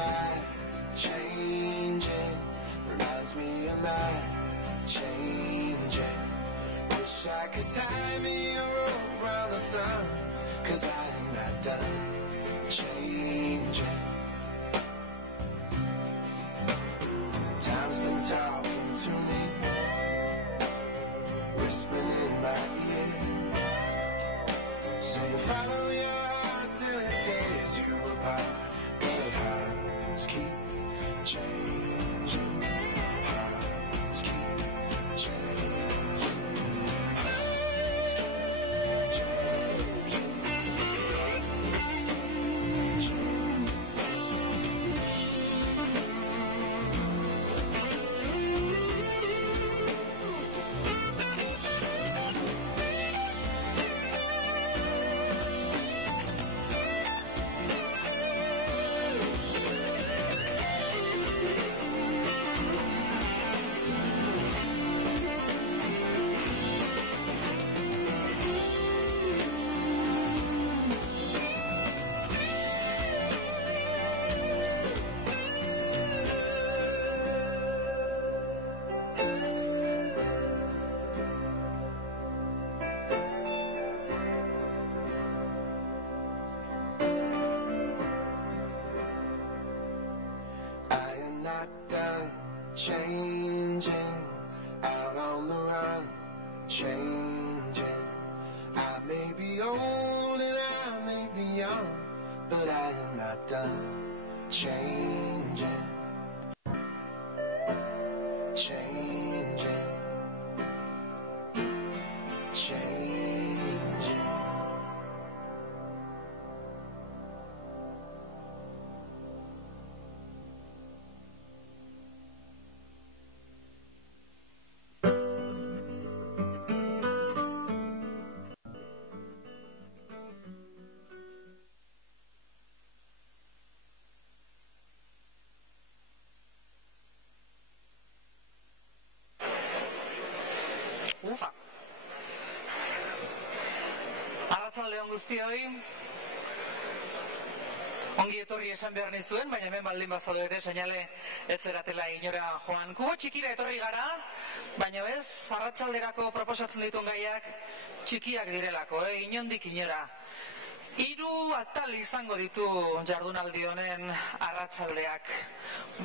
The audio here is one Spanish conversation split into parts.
sky changing, reminds me of not changing. Wish I could tie me a rope around the sun, 'cause I am not done changing. Time's been talking to me, whispering in my ear, saying follow your heart till it tears you apart. But hearts keep changing, hearts keep changing, hearts keep changing, hearts keep changing. Changing, out on the run, changing. I may be old and I may be young, but I am not done changing, changing, changing. Ufa. Arratsalde on guztioi. Ongi etorri esan behar nizuen, baina hemen baldin bazaudete seinale etzeratela inora joan. Kubo txikira etorri gara, baina bez, arratsalderako proposatzen dituen gaiak txikiak direlako, inondik inora. 3 atal izango ditu jardunaldi honen arratsaldeak.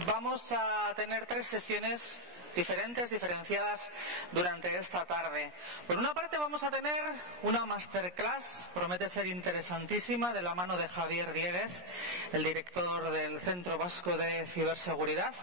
Vamos a tener 3 sesiones diferentes, diferenciadas durante esta tarde. Por una parte vamos a tener una masterclass, promete ser interesantísima, de la mano de Javier Dieguez, el director del Centro Vasco de Ciberseguridad.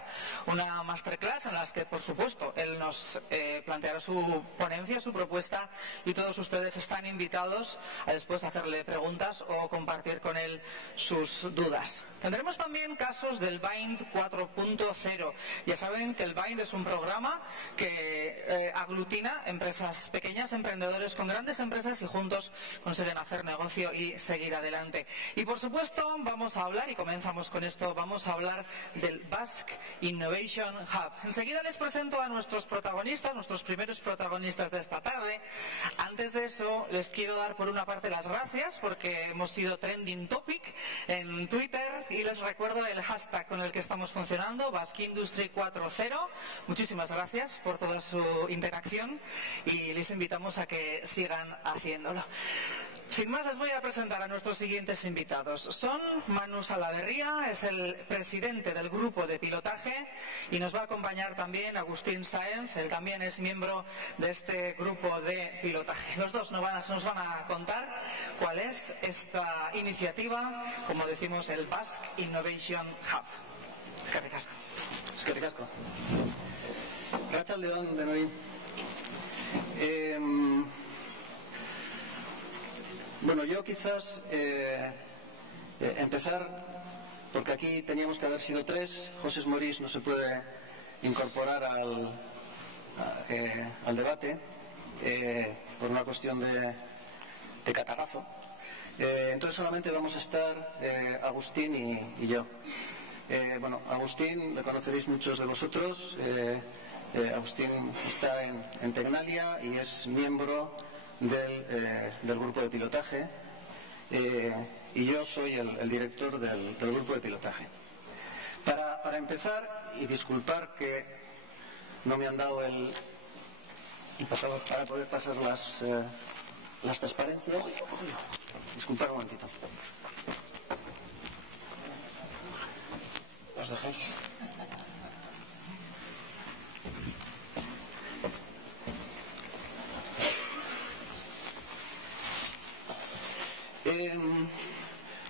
Una masterclass en la que, por supuesto, él nos planteará su ponencia, su propuesta, y todos ustedes están invitados a después hacerle preguntas o compartir con él sus dudas. Tendremos también casos del Bind 4.0. Ya saben que el Bind es un programa que aglutina empresas pequeñas, emprendedores con grandes empresas, y juntos consiguen hacer negocio y seguir adelante. Y por supuesto vamos a hablar, y comenzamos con esto, vamos a hablar del Basque Innovation Hub. Enseguida les presento a nuestros protagonistas, nuestros primeros protagonistas de esta tarde. Antes de eso les quiero dar por una parte las gracias porque hemos sido trending topic en Twitter, y les recuerdo el hashtag con el que estamos funcionando, Basque Industry 4.0. Muchísimas gracias por toda su interacción y les invitamos a que sigan haciéndolo. Sin más, les voy a presentar a nuestros siguientes invitados. Son Manu Salaverría, es el presidente del grupo de pilotaje, y nos va a acompañar también Agustín Sáenz, él también es miembro de este grupo de pilotaje. Los dos nos van a contar cuál es esta iniciativa, como decimos, el Basque Innovation Hub. Eskerrik asko. Eskerrik asko. Arratsalde on denoi. Bueno, yo quizás empezar, porque aquí teníamos que haber sido 3. José Morís no se puede incorporar al debate por una cuestión de catagazo. Entonces solamente vamos a estar Agustín y yo. Bueno, Agustín le conoceréis muchos de vosotros. Agustín está en Tecnalia y es miembro del grupo de pilotaje, y yo soy el director del grupo de pilotaje. para empezar, y disculpar que no me han dado el pasador para poder pasar las transparencias. Disculpad un momentito. ¿Las dejáis?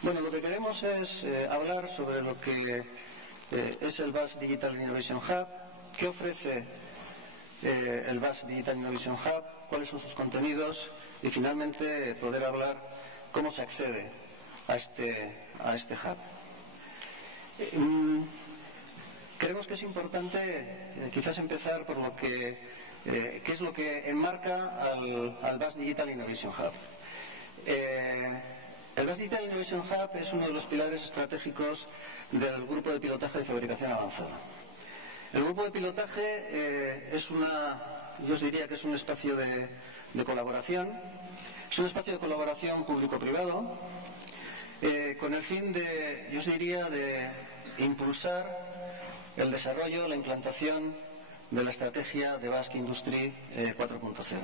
Bueno, lo que queremos es hablar sobre lo que es el Basque Digital Innovation Hub, qué ofrece el Basque Digital Innovation Hub, cuáles son sus contenidos y finalmente poder hablar cómo se accede a este hub. Creemos que es importante quizás empezar por lo que qué es lo que enmarca al Basque Digital Innovation Hub. El Basque Digital Innovation Hub es uno de los pilares estratégicos del grupo de pilotaje de fabricación avanzada. El grupo de pilotaje yo os diría que es un espacio de colaboración, es un espacio de colaboración público-privado con el fin yo os diría, de impulsar el desarrollo, la implantación de la estrategia de Basque Industry 4.0.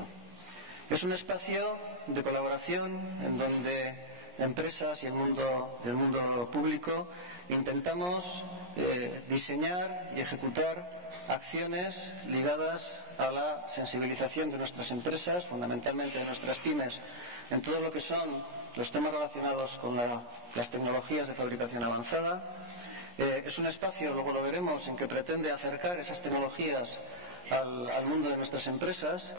Es un espacio de colaboración en donde empresas y el mundo público intentamos diseñar y ejecutar acciones ligadas a la sensibilización de nuestras empresas, fundamentalmente de nuestras pymes, en todo lo que son los temas relacionados con las tecnologías de fabricación avanzada. Es un espacio, luego lo veremos, en que pretende acercar esas tecnologías al mundo de nuestras empresas,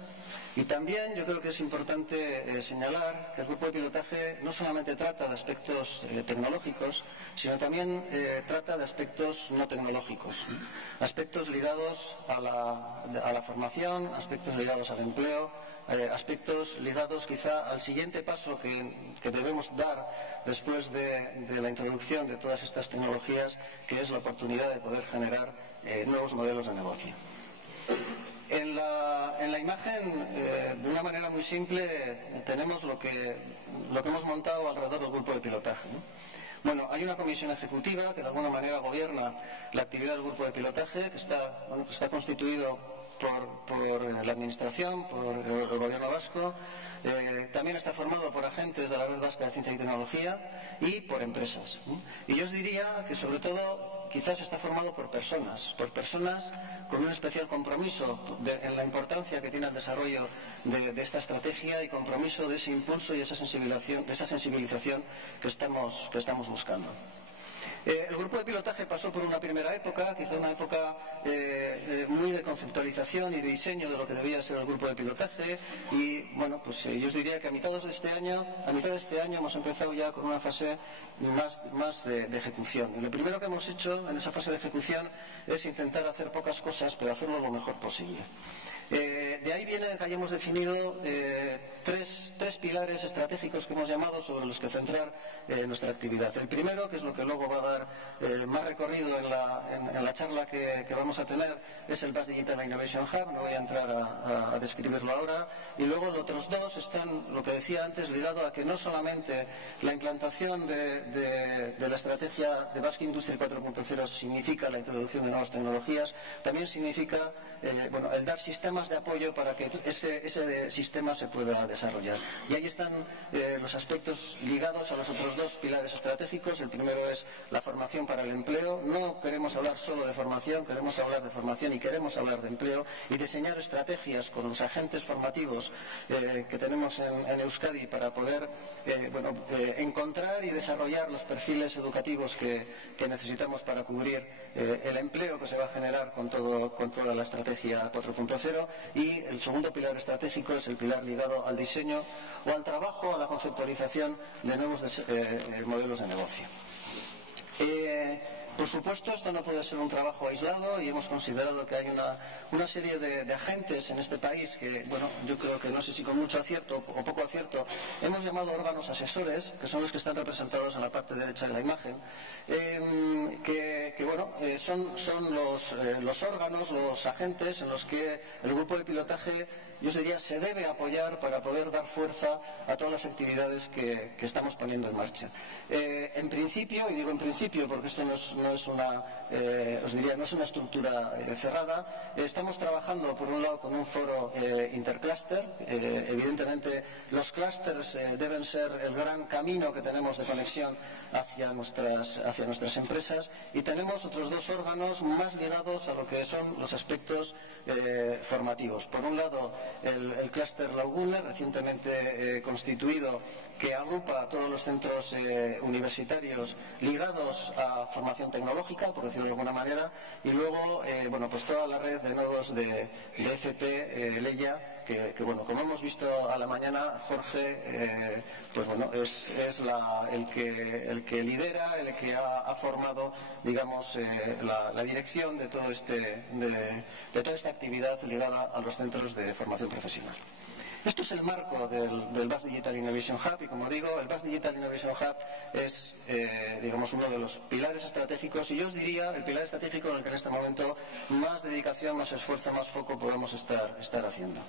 y también yo creo que es importante señalar que el grupo de pilotaje no solamente trata de aspectos tecnológicos, sino también trata de aspectos no tecnológicos, aspectos ligados a la formación, aspectos ligados al empleo, aspectos ligados quizá al siguiente paso que debemos dar después de la introducción de todas estas tecnologías, que es la oportunidad de poder generar nuevos modelos de negocio. En la imagen, de una manera muy simple, tenemos lo que hemos montado alrededor del grupo de pilotaje, ¿no? Bueno, hay una comisión ejecutiva que de alguna manera gobierna la actividad del grupo de pilotaje, que está constituido por la Administración, por el Gobierno vasco, también está formado por agentes de la Red Vasca de Ciencia y Tecnología y por empresas, ¿no? Y yo os diría que sobre todo quizás está formado por personas con un especial compromiso en la importancia que tiene el desarrollo de esta estrategia y compromiso de ese impulso y esa sensibilización que estamos buscando. El grupo de pilotaje pasó por una primera época, quizá una época muy de conceptualización y de diseño de lo que debía ser el grupo de pilotaje, y bueno, pues yo os diría que a mitad de este año hemos empezado ya con una fase más de ejecución. Y lo primero que hemos hecho en esa fase de ejecución es intentar hacer pocas cosas, pero hacerlo lo mejor posible. De ahí viene que hayamos definido tres pilares estratégicos que hemos llamado sobre los que centrar nuestra actividad. El primero, que es lo que luego va a dar más recorrido en la charla que vamos a tener, es el Basque Digital Innovation Hub. No voy a entrar a describirlo ahora. Y luego los otros dos están, lo que decía antes, ligado a que no solamente la implantación de la estrategia de Basque Industry 4.0 significa la introducción de nuevas tecnologías, también significa el dar sistemas de apoyo para que ese sistema se pueda desarrollar. Y ahí están los aspectos ligados a los otros dos pilares estratégicos. El primero es la formación para el empleo. No queremos hablar solo de formación, queremos hablar de formación y queremos hablar de empleo, y diseñar estrategias con los agentes formativos que tenemos en Euskadi para poder encontrar y desarrollar los perfiles educativos que necesitamos para cubrir el empleo que se va a generar con toda la estrategia 4.0. Y el segundo pilar estratégico es el pilar ligado al diseño o al trabajo, a la conceptualización de nuevos modelos de negocio. Por supuesto, esto no puede ser un trabajo aislado, y hemos considerado que hay una serie de agentes en este país que, yo creo que, no sé si con mucho acierto o poco acierto, hemos llamado órganos asesores, que son los que están representados en la parte derecha de la imagen, son los órganos, los agentes en los que el grupo de pilotaje yo os diría, se debe apoyar para poder dar fuerza a todas las actividades que estamos poniendo en marcha. En principio, y digo en principio porque esto no es una, os diría, no es una estructura cerrada, estamos trabajando por un lado con un foro intercluster. Evidentemente los clústeres deben ser el gran camino que tenemos de conexión hacia nuestras empresas, y tenemos otros dos órganos más ligados a lo que son los aspectos formativos. Por un lado, el clúster Laugune, recientemente constituido, que agrupa a todos los centros universitarios ligados a formación tecnológica, por decirlo de alguna manera, y luego pues toda la red de nodos de FP Leia, que bueno, como hemos visto a la mañana, Jorge pues bueno, es el que lidera, el que ha formado, digamos, la dirección de toda esta actividad ligada a los centros de formación profesional. Esto es el marco del Basque Digital Innovation Hub, y como digo, el Basque Digital Innovation Hub es, digamos, uno de los pilares estratégicos, y yo os diría el pilar estratégico en el que en este momento más dedicación, más esfuerzo, más foco podemos estar haciendo.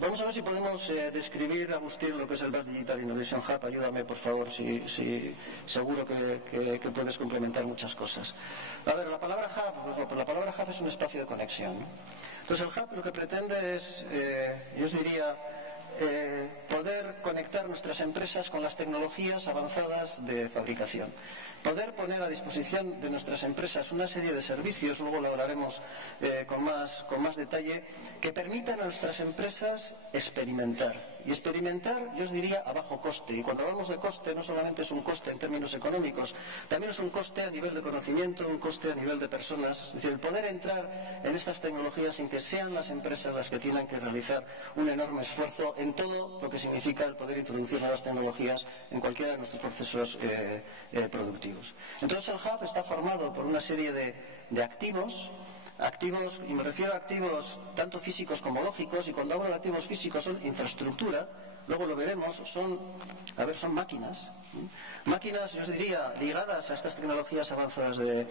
Vamos a ver si podemos describir, Agustín, lo que es el Basque Digital Innovation Hub. Ayúdame, por favor, si seguro que puedes complementar muchas cosas. A ver, la palabra hub es un espacio de conexión, ¿no? Entonces el hub lo que pretende es, yo os diría, poder conectar nuestras empresas con las tecnologías avanzadas de fabricación. Poder poner a disposición de nuestras empresas una serie de servicios, luego lo hablaremos con más detalle, que permitan a nuestras empresas experimentar. Y experimentar, yo os diría, a bajo coste. Y cuando hablamos de coste, no solamente es un coste en términos económicos, también es un coste a nivel de conocimiento, un coste a nivel de personas. Es decir, el poder entrar en estas tecnologías sin que sean las empresas las que tengan que realizar un enorme esfuerzo en todo lo que significa el poder introducir nuevas tecnologías en cualquiera de nuestros procesos productivos. Entonces el hub está formado por una serie de activos, y me refiero a activos tanto físicos como lógicos, y cuando hablo de activos físicos son infraestructura, luego lo veremos, son máquinas. Máquinas, yo os diría, ligadas a estas tecnologías avanzadas de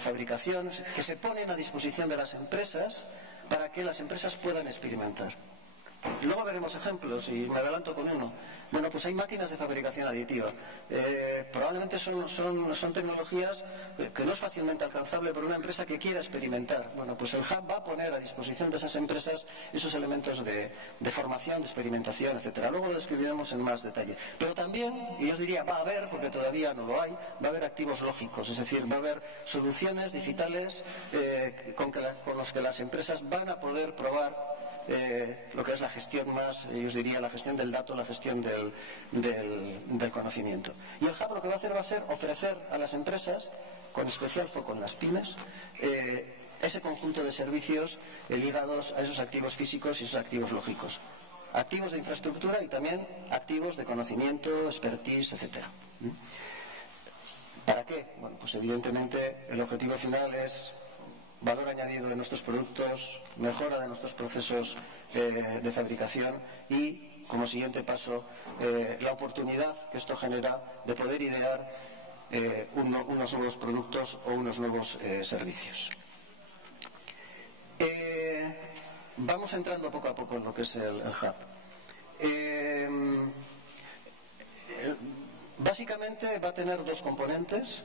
fabricación, que se ponen a disposición de las empresas para que las empresas puedan experimentar. Luego veremos ejemplos, y me adelanto con uno. Bueno, pues hay máquinas de fabricación aditiva. Probablemente son tecnologías que no es fácilmente alcanzable por una empresa que quiera experimentar. Bueno, pues el hub va a poner a disposición de esas empresas esos elementos de formación, de experimentación, etcétera. Luego lo describiremos en más detalle. Pero también, y yo os diría, va a haber, porque todavía no lo hay, va a haber activos lógicos, es decir, va a haber soluciones digitales con los que las empresas van a poder probar lo que es la gestión más, yo os diría, la gestión del dato, la gestión del conocimiento. Y el hub lo que va a hacer ofrecer a las empresas, con especial foco en las pymes, ese conjunto de servicios ligados a esos activos físicos y esos activos lógicos. Activos de infraestructura y también activos de conocimiento, expertise, etcétera. ¿Para qué? Bueno, pues evidentemente el objetivo final es valor añadido de nuestros productos, mejora de nuestros procesos de fabricación y, como siguiente paso, la oportunidad que esto genera de poder idear unos nuevos productos o unos nuevos servicios. Vamos entrando poco a poco en lo que es el hub. Básicamente va a tener dos componentes.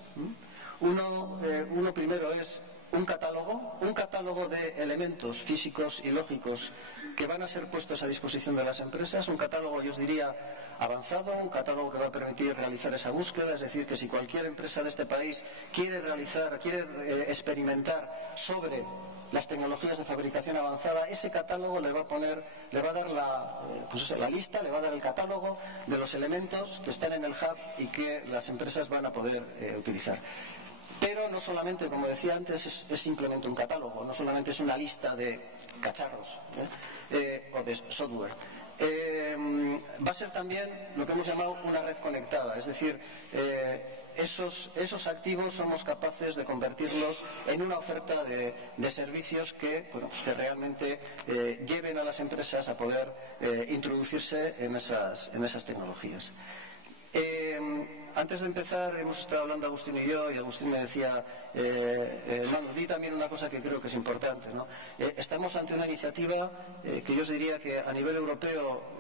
Uno primero es un catálogo de elementos físicos y lógicos que van a ser puestos a disposición de las empresas, un catálogo, yo os diría, avanzado, un catálogo que va a permitir realizar esa búsqueda, es decir, que si cualquier empresa de este país quiere experimentar sobre las tecnologías de fabricación avanzada, ese catálogo le va a dar la lista, le va a dar el catálogo de los elementos que están en el hub y que las empresas van a poder utilizar. Pero no solamente, como decía antes, es simplemente un catálogo, no solamente es una lista de cacharros o de software. Va a ser también lo que hemos llamado una red conectada, es decir, esos activos somos capaces de convertirlos en una oferta de servicios que realmente lleven a las empresas a poder introducirse en esas tecnologías. antes de empezar hemos estado hablando Agustín y yo, y Agustín me decía, Manu, di también una cosa que creo que es importante, ¿no? Estamos ante una iniciativa que yo os diría que a nivel europeo,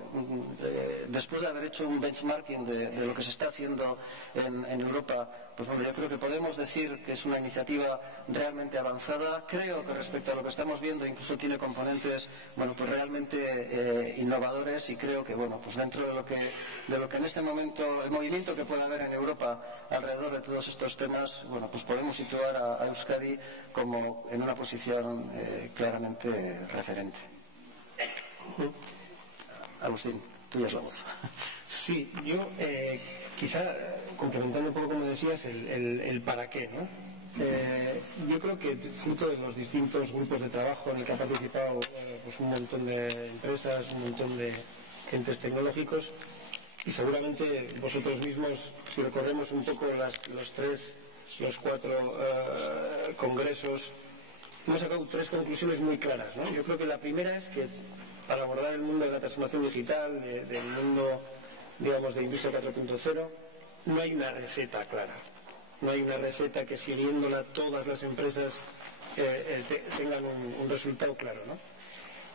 después de haber hecho un benchmarking de lo que se está haciendo en Europa, pues bueno, yo creo que podemos decir que es una iniciativa realmente avanzada. Creo que respecto a lo que estamos viendo incluso tiene componentes, bueno, pues realmente innovadores, y creo que, bueno, pues dentro de lo que en este momento, el movimiento que puede haber en Europa alrededor de todos estos temas, bueno, pues podemos situar a Euskadi como en una posición claramente referente. Agustín, tuya es la voz. Sí, yo quizá complementando un poco, como decías, el para qué, ¿no? Yo creo que fruto de los distintos grupos de trabajo en el que ha participado pues un montón de empresas, un montón de entes tecnológicos, y seguramente vosotros mismos, si recorremos un poco los cuatro congresos, hemos sacado 3 conclusiones muy claras, ¿no? Yo creo que la primera es que para abordar el mundo de la transformación digital, del mundo, digamos, de industria 4.0, no hay una receta clara. No hay una receta que, siguiéndola todas las empresas, tengan un resultado claro, ¿no?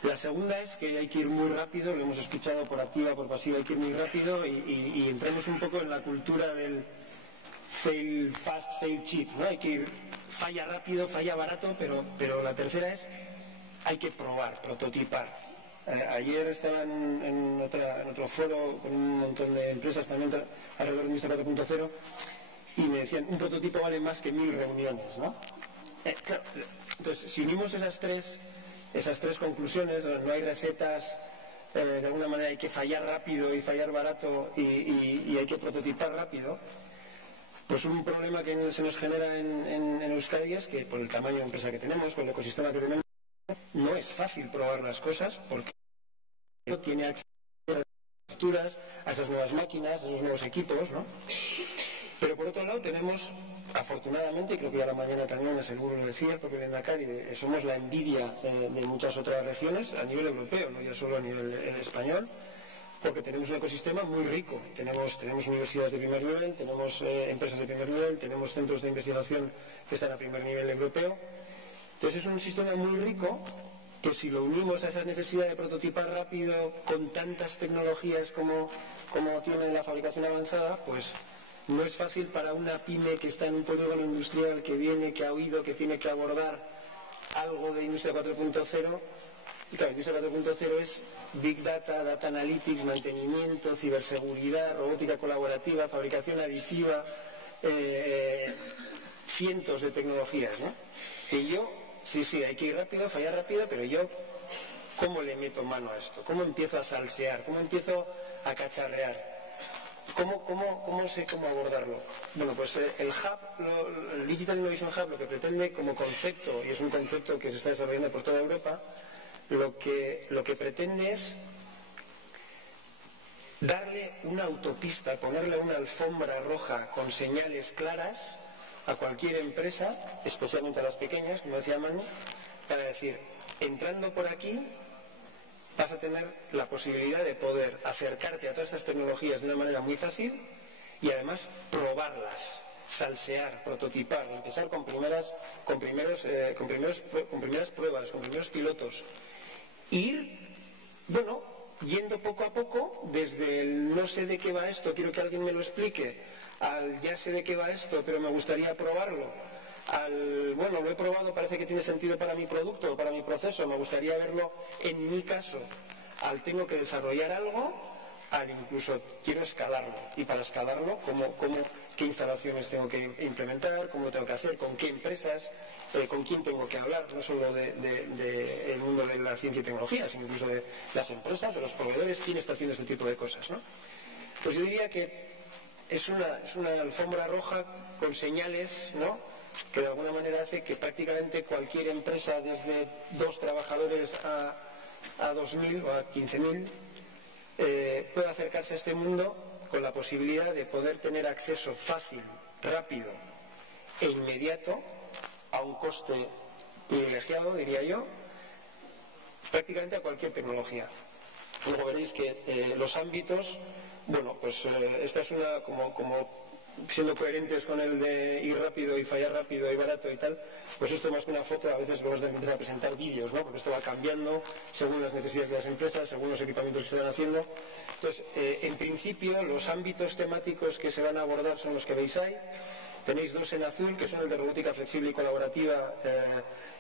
La segunda es que hay que ir muy rápido, lo hemos escuchado por activa, por pasiva, hay que ir muy rápido y entremos un poco en la cultura del fail fast, fail cheap, ¿no? Hay que ir, falla rápido, falla barato, pero la tercera es, hay que probar, prototipar. Ayer estaba en otro foro con un montón de empresas también alrededor de Industria 4.0 y me decían, un prototipo vale más que 1000 reuniones, ¿no? Claro, entonces, si unimos esas tres conclusiones, no hay recetas, de alguna manera hay que fallar rápido y fallar barato y hay que prototipar rápido, pues un problema que se nos genera en Euskadi es que por el tamaño de empresa que tenemos, por el ecosistema que tenemos, no es fácil probar las cosas porque no tiene acceso a las estructuras, a esas nuevas máquinas, a esos nuevos equipos, ¿no? Pero por otro lado tenemos, afortunadamente, creo que ya la mañana también seguro lo decía, porque Lehendakari, somos la envidia de muchas otras regiones a nivel europeo, no ya solo a nivel español, porque tenemos un ecosistema muy rico. Tenemos universidades de primer nivel, tenemos empresas de primer nivel, tenemos centros de investigación que están a primer nivel europeo. Entonces es un sistema muy rico que, si lo unimos a esa necesidad de prototipar rápido con tantas tecnologías como tiene la fabricación avanzada, pues no es fácil para una pyme que está en un polígono industrial, que viene, que ha oído que tiene que abordar algo de Industria 4.0. Y claro, Industria 4.0 es Big Data, Data Analytics, mantenimiento, ciberseguridad, robótica colaborativa, fabricación aditiva, cientos de tecnologías, ¿no? Y yo, sí, hay que ir rápido, fallar rápido, pero yo, ¿cómo le meto mano a esto? ¿Cómo empiezo a salsear? ¿Cómo empiezo a cacharrear? ¿Cómo sé cómo abordarlo? Bueno, pues el Hub, el Digital Innovation Hub, lo que pretende como concepto, y es un concepto que se está desarrollando por toda Europa, lo que pretende es darle una autopista, ponerle una alfombra roja con señales claras a cualquier empresa, especialmente a las pequeñas, como decía Manu, para decir, entrando por aquí vas a tener la posibilidad de poder acercarte a todas estas tecnologías de una manera muy fácil y además probarlas, salsear, prototipar, empezar con primeras pruebas, con primeros pilotos. Ir, bueno, yendo poco a poco, desde el no sé de qué va esto, quiero que alguien me lo explique, al ya sé de qué va esto, pero me gustaría probarlo, al, bueno, lo he probado, parece que tiene sentido para mi producto, para mi proceso, me gustaría verlo en mi caso, al tengo que desarrollar algo, al incluso quiero escalarlo, y para escalarlo, qué instalaciones tengo que implementar, cómo lo tengo que hacer, con qué empresas, con quién tengo que hablar, no solo del mundo de la ciencia y tecnología, sino incluso de las empresas, de los proveedores, quién está haciendo este tipo de cosas, ¿no? Pues yo diría que es una alfombra roja con señales, ¿no?, que de alguna manera hace que prácticamente cualquier empresa, desde 2 trabajadores a 2.000 o a 15.000, pueda acercarse a este mundo con la posibilidad de poder tener acceso fácil, rápido e inmediato a un coste privilegiado, diría yo, prácticamente a cualquier tecnología. Luego veréis que los ámbitos, bueno, pues esta es una como siendo coherentes con el de ir rápido y fallar rápido y barato y tal, pues esto más que una foto a veces luego se empieza a presentar vídeos, ¿no? Porque esto va cambiando según las necesidades de las empresas, según los equipamientos que se están haciendo. Entonces, en principio, los ámbitos temáticos que se van a abordar son los que veis ahí. Tenéis dos en azul, que son el de robótica flexible y colaborativa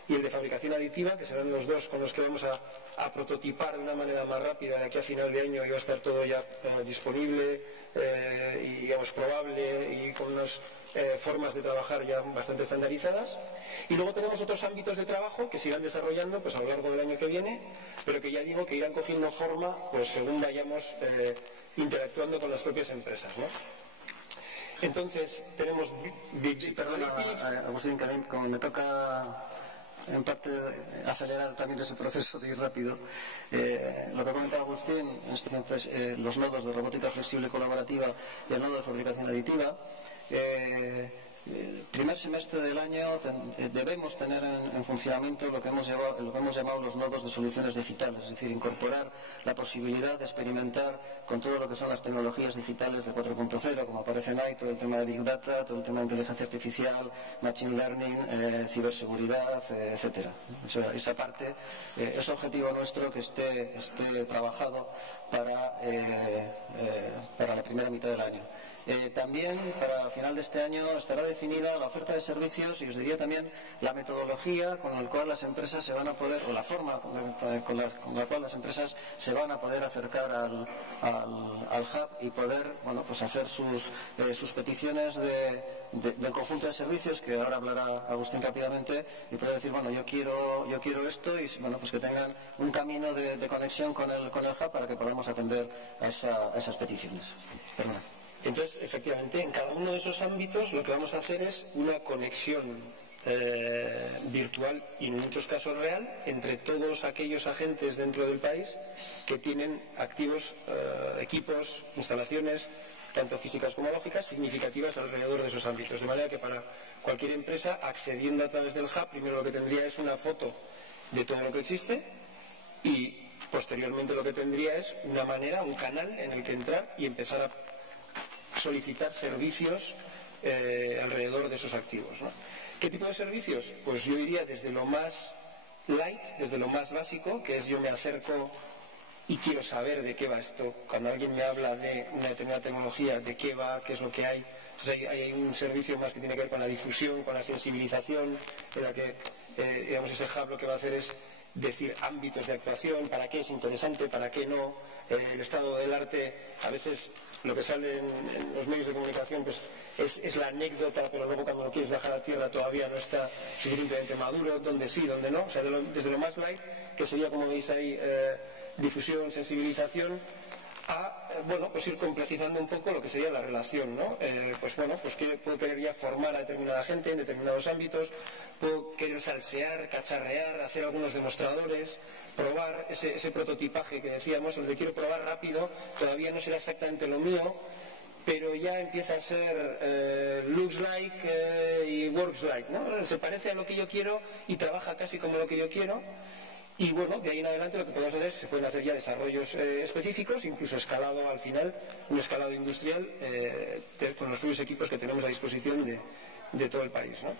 y el de fabricación aditiva, que serán los dos con los que vamos a prototipar de una manera más rápida de aquí a final de año y va a estar todo ya disponible y digamos probable y con unas formas de trabajar ya bastante estandarizadas. Y luego tenemos otros ámbitos de trabajo que se irán desarrollando pues a lo largo del año que viene, pero que ya digo que irán cogiendo forma pues según vayamos interactuando con las propias empresas, ¿no? Entonces tenemos Sí, perdona, Agustín, que a mí, como me toca en parte acelerar también ese proceso de ir rápido, lo que ha comentado Agustín, los nodos de robótica flexible colaborativa y el nodo de fabricación aditiva, el primer semestre del año debemos tener en funcionamiento lo que hemos llamado los nodos de soluciones digitales, es decir, incorporar la posibilidad de experimentar con todo lo que son las tecnologías digitales de 4.0, como aparecen ahí, todo el tema de Big Data, todo el tema de inteligencia artificial, Machine Learning, ciberseguridad, etcétera. Esa parte es objetivo nuestro que esté trabajado para la primera mitad del año. También para final de este año estará definida la oferta de servicios y os diría también la metodología con la cual las empresas se van a poder, o la forma con la cual las empresas se van a poder acercar al hub y poder pues hacer sus peticiones del conjunto de servicios, que ahora hablará Agustín rápidamente, y poder decir, bueno, yo quiero esto, y bueno, pues que tengan un camino de conexión con el hub para que podamos atender a esas peticiones. Perdona. Entonces, efectivamente, en cada uno de esos ámbitos lo que vamos a hacer es una conexión virtual y en muchos casos real entre todos aquellos agentes dentro del país que tienen activos equipos, instalaciones, tanto físicas como lógicas, significativas alrededor de esos ámbitos. De manera que para cualquier empresa, accediendo a través del hub, primero lo que tendría es una foto de todo lo que existe y posteriormente lo que tendría es una manera, un canal en el que entrar y empezar a solicitar servicios alrededor de esos activos, ¿no? ¿Qué tipo de servicios? Pues yo diría desde lo más light, desde lo más básico, que es yo me acerco y quiero saber de qué va esto. Cuando alguien me habla de una determinada tecnología, de qué va, qué es lo que hay. Entonces hay un servicio más que tiene que ver con la difusión, con la sensibilización, en la que digamos, ese hub lo que va a hacer es decir ámbitos de actuación, para qué es interesante, para qué no, el estado del arte. A veces lo que sale en los medios de comunicación pues es la anécdota, pero luego cuando lo quieres bajar a tierra todavía no está suficientemente maduro, donde sí, donde no. O sea, desde lo más light, que sería, como veis ahí, difusión, sensibilización, a pues ir complejizando un poco lo que sería la relación, ¿no? Pues que puedo querer ya formar a determinada gente en determinados ámbitos, puedo querer salsear, cacharrear, hacer algunos demostradores, probar ese prototipaje que decíamos, el de quiero probar rápido, todavía no será exactamente lo mío, pero ya empieza a ser looks like y works like, ¿no? Se parece a lo que yo quiero y trabaja casi como lo que yo quiero. Y bueno, de ahí en adelante lo que podemos hacer es, se pueden hacer ya desarrollos específicos, incluso escalado al final, un escalado industrial con los propios equipos que tenemos a disposición de todo el país, ¿no?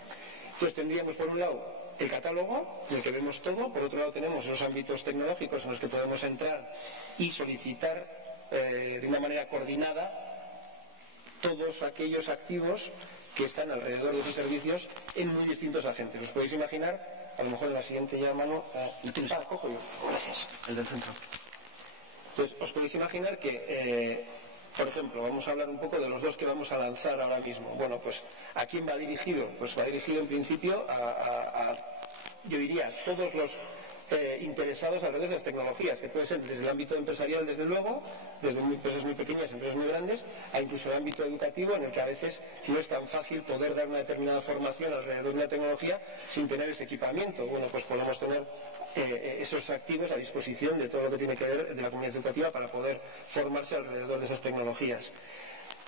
Entonces tendríamos por un lado el catálogo, en el que vemos todo, por otro lado tenemos esos ámbitos tecnológicos en los que podemos entrar y solicitar de una manera coordinada todos aquellos activos que están alrededor de esos servicios en muy distintos agentes. Os podéis imaginar. A lo mejor en la siguiente ya mano... cojo yo. Gracias. El del centro. Entonces, os podéis imaginar que, por ejemplo, vamos a hablar un poco de los dos que vamos a lanzar ahora mismo. Bueno, pues, ¿a quién va dirigido? Pues va dirigido en principio yo diría, todos los interesados alrededor de las tecnologías, que puede ser desde el ámbito empresarial, desde luego, desde empresas muy pequeñas, empresas muy grandes, a incluso el ámbito educativo, en el que a veces no es tan fácil poder dar una determinada formación alrededor de una tecnología sin tener ese equipamiento. Bueno, pues podemos tener esos activos a disposición de todo lo que tiene que ver de la comunidad educativa para poder formarse alrededor de esas tecnologías.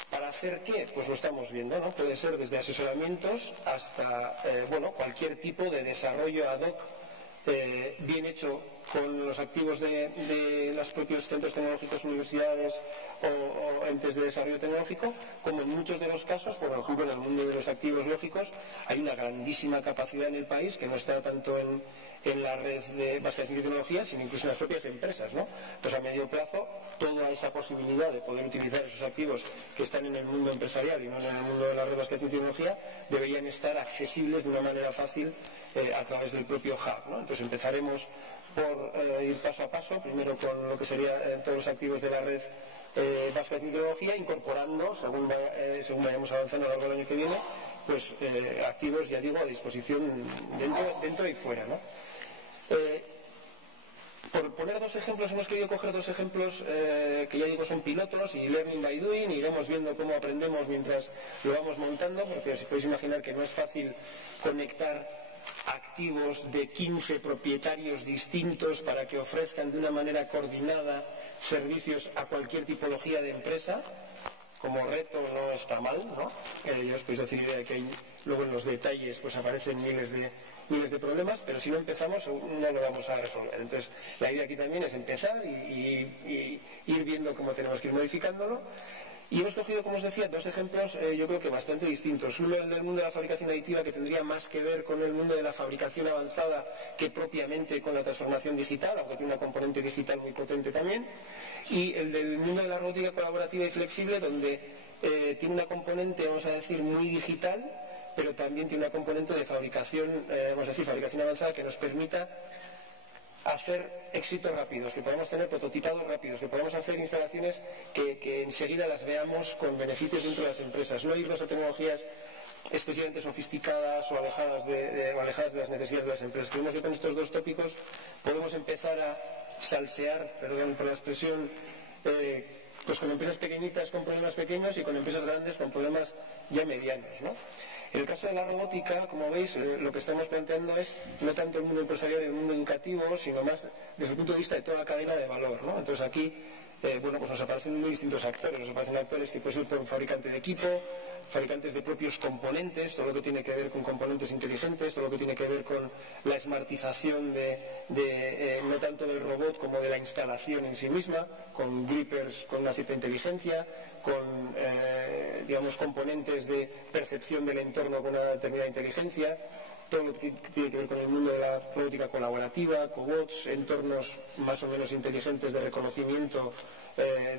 ¿Para hacer qué? Pues lo estamos viendo, ¿no? Puede ser desde asesoramientos hasta cualquier tipo de desarrollo ad hoc bien hecho con los activos de los propios centros tecnológicos, universidades o entes de desarrollo tecnológico, como en muchos de los casos, por ejemplo en el mundo de los activos lógicos, hay una grandísima capacidad en el país que no está tanto en la red de Vasca de Ciencia y Tecnología, sino incluso en las propias empresas, ¿no? Pues a medio plazo, toda esa posibilidad de poder utilizar esos activos que están en el mundo empresarial y no en el mundo de la red Vasca de Ciencia y Tecnología, deberían estar accesibles de una manera fácil a través del propio hub, ¿no? Entonces empezaremos por ir paso a paso, primero con lo que serían todos los activos de la red Vasca de Ciencia y Tecnología, incorporando, según vayamos avanzando a lo largo del año que viene, pues activos, ya digo, a disposición dentro y fuera, ¿no? Por poner dos ejemplos, hemos querido coger dos ejemplos que ya digo son pilotos y learning by doing, y iremos viendo cómo aprendemos mientras lo vamos montando, porque os podéis imaginar que no es fácil conectar activos de 15 propietarios distintos para que ofrezcan de una manera coordinada servicios a cualquier tipología de empresa. Como reto no está mal, ¿no? Ya os podéis hacer idea de que luego en los detalles pues aparecen miles de problemas, pero si no empezamos no lo vamos a resolver. Entonces la idea aquí también es empezar y ir viendo cómo tenemos que ir modificándolo. Y hemos cogido, como os decía, dos ejemplos yo creo que bastante distintos. Uno el del mundo de la fabricación aditiva, que tendría más que ver con el mundo de la fabricación avanzada que propiamente con la transformación digital, aunque tiene una componente digital muy potente también. Y el del mundo de la robótica colaborativa y flexible, donde tiene una componente, vamos a decir, muy digital, pero también tiene una componente de fabricación, vamos a decir, fabricación avanzada que nos permita hacer éxitos rápidos, que podamos tener prototipados rápidos, que podamos hacer instalaciones que enseguida las veamos con beneficios dentro de las empresas, no irnos a tecnologías excesivamente sofisticadas o alejadas de las necesidades de las empresas. Creemos que con estos dos tópicos podemos empezar a salsear, perdón por la expresión, pues con empresas pequeñitas con problemas pequeños y con empresas grandes con problemas ya medianos, ¿no? En el caso de la robótica, como veis, lo que estamos planteando es no tanto el mundo empresarial y el mundo educativo, sino más desde el punto de vista de toda la cadena de valor, ¿no? Entonces aquí, bueno, pues nos aparecen muy distintos actores. Nos aparecen actores que pueden ser por un fabricante de equipo, fabricantes de propios componentes, todo lo que tiene que ver con componentes inteligentes, todo lo que tiene que ver con la smartización no tanto del robot como de la instalación en sí misma, con grippers con una cierta inteligencia, con digamos componentes de percepción del entorno con una determinada inteligencia, todo lo que tiene que ver con el mundo de la robótica colaborativa, cobots, entornos más o menos inteligentes de reconocimiento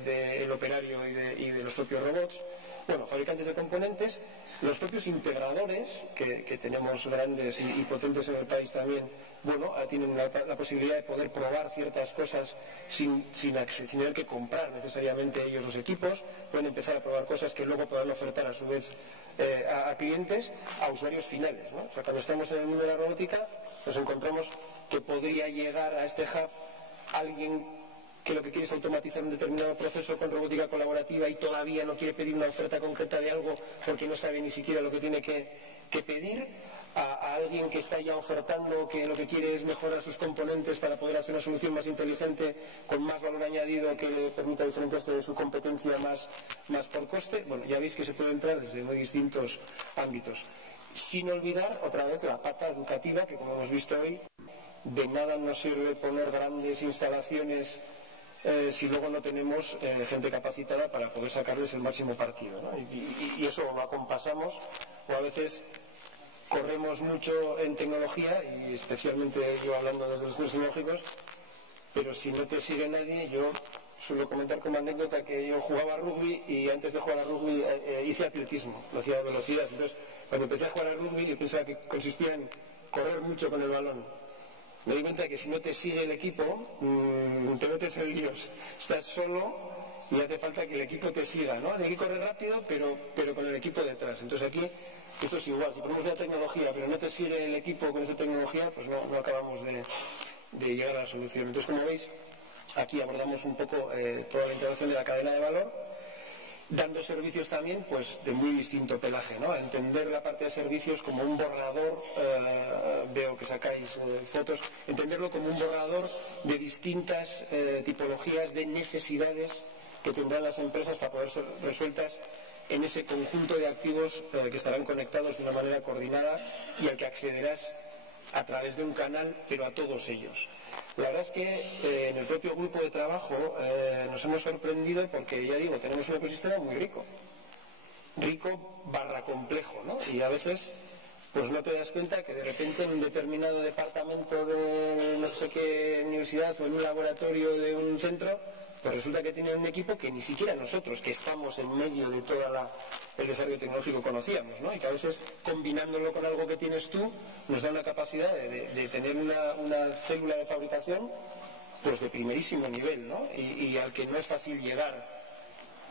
del operario y de los propios robots. Bueno, fabricantes de componentes, los propios integradores, que tenemos grandes y potentes en el país también, bueno, tienen la posibilidad de poder probar ciertas cosas sin tener que comprar necesariamente ellos los equipos, pueden empezar a probar cosas que luego podrán ofertar a su vez a clientes, a usuarios finales, ¿no? O sea, cuando estamos en el mundo de la robótica, nos encontramos que podría llegar a este hub alguien que lo que quiere es automatizar un determinado proceso con robótica colaborativa y todavía no quiere pedir una oferta concreta de algo porque no sabe ni siquiera lo que tiene que pedir, a alguien que está ya ofertando que lo que quiere es mejorar sus componentes para poder hacer una solución más inteligente con más valor añadido que le permita diferenciarse de su competencia más por coste. Bueno, ya veis que se puede entrar desde muy distintos ámbitos. Sin olvidar, otra vez, la pata educativa, que como hemos visto hoy, de nada nos sirve poner grandes instalaciones si luego no tenemos gente capacitada para poder sacarles el máximo partido, ¿no? Y eso lo acompasamos, o a veces corremos mucho en tecnología, y especialmente yo hablando desde los estudios tecnológicos, pero si no te sigue nadie, yo suelo comentar como anécdota que yo jugaba a rugby y antes de jugar a rugby hice atletismo, lo hacía a velocidad. Entonces, cuando empecé a jugar a rugby, yo pensaba que consistía en correr mucho con el balón. Me di cuenta que si no te sigue el equipo, te metes en líos. Estás solo y hace falta que el equipo te siga, ¿no? Hay que correr rápido, pero con el equipo detrás. Entonces aquí esto es igual. Si ponemos una tecnología, pero no te sigue el equipo con esa tecnología, pues no acabamos de llegar a la solución. Entonces, como veis, aquí abordamos un poco toda la integración de la cadena de valor, dando servicios también pues de muy distinto pelaje, ¿no? Entender la parte de servicios como un borrador, veo que sacáis fotos, entenderlo como un borrador de distintas tipologías de necesidades que tendrán las empresas para poder ser resueltas en ese conjunto de activos que estarán conectados de una manera coordinada y al que accederás a través de un canal, pero a todos ellos. La verdad es que en el propio grupo de trabajo nos hemos sorprendido porque, ya digo, tenemos un ecosistema muy rico barra complejo, ¿no? Y a veces pues no te das cuenta que de repente en un determinado departamento de no sé qué universidad o en un laboratorio de un centro, pues resulta que tiene un equipo que ni siquiera nosotros, que estamos en medio de todo el desarrollo tecnológico, conocíamos, ¿no? Y que a veces combinándolo con algo que tienes tú nos da una capacidad de tener una célula de fabricación pues de primerísimo nivel, ¿no? Y al que no es fácil llegar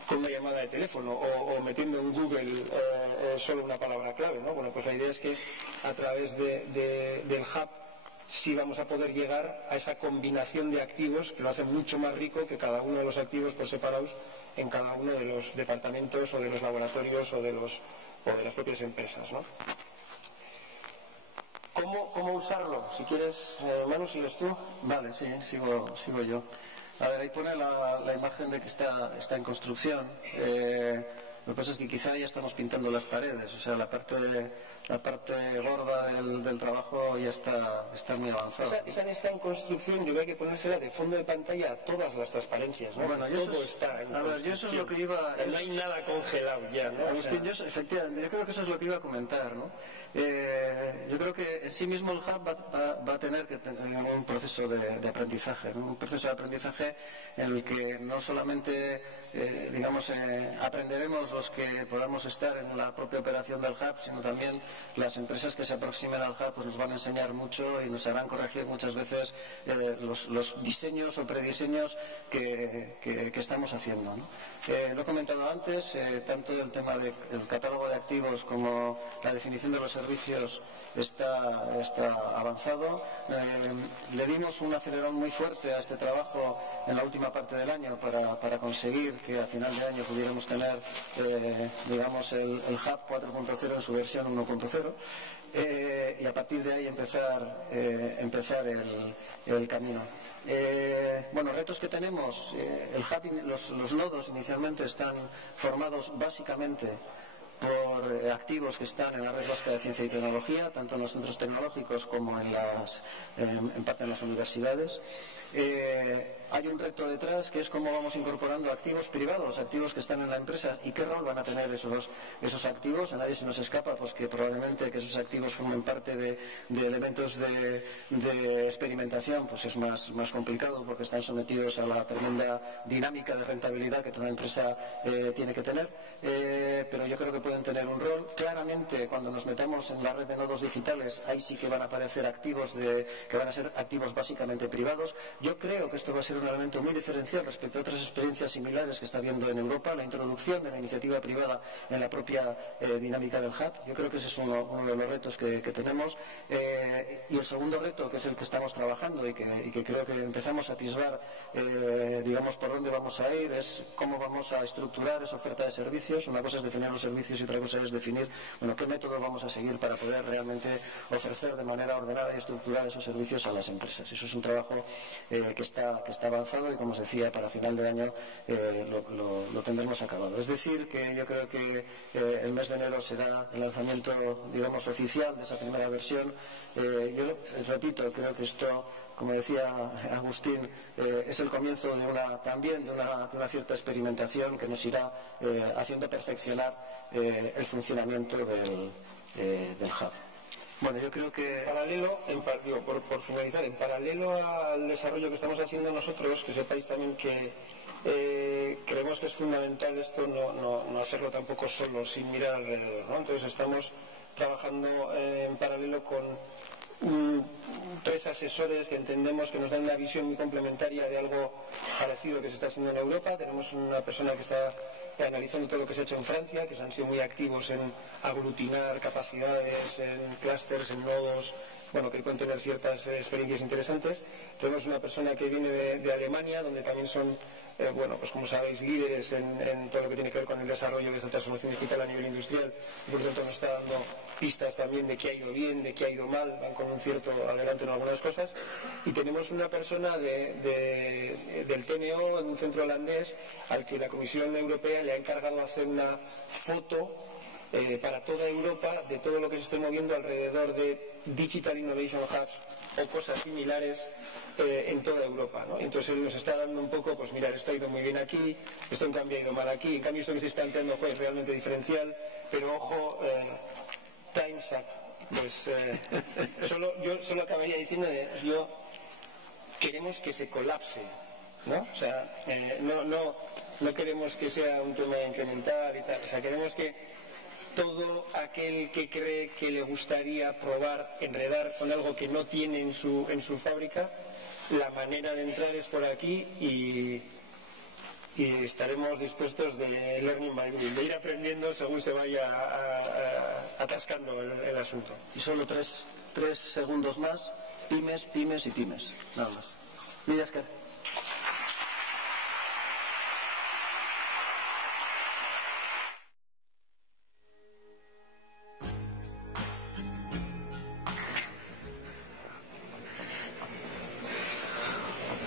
con una llamada de teléfono o metiendo en Google solo una palabra clave, ¿no? Bueno, pues la idea es que a través del hub sí vamos a poder llegar a esa combinación de activos que lo hacen mucho más rico que cada uno de los activos por separados en cada uno de los departamentos o de los laboratorios o de las propias empresas, ¿no? ¿Cómo usarlo? Si quieres, Manu, ¿sigues tú? Vale, sí, sigo yo. A ver, ahí pone la imagen de que está en construcción. Lo que pasa es que quizá ya estamos pintando las paredes, o sea, la parte gorda del trabajo ya está muy avanzada. Esa está en construcción, yo creo que hay que ponérsela de fondo de pantalla a todas las transparencias, ¿no? Bueno, todo está en construcción. Yo eso es lo que iba... No hay nada congelado ya, ¿no? Agustín, efectivamente, yo creo que eso es lo que iba a comentar, ¿no? Yo creo que en sí mismo el hub va a tener que tener un proceso de aprendizaje, ¿no? Un proceso de aprendizaje en el que no solamente, aprenderemos los que podamos estar en la propia operación del hub, sino también las empresas que se aproximen al hub pues nos van a enseñar mucho y nos harán corregir muchas veces los diseños o prediseños que estamos haciendo, ¿no? Lo he comentado antes, tanto el tema del catálogo de activos como la definición de los servicios está avanzado. Le dimos un acelerón muy fuerte a este trabajo en la última parte del año para conseguir que a final de año pudiéramos tener el hub 4.0 en su versión 1.0 y a partir de ahí empezar el camino. Retos que tenemos. El hub, los nodos inicialmente están formados básicamente por activos que están en la Red Vasca de Ciencia y Tecnología, tanto en los centros tecnológicos como en parte en las universidades. Hay un reto detrás que es cómo vamos incorporando activos privados, activos que están en la empresa y qué rol van a tener esos activos. A nadie se nos escapa pues que probablemente que esos activos formen parte de elementos de experimentación, pues es más complicado porque están sometidos a la tremenda dinámica de rentabilidad que toda empresa tiene que tener, pero yo creo que pueden tener un rol. Claramente cuando nos metamos en la red de nodos digitales ahí sí que van a aparecer activos que van a ser activos básicamente privados. Yo creo que esto va a ser un elemento muy diferencial respecto a otras experiencias similares que está habiendo en Europa, la introducción de la iniciativa privada en la propia dinámica del hub. Yo creo que ese es uno de los retos que tenemos. Y el segundo reto, que es el que estamos trabajando y que creo que empezamos a atisbar, por dónde vamos a ir, es cómo vamos a estructurar esa oferta de servicios. Una cosa es definir los servicios y otra cosa es definir qué método vamos a seguir para poder realmente ofrecer de manera ordenada y estructurada esos servicios a las empresas. Eso es un trabajo que está avanzado y, como os decía, para final de año lo tendremos acabado. Es decir, que yo creo que el mes de enero será el lanzamiento, oficial de esa primera versión. Yo repito, creo que esto, como decía Agustín, es el comienzo de una cierta experimentación que nos irá haciendo perfeccionar el funcionamiento del hub. Bueno, yo creo que... por finalizar, en paralelo al desarrollo que estamos haciendo nosotros, que sepáis también que creemos que es fundamental esto, no hacerlo tampoco solo, sin mirar alrededor, ¿no? Entonces estamos trabajando en paralelo con 3 asesores que entendemos que nos dan una visión muy complementaria de algo parecido que se está haciendo en Europa. Tenemos una persona que está analizando todo lo que se ha hecho en Francia, que se han sido muy activos en aglutinar capacidades, en clústeres, en nodos, que pueden tener ciertas experiencias interesantes. Tenemos una persona que viene de Alemania, donde también son, como sabéis, líderes en todo lo que tiene que ver con el desarrollo de esta transformación digital a nivel industrial. Por lo tanto, nos está dando pistas también de qué ha ido bien, de qué ha ido mal, van con un cierto adelanto en algunas cosas. Y tenemos una persona del TNO, en un centro holandés, al que la Comisión Europea le ha encargado hacer una foto para toda Europa de todo lo que se esté moviendo alrededor de Digital Innovation Hubs o cosas similares en toda Europa, ¿no? Entonces él nos está dando un poco, pues mira, esto ha ido muy bien aquí, esto en cambio ha ido mal aquí, en cambio esto que se está planteando es realmente diferencial, pero ojo, time's up. Pues yo solo acabaría diciendo queremos que se colapse, ¿no? O sea, no queremos que sea un tema incremental y tal, o sea, queremos que todo aquel que cree que le gustaría probar, enredar con algo que no tiene en su fábrica, la manera de entrar es por aquí y estaremos dispuestos de learning by doing, de ir aprendiendo según se vaya atascando el asunto. Y solo tres segundos más, pymes y pymes, nada más. Mira, Oscar.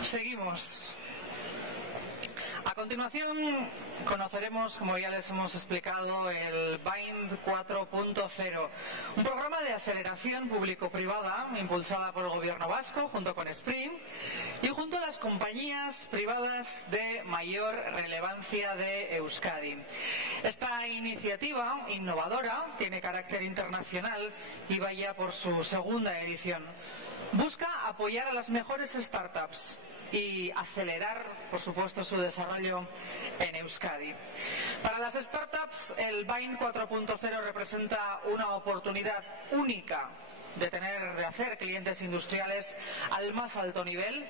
Seguimos. A continuación conoceremos, como ya les hemos explicado, el BIND 4.0, un programa de aceleración público-privada impulsada por el gobierno vasco junto con Spring y junto a las compañías privadas de mayor relevancia de Euskadi. Esta iniciativa innovadora tiene carácter internacional y va ya por su segunda edición. Busca apoyar a las mejores startups y acelerar, por supuesto, su desarrollo en Euskadi. Para las startups, el BIND 4.0 representa una oportunidad única de hacer clientes industriales al más alto nivel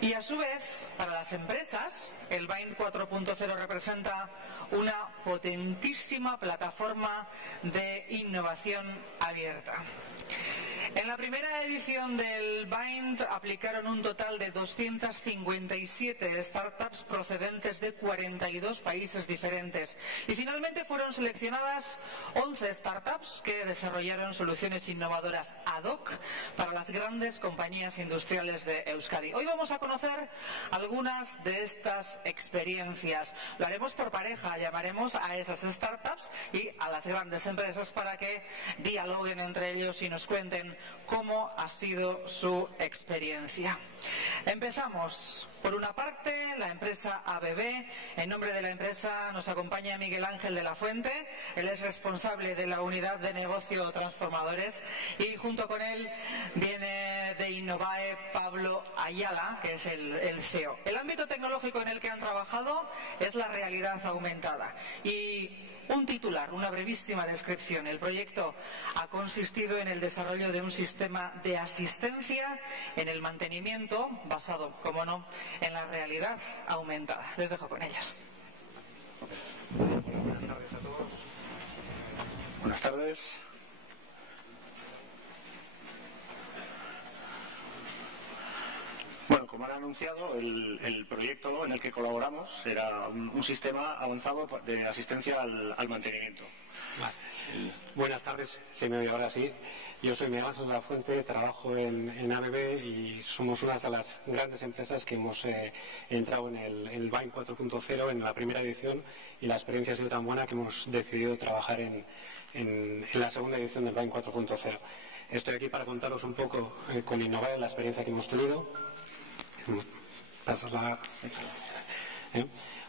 y, a su vez, para las empresas, el BIND 4.0 representa una potentísima plataforma de innovación abierta. En la primera edición del BIND aplicaron un total de 257 startups procedentes de 42 países diferentes y finalmente fueron seleccionadas 11 startups que desarrollaron soluciones innovadoras ad hoc para las grandes compañías industriales de Euskadi. Hoy vamos a conocer algunas de estas experiencias. Lo haremos por pareja, llamaremos a esas startups y a las grandes empresas para que dialoguen entre ellos y nos cuenten cómo ha sido su experiencia. Empezamos. Por una parte, la empresa ABB. En nombre de la empresa nos acompaña Miguel Ángel de la Fuente. Él es responsable de la unidad de negocio Transformadores y junto con él viene de Innovae Pablo Ayala, que es el CEO. El ámbito tecnológico en el que han trabajado es la realidad aumentada. Y un titular, una brevísima descripción. El proyecto ha consistido en el desarrollo de un sistema de asistencia en el mantenimiento basado, como no, en la realidad aumentada. Les dejo con ellas. Buenas tardes a todos. Buenas tardes. Bueno, como han anunciado, el proyecto en el que colaboramos era un sistema avanzado de asistencia al mantenimiento. Vale. Buenas tardes, se me oye ahora sí. Yo soy Miguel Ángel de la Fuente, trabajo en ABB y somos una de las grandes empresas que hemos entrado en el BIND 4.0 en la primera edición y la experiencia ha sido tan buena que hemos decidido trabajar en la segunda edición del BIND 4.0. Estoy aquí para contaros un poco con Innovae la experiencia que hemos tenido.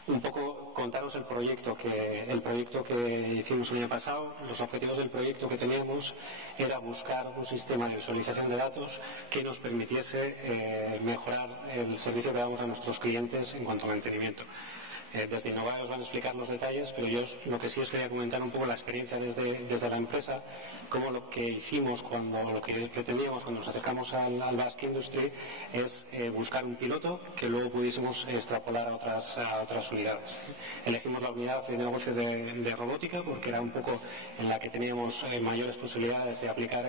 Un poco contaros el proyecto que hicimos el año pasado. Los objetivos del proyecto que teníamos era buscar un sistema de visualización de datos que nos permitiese mejorar el servicio que damos a nuestros clientes en cuanto a mantenimiento. Desde Innovae os van a explicar los detalles, pero yo lo que sí os quería comentar un poco la experiencia desde la empresa, cómo lo que hicimos, lo que pretendíamos cuando nos acercamos al Basque Industry es buscar un piloto que luego pudiésemos extrapolar a otras unidades. Elegimos la unidad de negocio de robótica porque era un poco en la que teníamos mayores posibilidades de aplicar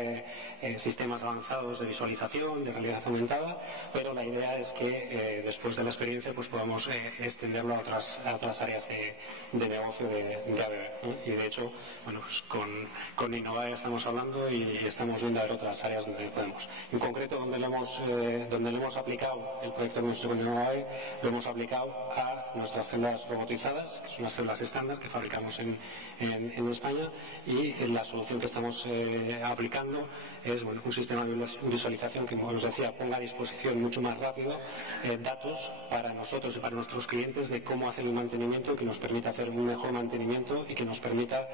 sistemas avanzados de visualización, de realidad aumentada, pero la idea es que después de la experiencia pues podamos extenderlo a otras otras áreas de negocio de ABB. Y de hecho, bueno, pues con Innovae estamos hablando y estamos viendo a ver otras áreas donde podemos. En concreto, donde lo hemos aplicado el proyecto nuestro con Innovae, lo hemos aplicado a nuestras células robotizadas, que son las células estándar que fabricamos en España, y la solución que estamos aplicando es un sistema de visualización que, como os decía, ponga a disposición mucho más rápido datos para nosotros y para nuestros clientes de cómo hacer el mantenimiento, que nos permita hacer un mejor mantenimiento y que nos permita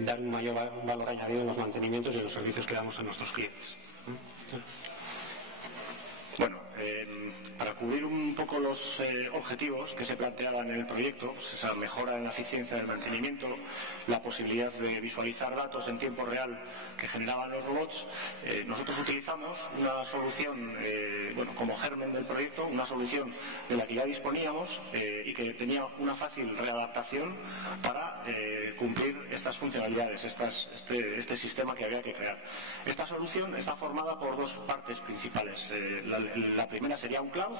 dar un mayor valor añadido en los mantenimientos y en los servicios que damos a nuestros clientes. Bueno, para cubrir un poco los objetivos que se planteaban en el proyecto, pues esa mejora en la eficiencia del mantenimiento, la posibilidad de visualizar datos en tiempo real que generaban los robots, nosotros utilizamos una solución, como germen del proyecto, una solución de la que ya disponíamos y que tenía una fácil readaptación para cumplir estas funcionalidades, este sistema que había que crear. Esta solución está formada por dos partes principales. La primera sería un cloud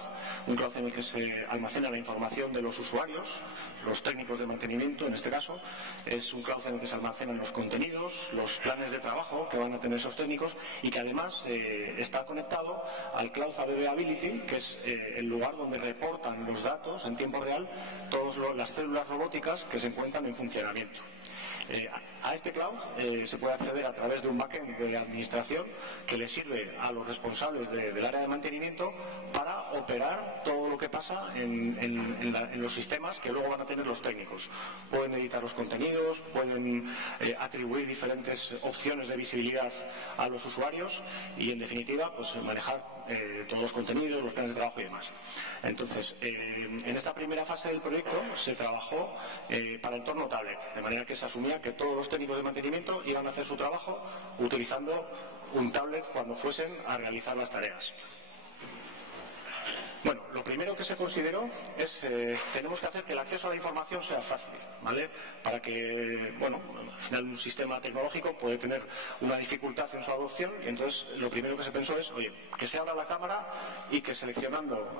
en el que se almacena la información de los usuarios, los técnicos de mantenimiento en este caso. Es un cloud en el que se almacenan los contenidos, los planes de trabajo que van a tener esos técnicos, y que además está conectado al cloud ABB Ability, que es el lugar donde reportan los datos en tiempo real todas las células robóticas que se encuentran en funcionamiento. A este cloud se puede acceder a través de un backend de administración que le sirve a los responsables del área de mantenimiento para operar todo lo que pasa en los sistemas que luego van a tener los técnicos. Pueden editar los contenidos, pueden atribuir diferentes opciones de visibilidad a los usuarios y, en definitiva, pues manejar todos los contenidos, los planes de trabajo y demás. Entonces, en esta primera fase del proyecto se trabajó para entorno tablet, de manera que se asumía que todos los técnicos de mantenimiento iban a hacer su trabajo utilizando un tablet cuando fuesen a realizar las tareas. Bueno, lo primero que se consideró es tenemos que hacer que el acceso a la información sea fácil, ¿vale? Para que, al final un sistema tecnológico puede tener una dificultad en su adopción, y entonces lo primero que se pensó es, que se abra la cámara y que seleccionando,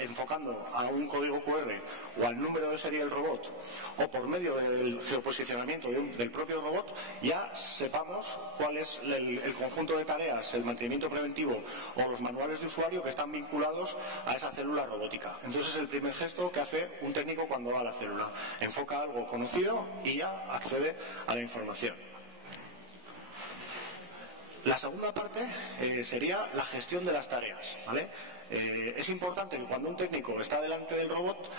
enfocando a un código QR o al número de serie del robot, o por medio del geoposicionamiento del propio robot, ya sepamos cuál es el conjunto de tareas, el mantenimiento preventivo o los manuales de usuario que están vinculados a esa célula robótica. Entonces es el primer gesto que hace un técnico cuando va a la célula. Enfoca algo conocido y ya accede a la información. La segunda parte sería la gestión de las tareas, ¿vale? Es importante que cuando un técnico está delante del robot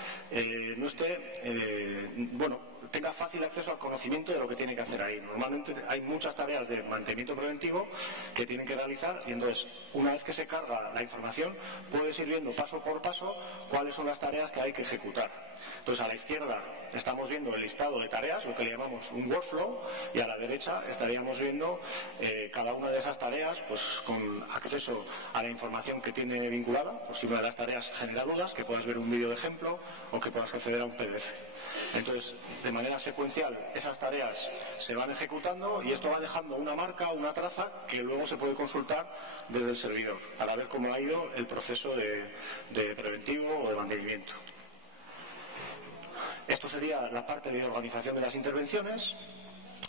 tenga fácil acceso al conocimiento de lo que tiene que hacer ahí. Normalmente hay muchas tareas de mantenimiento preventivo que tienen que realizar, y entonces, una vez que se carga la información, puedes ir viendo paso por paso cuáles son las tareas que hay que ejecutar. Entonces, a la izquierda estamos viendo el listado de tareas, lo que le llamamos un workflow, y a la derecha estaríamos viendo cada una de esas tareas pues con acceso a la información que tiene vinculada. Pues si una de las tareas genera dudas, que puedas ver un vídeo de ejemplo o que puedas acceder a un PDF. Entonces, de manera secuencial, esas tareas se van ejecutando y esto va dejando una marca, una traza, que luego se puede consultar desde el servidor para ver cómo ha ido el proceso de preventivo o de mantenimiento. Esto sería la parte de organización de las intervenciones,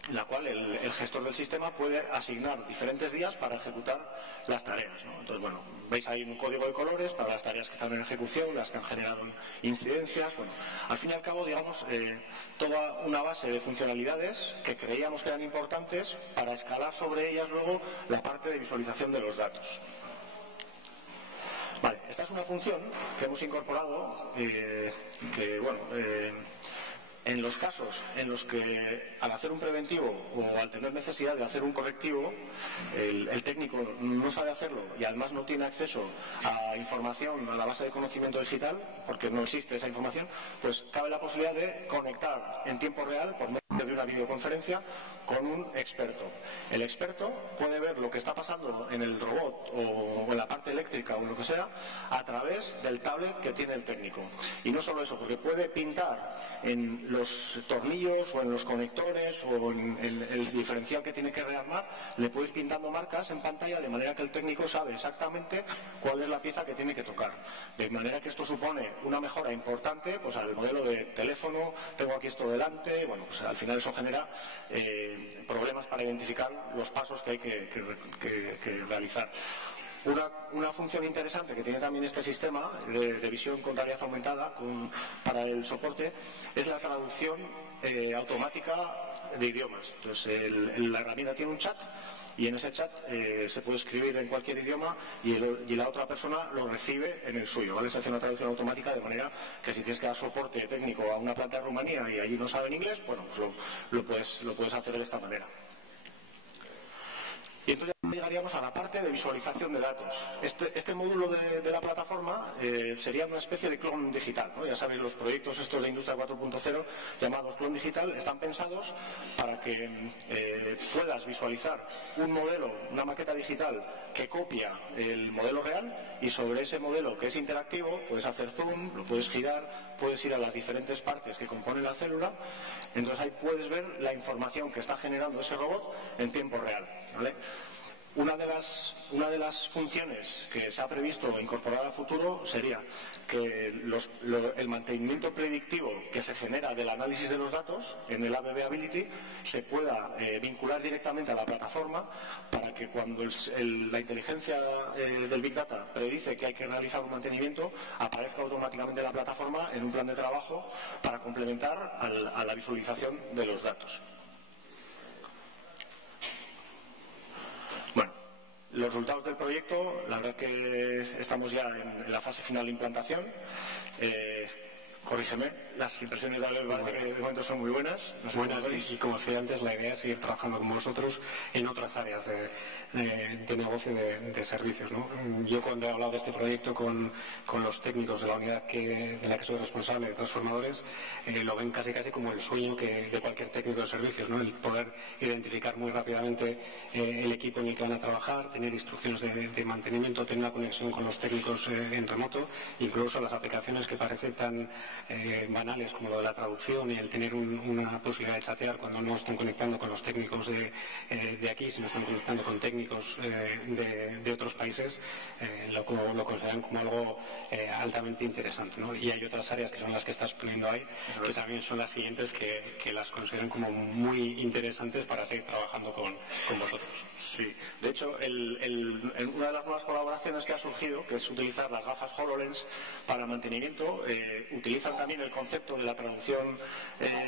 en la cual el gestor del sistema puede asignar diferentes días para ejecutar las tareas, ¿no? Entonces, veis ahí un código de colores para las tareas que están en ejecución, las que han generado incidencias. Al fin y al cabo, digamos, toda una base de funcionalidades que creíamos que eran importantes para escalar sobre ellas luego la parte de visualización de los datos. Vale, esta es una función que hemos incorporado en los casos en los que al hacer un preventivo o al tener necesidad de hacer un correctivo, el técnico no sabe hacerlo y además no tiene acceso a información, a la base de conocimiento digital, porque no existe esa información, pues cabe la posibilidad de conectar en tiempo real, por medio de una videoconferencia, con un experto. El experto puede ver lo que está pasando en el robot o en la parte eléctrica o en lo que sea a través del tablet que tiene el técnico. Y no solo eso, porque puede pintar en los tornillos o en los conectores o en el diferencial que tiene que rearmar, le puede ir pintando marcas en pantalla de manera que el técnico sabe exactamente cuál es la pieza que tiene que tocar. De manera que esto supone una mejora importante pues al modelo de teléfono, tengo aquí esto delante, bueno, pues al final eso genera problemas para identificar los pasos que hay que realizar. Una función interesante que tiene también este sistema de visión con realidad aumentada para el soporte es la traducción automática de idiomas. Entonces, la herramienta tiene un chat y en ese chat se puede escribir en cualquier idioma y la otra persona lo recibe en el suyo, ¿vale? Se hace una traducción automática de manera que si tienes que dar soporte técnico a una planta de Rumanía y allí no saben inglés, bueno, pues lo puedes hacer de esta manera. Y entonces llegaríamos a la parte de visualización de datos. Este módulo de la plataforma sería una especie de clon digital, ¿no? Ya sabéis, los proyectos estos de Industria 4.0 llamados clon digital están pensados para que puedas visualizar un modelo, una maqueta digital que copia el modelo real y sobre ese modelo que es interactivo puedes hacer zoom, lo puedes girar, puedes ir a las diferentes partes que componen la célula. Entonces ahí puedes ver la información que está generando ese robot en tiempo real, ¿vale? Una de las funciones que se ha previsto incorporar a futuro sería que el mantenimiento predictivo que se genera del análisis de los datos en el ABB Ability se pueda vincular directamente a la plataforma para que cuando la inteligencia del Big Data predice que hay que realizar un mantenimiento, aparezca automáticamente la plataforma en un plan de trabajo para complementar a la visualización de los datos. Los resultados del proyecto, la verdad que estamos ya en la fase final de implantación. Corrígeme, las impresiones de Abel de momento son muy buenas. No sé buenas, y como decía antes, la idea es seguir trabajando con vosotros en otras áreas de negocio de servicios, ¿no? Yo cuando he hablado de este proyecto con los técnicos de la unidad de la que soy responsable de transformadores, lo ven casi como el sueño de cualquier técnico de servicios, ¿no? El poder identificar muy rápidamente el equipo en el que van a trabajar, tener instrucciones de mantenimiento, tener una conexión con los técnicos en remoto, incluso las aplicaciones que parecen tan banales como lo de la traducción y el tener una posibilidad de chatear cuando no están conectando con los técnicos de aquí, sino están conectando con técnicos de otros países, lo consideran como algo altamente interesante, ¿no? Y hay otras áreas que son las que estás poniendo ahí, que también son las siguientes que las consideran como muy interesantes para seguir trabajando con vosotros. Sí, de hecho, una de las nuevas colaboraciones que ha surgido, que es utilizar las gafas HoloLens para mantenimiento, utilizan también el concepto de la traducción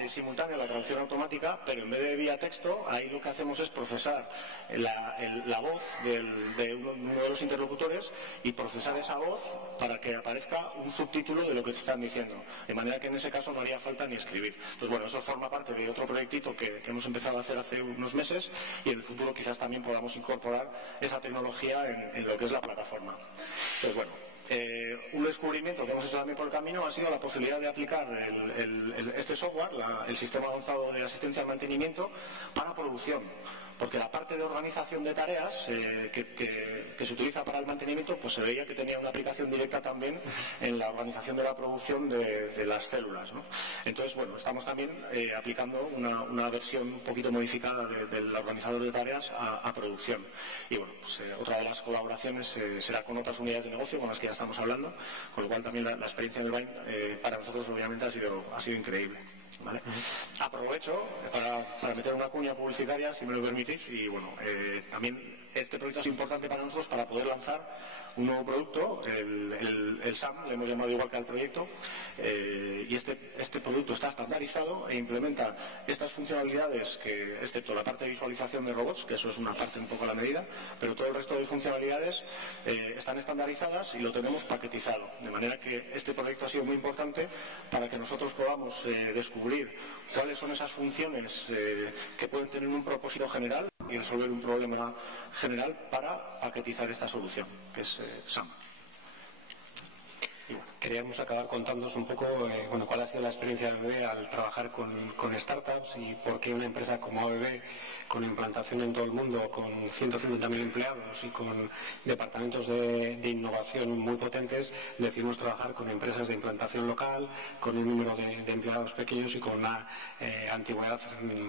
simultánea, la traducción automática, pero en vez de vía texto, ahí lo que hacemos es procesar la voz de uno de los interlocutores y procesar esa voz para que aparezca un subtítulo de lo que te están diciendo, de manera que en ese caso no haría falta ni escribir. Entonces, bueno, eso forma parte de otro proyectito que hemos empezado a hacer hace unos meses y en el futuro quizás también podamos incorporar esa tecnología en lo que es la plataforma. Pues bueno, un descubrimiento que hemos hecho también por el camino ha sido la posibilidad de aplicar este software, el sistema avanzado de asistencia al mantenimiento, para producción. Porque la parte de organización de tareas que se utiliza para el mantenimiento, pues se veía que tenía una aplicación directa también en la organización de la producción de las células, ¿no? Entonces, bueno, estamos también aplicando una versión un poquito modificada del organizador de tareas a producción. Y bueno, pues, otra de las colaboraciones será con otras unidades de negocio con las que ya estamos hablando, con lo cual también la experiencia en el BAIN para nosotros obviamente ha sido increíble. ¿Vale? Aprovecho para meter una cuña publicitaria, si me lo permitís, y bueno, también este proyecto es importante para nosotros para poder lanzar un nuevo producto, el SAM, le hemos llamado igual que al proyecto, y este producto está estandarizado e implementa estas funcionalidades que, excepto la parte de visualización de robots, que eso es una parte un poco a la medida, pero todo el resto de funcionalidades están estandarizadas y lo tenemos paquetizado, de manera que este proyecto ha sido muy importante para que nosotros podamos descubrir cuáles son esas funciones que pueden tener un propósito general y resolver un problema general para paquetizar esta solución, que es SAM. Y bueno. queríamos acabar contándoos un poco cuál ha sido la experiencia de ABB al trabajar con startups y por qué una empresa como ABB, con implantación en todo el mundo, con 150.000 empleados y con departamentos de innovación muy potentes, decidimos trabajar con empresas de implantación local, con un número de empleados pequeños y con una antigüedad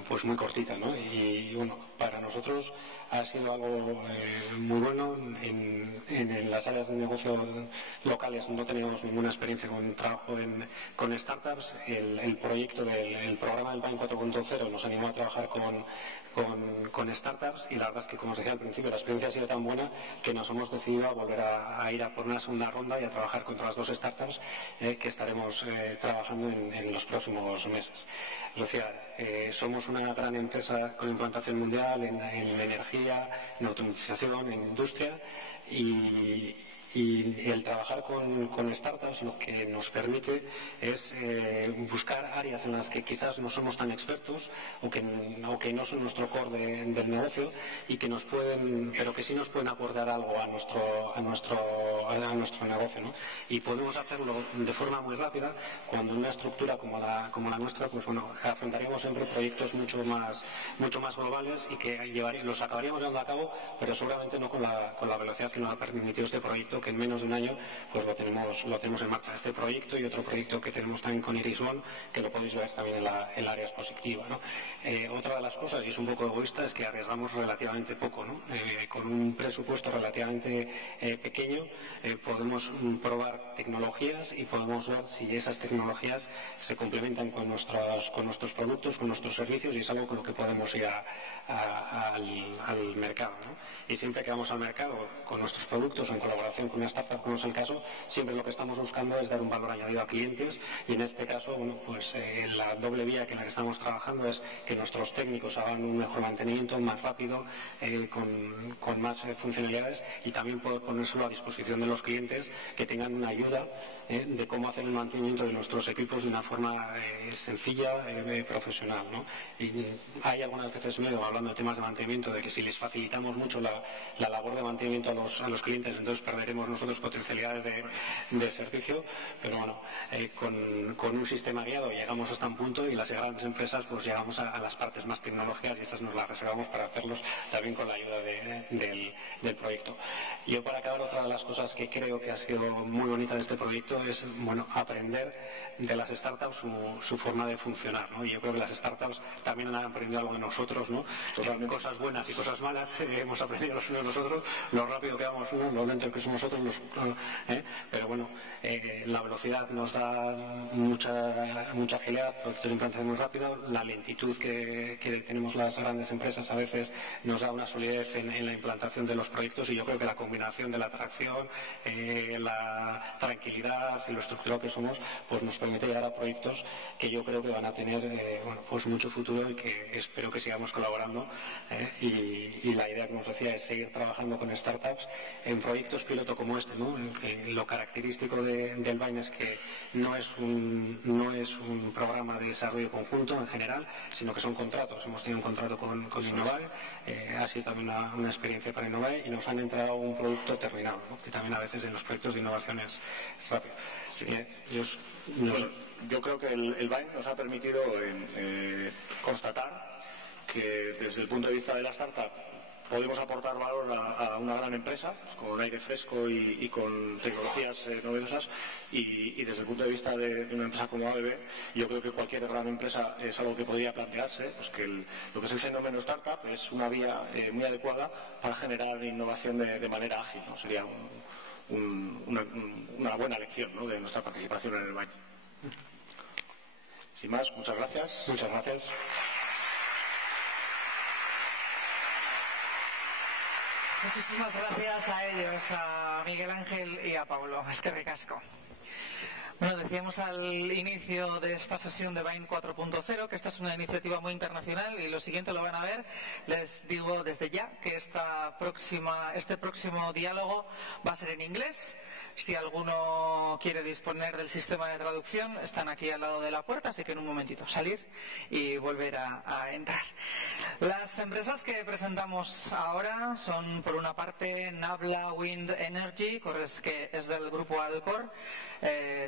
pues muy cortita, ¿no? Y bueno, para nosotros ha sido algo muy bueno. En las áreas de negocio locales no teníamos ninguna experiencia con trabajo con startups. El proyecto del programa del Bain 4.0 nos animó a trabajar con startups y la verdad es que, como os decía al principio, la experiencia ha sido tan buena que nos hemos decidido a volver a ir a por una segunda ronda y a trabajar con otras 2 startups que estaremos trabajando en los próximos meses. Es decir, somos una gran empresa con implantación mundial en energía, en automatización, en industria y el trabajar con startups lo que nos permite es buscar áreas en las que quizás no somos tan expertos o que no son nuestro core del negocio y que nos pueden, pero que sí nos pueden aportar algo a nuestro negocio, ¿no? Y podemos hacerlo de forma muy rápida cuando en una estructura como la nuestra, pues bueno, afrontaríamos siempre proyectos mucho más globales y que los acabaríamos llevando a cabo, pero seguramente no con la velocidad que nos ha permitido este proyecto, que en menos de un año pues lo tenemos en marcha. Este proyecto y otro proyecto que tenemos también con Iris One, que lo podéis ver también en la área expositiva, ¿no? Otra de las cosas, y es un poco egoísta, es que arriesgamos relativamente poco, ¿no? Con un presupuesto relativamente pequeño podemos probar tecnologías y podemos ver si esas tecnologías se complementan con nuestros productos, con nuestros servicios, y es algo con lo que podemos ir al mercado, ¿no? Y siempre que vamos al mercado con nuestros productos en colaboración con una startup, como es el caso, siempre lo que estamos buscando es dar un valor añadido a clientes, y en este caso, bueno, pues la doble vía en la que estamos trabajando es que nuestros técnicos hagan un mejor mantenimiento, más rápido, con más funcionalidades, y también poder ponérselo a disposición de los clientes, que tengan una ayuda de cómo hacer el mantenimiento de nuestros equipos de una forma sencilla, profesional, ¿no? Y hay algunas veces miedo, hablando de temas de mantenimiento, de que si les facilitamos mucho la labor de mantenimiento a los clientes, entonces perderemos nosotros potencialidades de servicio, pero bueno, con un sistema guiado llegamos hasta un punto, y las grandes empresas pues llegamos a las partes más tecnológicas, y esas nos las reservamos para hacerlos también con la ayuda del proyecto. Y yo, para acabar, otra de las cosas que creo que ha sido muy bonita de este proyecto es, bueno, aprender de las startups su forma de funcionar, ¿no? Y yo creo que las startups también han aprendido algo de nosotros, ¿no? Cosas buenas y cosas malas hemos aprendido los unos de nosotros, lo rápido que vamos uno, lo lento que somos otros, pero bueno, la velocidad nos da mucha agilidad, proyectos de implantación muy rápido, la lentitud que tenemos las grandes empresas a veces nos da una solidez en la implantación de los proyectos, y yo creo que la combinación de la atracción, la tranquilidad y lo estructurado que somos, pues nos permite llegar a proyectos que yo creo que van a tener pues mucho futuro, y que espero que sigamos colaborando, y la idea, como os decía, es seguir trabajando con startups en proyectos piloto como este, ¿no? Lo característico del Bain es que no es un programa de desarrollo conjunto en general, sino que son contratos. Hemos tenido un contrato con Innovae, ha sido también una experiencia para Innovae, y nos han entregado un producto terminado, ¿no? Que también a veces en los proyectos de innovación es rápido. Así que yo creo que el Bain nos ha permitido constatar que desde el punto de vista de la startup podemos aportar valor a una gran empresa, pues, con aire fresco y con tecnologías novedosas, y desde el punto de vista de una empresa como ABB, yo creo que cualquier gran empresa es algo que podría plantearse, pues que lo que es el fenómeno startup es una vía muy adecuada para generar innovación de manera ágil, ¿no? Sería una buena lección, ¿no?, de nuestra participación en el Bain. Sin más, muchas gracias. Muchas gracias. Muchísimas gracias a ellos, a Miguel Ángel y a Pablo. Es que ricasco. Bueno, decíamos al inicio de esta sesión de Bind 4.0 que esta es una iniciativa muy internacional y lo siguiente lo van a ver. Les digo desde ya que este próximo diálogo va a ser en inglés. Si alguno quiere disponer del sistema de traducción, están aquí al lado de la puerta, así que en un momentito salir y volver a entrar. Las empresas que presentamos ahora son, por una parte, Nabla Wind Energy, que es del grupo Alcor.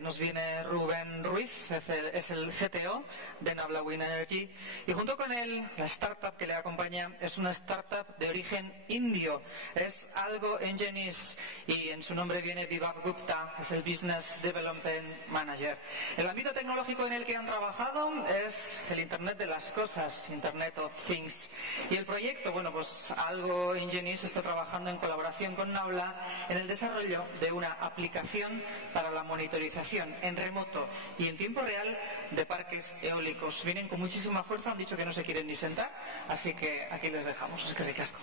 Nos viene Rubén Ruiz, es el CTO de Nabla Wind Energy, y junto con él, la startup que le acompaña es una startup de origen indio, es Algo Engineers, y en su nombre viene Vibhav Gupta, es el Business Development Manager. El ámbito tecnológico en el que han trabajado es el Internet de las Cosas, Internet of Things, y el proyecto, bueno, pues Algo Engineers está trabajando en colaboración con Nabla en el desarrollo de una aplicación para la monitorización en remoto y en tiempo real de parques eólicos. Vienen con muchísima fuerza, han dicho que no se quieren ni sentar, así que aquí les dejamos. Es que ricasco.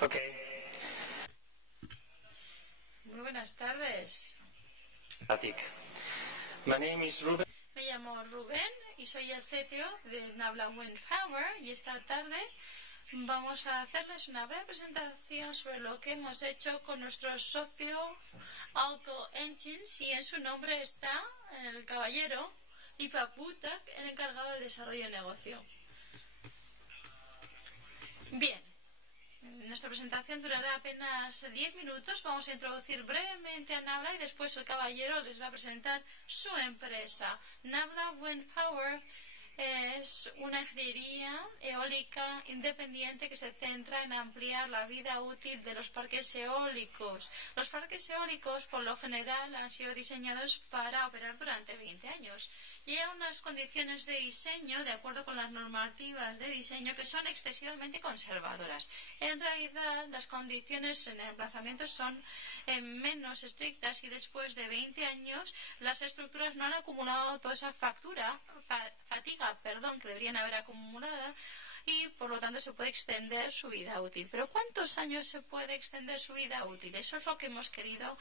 Okay. Muy buenas tardes. Atik. My name is Ruben. Me llamo Rubén y soy el CTO de Nabla Wind Power, y esta tarde vamos a hacerles una breve presentación sobre lo que hemos hecho con nuestro socio Algo Engines, y en su nombre está el caballero Vibhav Gupta, el encargado del desarrollo de negocio. Bien, nuestra presentación durará apenas 10 minutos. Vamos a introducir brevemente a Nabla y después el caballero les va a presentar su empresa. Nabla Wind Power es una ingeniería eólica independiente que se centra en ampliar la vida útil de los parques eólicos. Los parques eólicos, por lo general, han sido diseñados para operar durante 20 años. Y hay unas condiciones de diseño, de acuerdo con las normativas de diseño, que son excesivamente conservadoras. En realidad, las condiciones en el emplazamiento son menos estrictas, y después de 20 años las estructuras no han acumulado toda esa fatiga que deberían haber acumulado, y por lo tanto se puede extender su vida útil. Pero ¿cuántos años se puede extender su vida útil? Eso es lo que hemos querido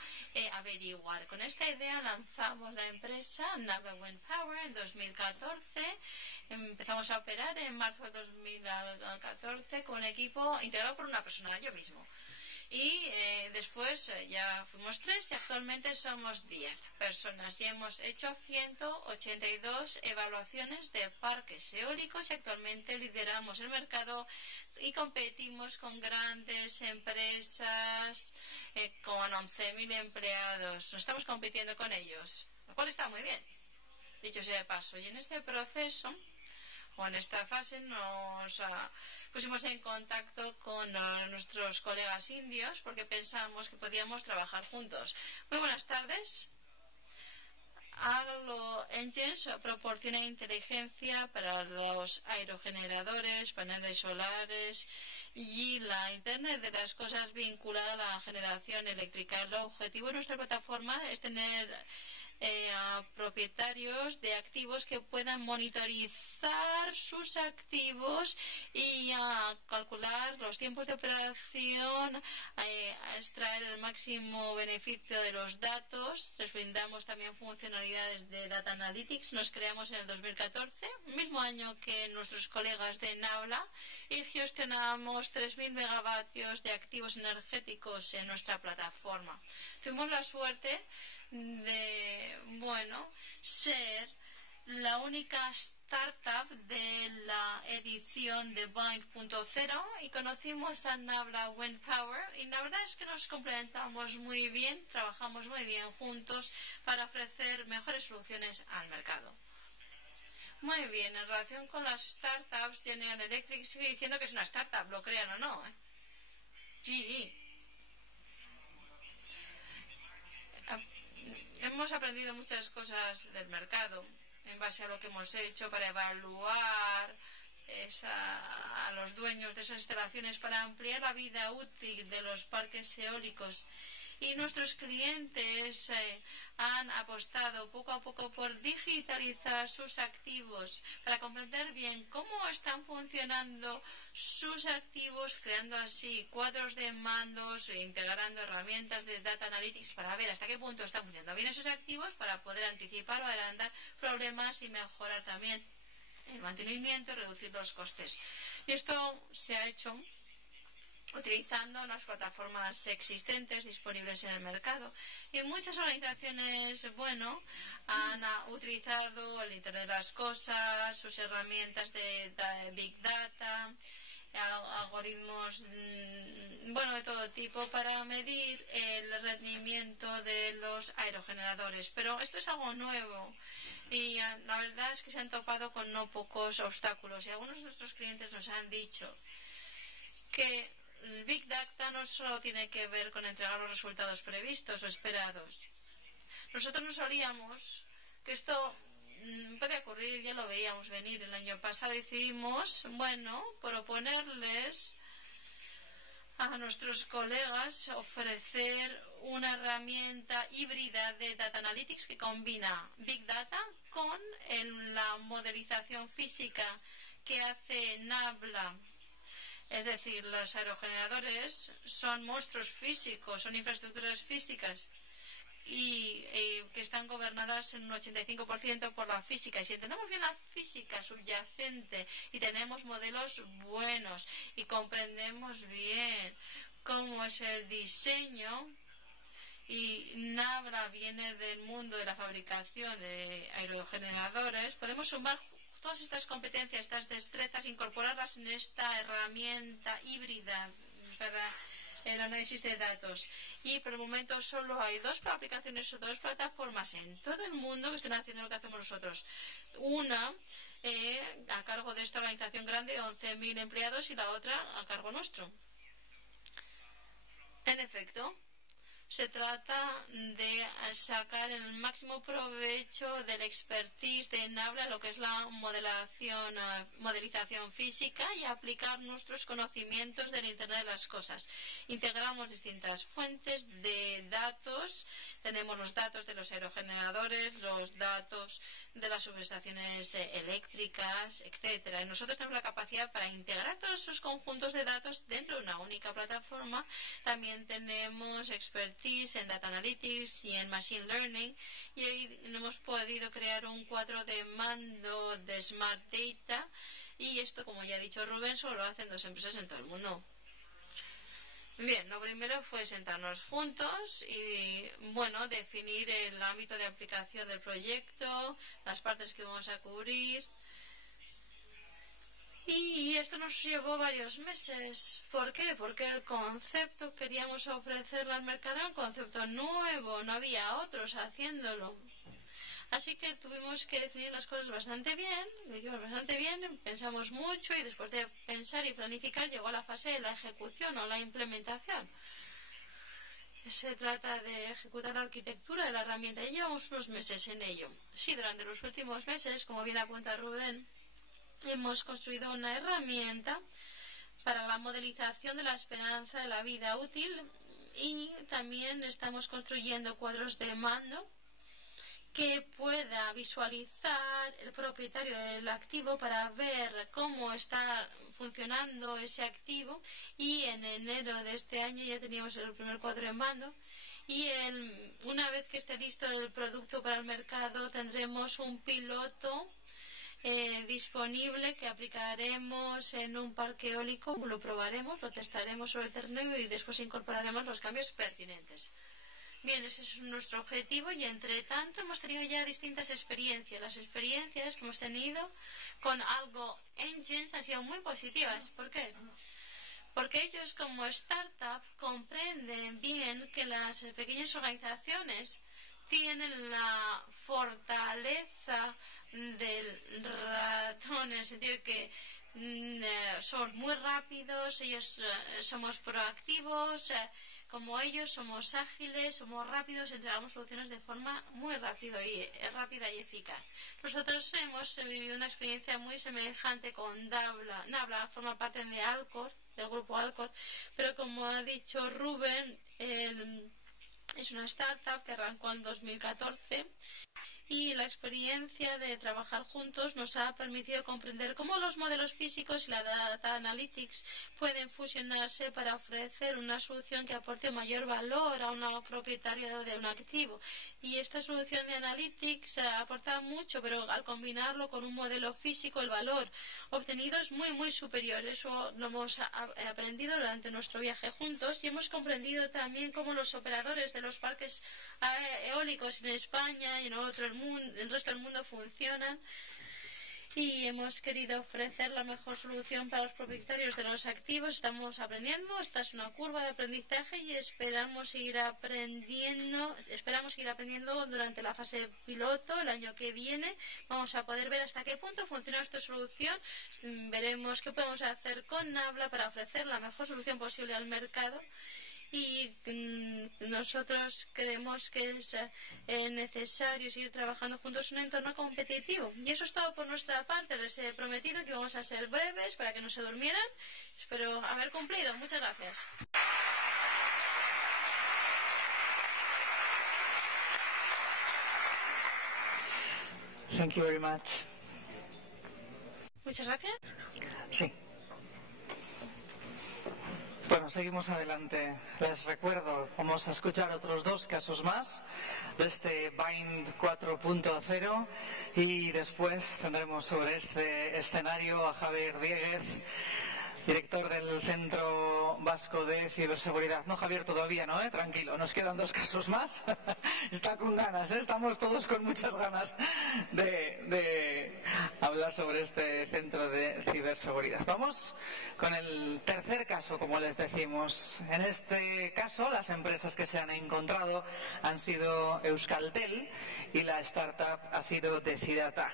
averiguar. Con esta idea lanzamos la empresa Nabla Wind Power en 2014. Empezamos a operar en marzo de 2014 con un equipo integrado por una persona, yo mismo. Y después ya fuimos 3 y actualmente somos 10 personas, y hemos hecho 182 evaluaciones de parques eólicos, y actualmente lideramos el mercado y competimos con grandes empresas con 11.000 empleados. No estamos compitiendo con ellos, lo cual está muy bien, dicho sea de paso. Y en este proceso, o en esta fase, nos pusimos en contacto con nuestros colegas indios porque pensamos que podíamos trabajar juntos. Muy buenas tardes. Algo Engines proporciona inteligencia para los aerogeneradores, paneles solares y la Internet de las Cosas vinculada a la generación eléctrica. El objetivo de nuestra plataforma es tener a propietarios de activos que puedan monitorizar sus activos y a calcular los tiempos de operación, a extraer el máximo beneficio de los datos. Les brindamos también funcionalidades de Data Analytics. Nos creamos en el 2014, mismo año que nuestros colegas de Nabla, y gestionamos 3.000 megavatios de activos energéticos en nuestra plataforma. Tuvimos la suerte de, ser la única startup de la edición de Bind.0, y conocimos a Nabla Wind Power, y la verdad es que nos complementamos muy bien, trabajamos muy bien juntos para ofrecer mejores soluciones al mercado. Muy bien, en relación con las startups, General Electric sigue diciendo que es una startup, lo crean o no, GE. Hemos aprendido muchas cosas del mercado en base a lo que hemos hecho para evaluar a los dueños de esas instalaciones para ampliar la vida útil de los parques eólicos. y nuestros clientes han apostado poco a poco por digitalizar sus activos para comprender bien cómo están funcionando sus activos, creando así cuadros de mandos e integrando herramientas de Data Analytics para ver hasta qué punto están funcionando bien esos activos para poder anticipar o adelantar problemas y mejorar también el mantenimiento y reducir los costes. Y esto se ha hecho utilizando las plataformas existentes disponibles en el mercado. Y muchas organizaciones, han utilizado el Internet de las Cosas, sus herramientas de Big Data, algoritmos, de todo tipo para medir el rendimiento de los aerogeneradores. Pero esto es algo nuevo y la verdad es que se han topado con no pocos obstáculos. Y algunos de nuestros clientes nos han dicho que el Big Data no solo tiene que ver con entregar los resultados previstos o esperados. Nosotros no sabíamos que esto puede ocurrir, ya lo veíamos venir el año pasado. Decidimos, proponerles a nuestros colegas ofrecer una herramienta híbrida de Data Analytics que combina Big Data con la modelización física que hace Nabla. Es decir, los aerogeneradores son monstruos físicos, son infraestructuras físicas y que están gobernadas en un 85% por la física. Y si entendemos bien la física subyacente y tenemos modelos buenos y comprendemos bien cómo es el diseño, y Nabla viene del mundo de la fabricación de aerogeneradores, podemos sumar todas estas competencias, estas destrezas, incorporarlas en esta herramienta híbrida para el análisis de datos. Y por el momento solo hay dos aplicaciones o dos plataformas en todo el mundo que están haciendo lo que hacemos nosotros. Una a cargo de esta organización grande de 11.000 empleados y la otra a cargo nuestro. En efecto, se trata de sacar el máximo provecho del expertise de Nabla, lo que es la modelización física, y aplicar nuestros conocimientos del Internet de las Cosas. Integramos distintas fuentes de datos. Tenemos los datos de los aerogeneradores, los datos de las subestaciones eléctricas, etcétera. Y nosotros tenemos la capacidad para integrar todos esos conjuntos de datos dentro de una única plataforma. También tenemos expertise en Data Analytics y en Machine Learning, y hoy hemos podido crear un cuadro de mando de Smart Data, y esto, como ya ha dicho Rubén, solo lo hacen 2 empresas en todo el mundo. Bien, lo primero fue sentarnos juntos y, definir el ámbito de aplicación del proyecto, las partes que vamos a cubrir. Y esto nos llevó varios meses. ¿Por qué? Porque el concepto queríamos ofrecerle al mercado, era un concepto nuevo, no había otros haciéndolo. Así que tuvimos que definir las cosas bastante bien, lo hicimos bastante bien, pensamos mucho y después de pensar y planificar llegó a la fase de la ejecución o la implementación. Se trata de ejecutar la arquitectura de la herramienta y llevamos unos meses en ello. Sí, durante los últimos meses, como bien apunta Rubén, hemos construido una herramienta para la modelización de la esperanza de la vida útil, y también estamos construyendo cuadros de mando que pueda visualizar el propietario del activo para ver cómo está funcionando ese activo. Y en enero de este año ya teníamos el primer cuadro de mando, y una vez que esté listo el producto para el mercado tendremos un piloto disponible que aplicaremos en un parque eólico. Lo probaremos, lo testaremos sobre el terreno y después incorporaremos los cambios pertinentes. Bien, ese es nuestro objetivo, y entre tanto hemos tenido ya distintas experiencias. Las experiencias que hemos tenido con Algo Engines han sido muy positivas. ¿Por qué? Porque ellos, como startup, comprenden bien que las pequeñas organizaciones tienen la fortaleza del ratón, en el sentido de que somos muy rápidos, ellos somos proactivos, como ellos somos ágiles, somos rápidos, entregamos soluciones de forma muy rápida y eficaz. Nosotros hemos vivido una experiencia muy semejante con Nabla. Nabla forma parte de Alcor, del grupo Alcor, pero como ha dicho Rubén, Es una startup que arrancó en 2014 y la experiencia de trabajar juntos nos ha permitido comprender cómo los modelos físicos y la data analytics pueden fusionarse para ofrecer una solución que aporte mayor valor a un propietario de un activo. Y esta solución de analytics aporta mucho, pero al combinarlo con un modelo físico, el valor obtenido es muy superior. Eso lo hemos aprendido durante nuestro viaje juntos y hemos comprendido también cómo los operadores de los parques eólicos en España y en el resto del mundo funcionan, y hemos querido ofrecer la mejor solución para los propietarios de los activos. Estamos aprendiendo, esta es una curva de aprendizaje y esperamos seguir aprendiendo durante la fase piloto el año que viene. Vamos a poder ver hasta qué punto funciona esta solución, veremos qué podemos hacer con Nabla para ofrecer la mejor solución posible al mercado. Y nosotros creemos que es necesario seguir trabajando juntos en un entorno competitivo. Y eso es todo por nuestra parte. Les he prometido que vamos a ser breves para que no se durmieran. Espero haber cumplido. Muchas gracias. Thank you very much. Muchas gracias. Sí. Bueno, seguimos adelante. Les recuerdo, vamos a escuchar otros 2 casos más de este Bind 4.0 y después tendremos sobre este escenario a Javier Dieguez, director del Centro Vasco de Ciberseguridad. No, Javier, todavía no, tranquilo, nos quedan 2 casos más. Está con ganas, estamos todos con muchas ganas de hablar sobre este Centro de Ciberseguridad. Vamos con el tercer caso, como les decimos. En este caso, las empresas que se han encontrado han sido Euskaltel y la startup ha sido Decidata.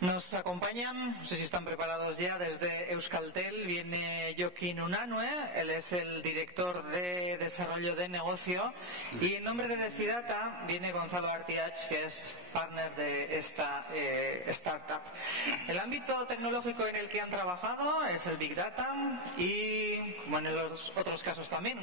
Nos acompañan, no sé si están preparados ya, desde Euskaltel viene Jokin Unanue, él es el director de desarrollo de negocio, y en nombre de Decidata viene Gonzalo Artiach, que es partner de esta startup. El ámbito tecnológico en el que han trabajado es el Big Data y, como en los otros casos también,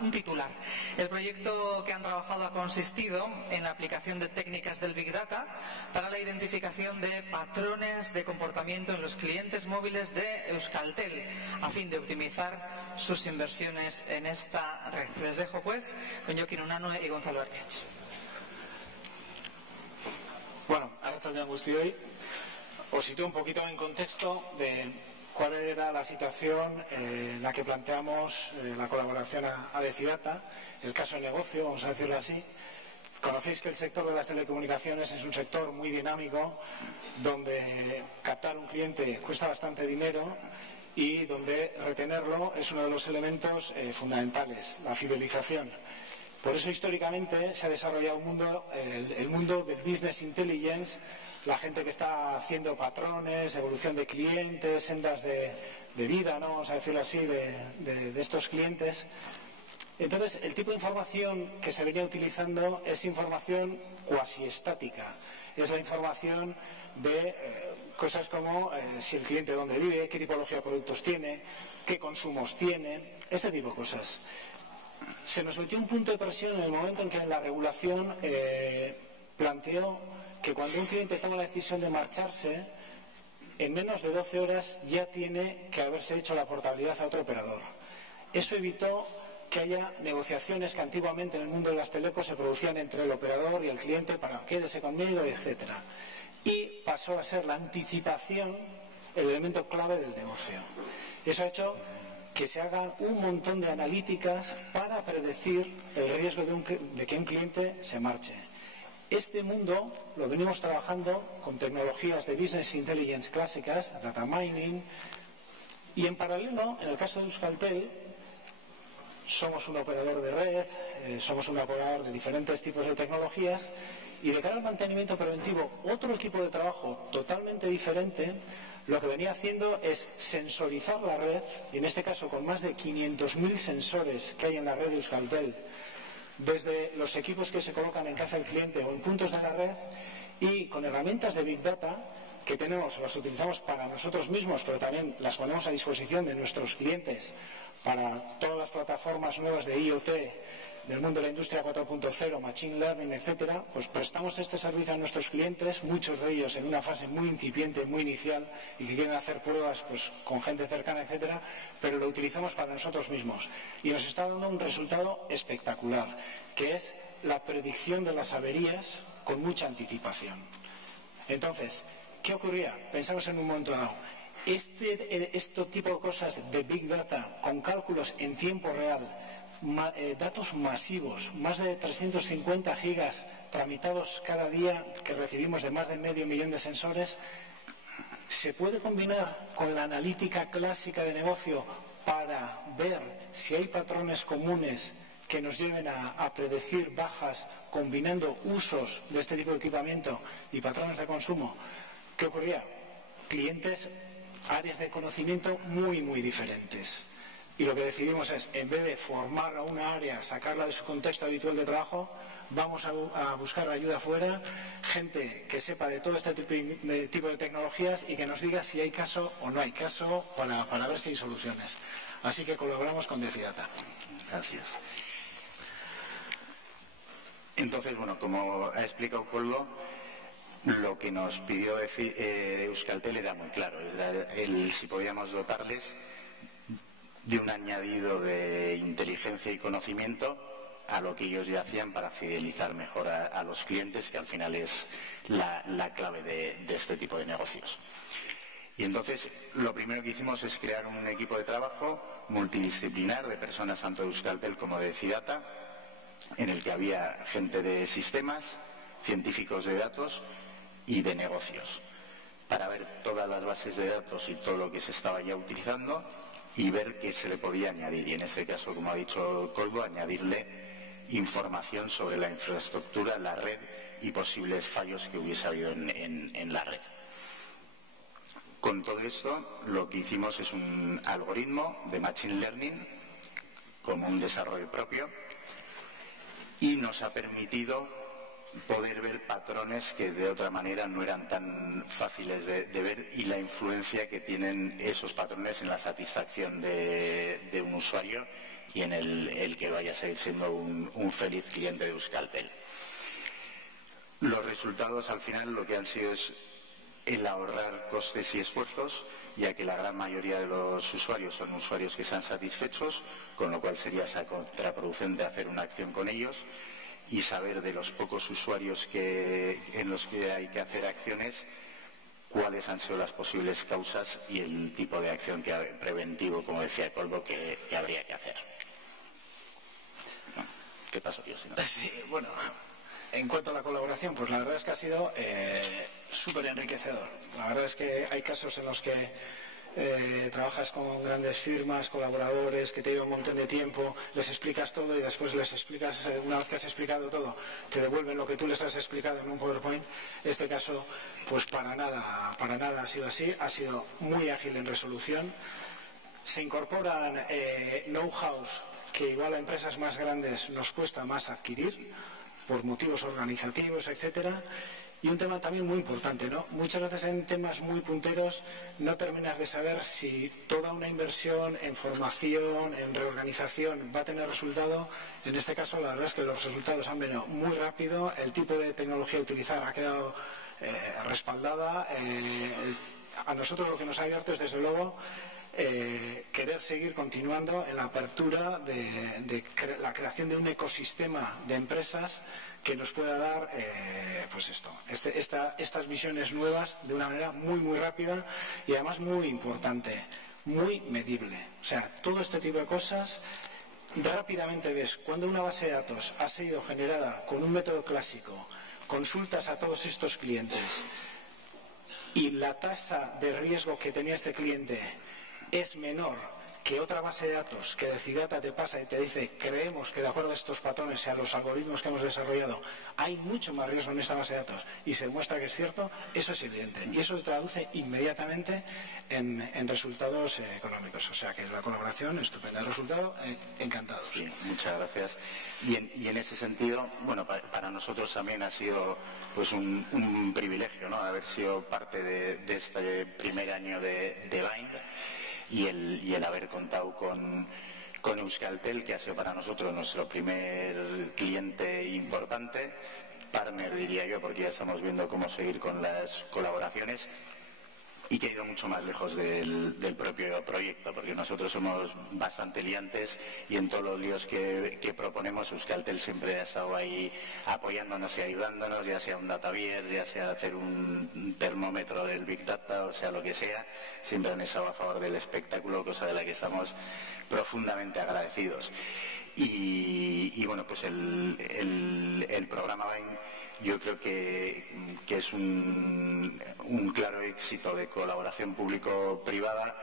un titular. El proyecto que han trabajado ha consistido en la aplicación de técnicas del Big Data para la identificación de patrones de comportamiento en los clientes móviles de Euskaltel, a fin de optimizar sus inversiones en esta red. Les dejo pues con Jokin Unanue y Gonzalo Artiach. Bueno, arratsaldeon guztioi. Os sitúo un poquito en contexto de cuál era la situación en la que planteamos la colaboración a Decidata, el caso de negocio, vamos a decirlo así. Conocéis que el sector de las telecomunicaciones es un sector muy dinámico, donde captar un cliente cuesta bastante dinero y donde retenerlo es uno de los elementos fundamentales, la fidelización. Por eso históricamente se ha desarrollado el mundo del business intelligence, la gente que está haciendo patrones, evolución de clientes, sendas de vida, ¿no? Vamos a decirlo así, de estos clientes. Entonces, el tipo de información que se venía utilizando es información cuasi estática. Es la información de cosas como si el cliente dónde vive, qué tipología de productos tiene, qué consumos tiene, este tipo de cosas. Se nos metió un punto de presión en el momento en que la regulación planteó que cuando un cliente toma la decisión de marcharse, en menos de 12 horas ya tiene que haberse hecho la portabilidad a otro operador. Eso evitó que haya negociaciones que antiguamente en el mundo de las telecos se producían entre el operador y el cliente para quédese conmigo, etc. Y pasó a ser la anticipación el elemento clave del negocio. Eso ha hecho que se hagan un montón de analíticas para predecir el riesgo de que un cliente se marche. Este mundo lo venimos trabajando con tecnologías de business intelligence clásicas, data mining, y en paralelo, en el caso de Euskaltel, somos un operador de red, somos un operador de diferentes tipos de tecnologías, y de cara al mantenimiento preventivo, otro equipo de trabajo totalmente diferente, lo que venía haciendo es sensorizar la red, y en este caso con más de 500.000 sensores que hay en la red de Euskaltel, desde los equipos que se colocan en casa del cliente o en puntos de la red, y con herramientas de Big Data que tenemos, las utilizamos para nosotros mismos, pero también las ponemos a disposición de nuestros clientes para todas las plataformas nuevas de IoT del mundo de la industria 4.0, Machine Learning, etcétera, pues prestamos este servicio a nuestros clientes, muchos de ellos en una fase muy incipiente, muy inicial, y que quieren hacer pruebas pues con gente cercana, etcétera, pero lo utilizamos para nosotros mismos. Y nos está dando un resultado espectacular, que es la predicción de las averías con mucha anticipación. Entonces, ¿qué ocurría? Pensamos en un momento dado. Este tipo de cosas de Big Data, con cálculos en tiempo real, datos masivos, más de 350 gigas tramitados cada día que recibimos de más de 500.000 de sensores, ¿se puede combinar con la analítica clásica de negocio para ver si hay patrones comunes que nos lleven a predecir bajas combinando usos de este tipo de equipamiento y patrones de consumo? ¿Qué ocurría? Clientes, áreas de conocimiento muy, muy diferentes. Y lo que decidimos es, en vez de formar a una área, sacarla de su contexto habitual de trabajo, vamos a buscar ayuda afuera, gente que sepa de todo este tipo de tecnologías y que nos diga si hay caso o no hay caso para ver si hay soluciones. Así que colaboramos con Decidata. Gracias. Entonces, bueno, como ha explicado Koldo, lo que nos pidió Euskaltel era muy claro, si podíamos dotarles de un añadido de inteligencia y conocimiento a lo que ellos ya hacían para fidelizar mejor a los clientes, que al final es la clave de este tipo de negocios. Y entonces lo primero que hicimos es crear un equipo de trabajo multidisciplinar de personas tanto de Euskaltel como de Decidata, en el que había gente de sistemas, científicos de datos y de negocios, para ver todas las bases de datos y todo lo que se estaba ya utilizando y ver qué se le podía añadir. Y en este caso, como ha dicho Koldo, añadirle información sobre la infraestructura, la red y posibles fallos que hubiese habido en la red. Con todo esto, lo que hicimos es un algoritmo de Machine Learning como un desarrollo propio y nos ha permitido poder ver patrones que de otra manera no eran tan fáciles de ver y la influencia que tienen esos patrones en la satisfacción de un usuario y en el que vaya a seguir siendo un feliz cliente de Euskaltel. Los resultados al final lo que han sido es el ahorrar costes y esfuerzos, ya que la gran mayoría de los usuarios son usuarios que están satisfechos, con lo cual sería contraproducente hacer una acción con ellos, y saber de los pocos usuarios en los que hay que hacer acciones, cuáles han sido las posibles causas y el tipo de acción preventivo, como decía Koldo, que habría que hacer. ¿Qué pasó, yo? Sí, bueno, en cuanto a la colaboración, pues la verdad es que ha sido súper enriquecedor. La verdad es que hay casos en los que trabajas con grandes firmas, colaboradores, que te llevan un montón de tiempo, les explicas todo y después les explicas, una vez que has explicado todo, te devuelven lo que tú les has explicado en un PowerPoint. Este caso, pues para nada ha sido así, ha sido muy ágil en resolución. Se incorporan know-hows que igual a empresas más grandes nos cuesta más adquirir, por motivos organizativos, etcétera. Y un tema también muy importante, ¿no? Muchas veces en temas muy punteros no terminas de saber si toda una inversión en formación, en reorganización va a tener resultado. En este caso la verdad es que los resultados han venido muy rápido, el tipo de tecnología a utilizar ha quedado respaldada. A nosotros lo que nos ha abierto es desde luego querer seguir continuando en la apertura de la creación de un ecosistema de empresas que nos pueda dar pues estas visiones nuevas de una manera muy muy rápida y además muy importante, muy medible. O sea, todo este tipo de cosas rápidamente ves cuando una base de datos ha sido generada con un método clásico, consultas a todos estos clientes y la tasa de riesgo que tenía este cliente es menor que otra base de datos que Decidata te pasa y te dice creemos que de acuerdo a estos patrones y a los algoritmos que hemos desarrollado hay mucho más riesgo en esta base de datos y se demuestra que es cierto, eso es evidente y eso se traduce inmediatamente en resultados económicos. O sea que la colaboración estupenda, el resultado encantados. Sí, muchas gracias. Y en ese sentido, bueno, para nosotros también ha sido pues un privilegio, ¿no?, haber sido parte de este primer año de Bind y el haber contado con con Euskaltel, que ha sido para nosotros nuestro primer cliente importante, partner diría yo, porque ya estamos viendo cómo seguir con las colaboraciones, y que ha ido mucho más lejos del propio proyecto, porque nosotros somos bastante liantes y en todos los líos que proponemos Euskaltel siempre ha estado ahí apoyándonos y ayudándonos, ya sea un datavier, ya sea hacer un termómetro del Big Data, o sea lo que sea, siempre han estado a favor del espectáculo, cosa de la que estamos profundamente agradecidos. Y bueno, pues el programa Bain yo creo que es un claro éxito de colaboración público-privada.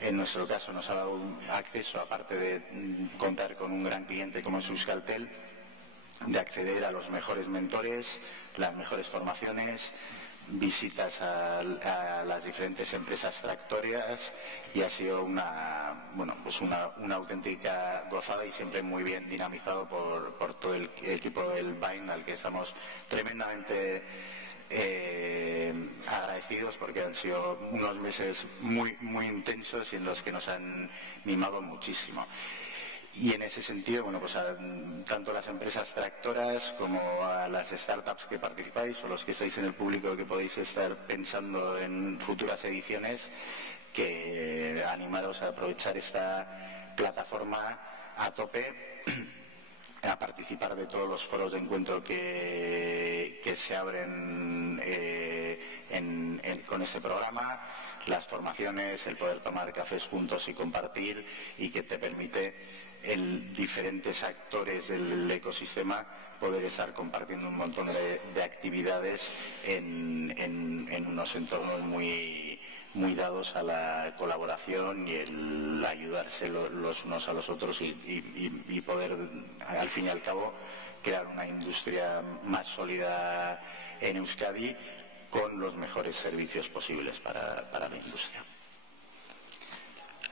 En nuestro caso nos ha dado acceso, aparte de contar con un gran cliente como es Euskaltel, de acceder a los mejores mentores, las mejores formaciones, visitas a las diferentes empresas tractorias, y ha sido una auténtica gozada y siempre muy bien dinamizado por todo el equipo del Bain, al que estamos tremendamente agradecidos, porque han sido unos meses muy, muy intensos y en los que nos han mimado muchísimo. Y en ese sentido, bueno, pues tanto las empresas tractoras como a las startups que participáis, o los que estáis en el público que podéis estar pensando en futuras ediciones, que animaros a aprovechar esta plataforma a tope, a participar de todos los foros de encuentro que se abren con este programa, las formaciones, el poder tomar cafés juntos y compartir, y que te permite diferentes actores del ecosistema poder estar compartiendo un montón de actividades en unos entornos muy, muy dados a la colaboración y el ayudarse los unos a los otros y poder, al fin y al cabo, crear una industria más sólida en Euskadi con los mejores servicios posibles para la industria.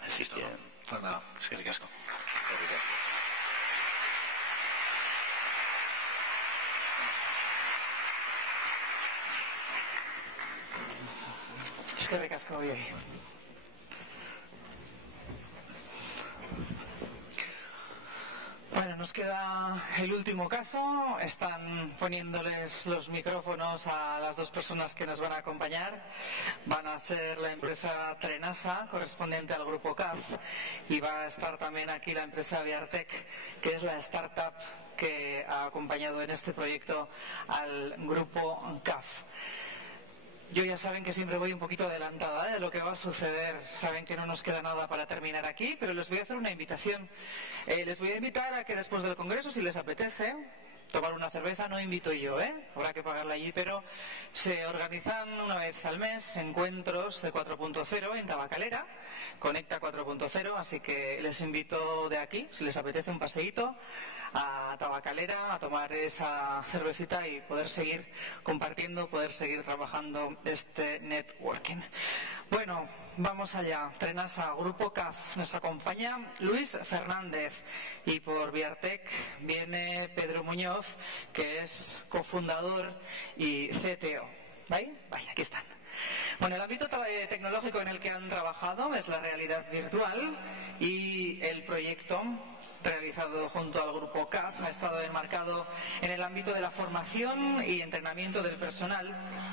Así que... Pues nada, eskerrik asko. Eskerrik asko bioi. Bueno, nos queda el último caso. Están poniéndoles los micrófonos a las dos personas que nos van a acompañar. Van a ser la empresa Trenasa, correspondiente al grupo CAF, y va a estar también aquí la empresa Biartec, que es la startup que ha acompañado en este proyecto al grupo CAF. Yo ya saben que siempre voy un poquito adelantada de lo que va a suceder. Saben que no nos queda nada para terminar aquí, pero les voy a hacer una invitación. Les voy a invitar a que después del congreso, si les apetece, tomar una cerveza. No invito yo, habrá que pagarla allí, pero se organizan una vez al mes encuentros de 4.0 en Tabacalera, Conecta 4.0, así que les invito de aquí, si les apetece un paseíto, a Tabacalera a tomar esa cervecita y poder seguir compartiendo, poder seguir trabajando este networking. Bueno, vamos allá. Trenasa, Grupo CAF, nos acompaña Luis Fernández, y por Biartec viene Pedro Muñoz, que es cofundador y CTO. ¿Vale? Vaya, aquí están. Bueno, el ámbito tecnológico en el que han trabajado es la realidad virtual, y el proyecto realizado junto al grupo CAF ha estado enmarcado en el ámbito de la formación y entrenamiento del personal,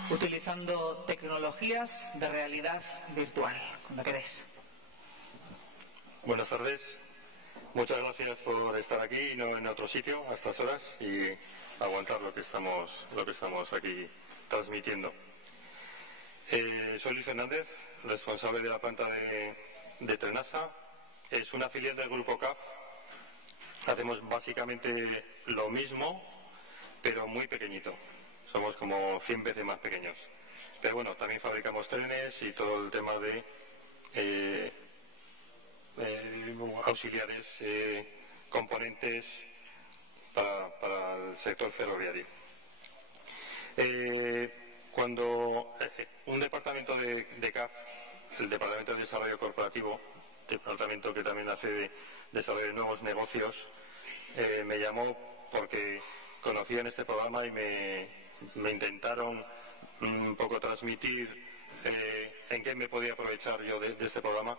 utilizando tecnologías de realidad virtual. Cuando queréis. Buenas tardes. Muchas gracias por estar aquí y no en otro sitio a estas horas, y aguantar lo que estamos aquí transmitiendo. Soy Luis Fernández, responsable de la planta de Trenasa. Es una filial del grupo CAF. Hacemos básicamente lo mismo, pero muy pequeñito. Somos como 100 veces más pequeños. Pero bueno, también fabricamos trenes y todo el tema de auxiliares, componentes para el sector ferroviario. Cuando un departamento de CAF, el Departamento de Desarrollo Corporativo, departamento que también hace de desarrollo de nuevos negocios, me llamó porque conocían este programa y me intentaron un poco transmitir en qué me podía aprovechar yo de este programa.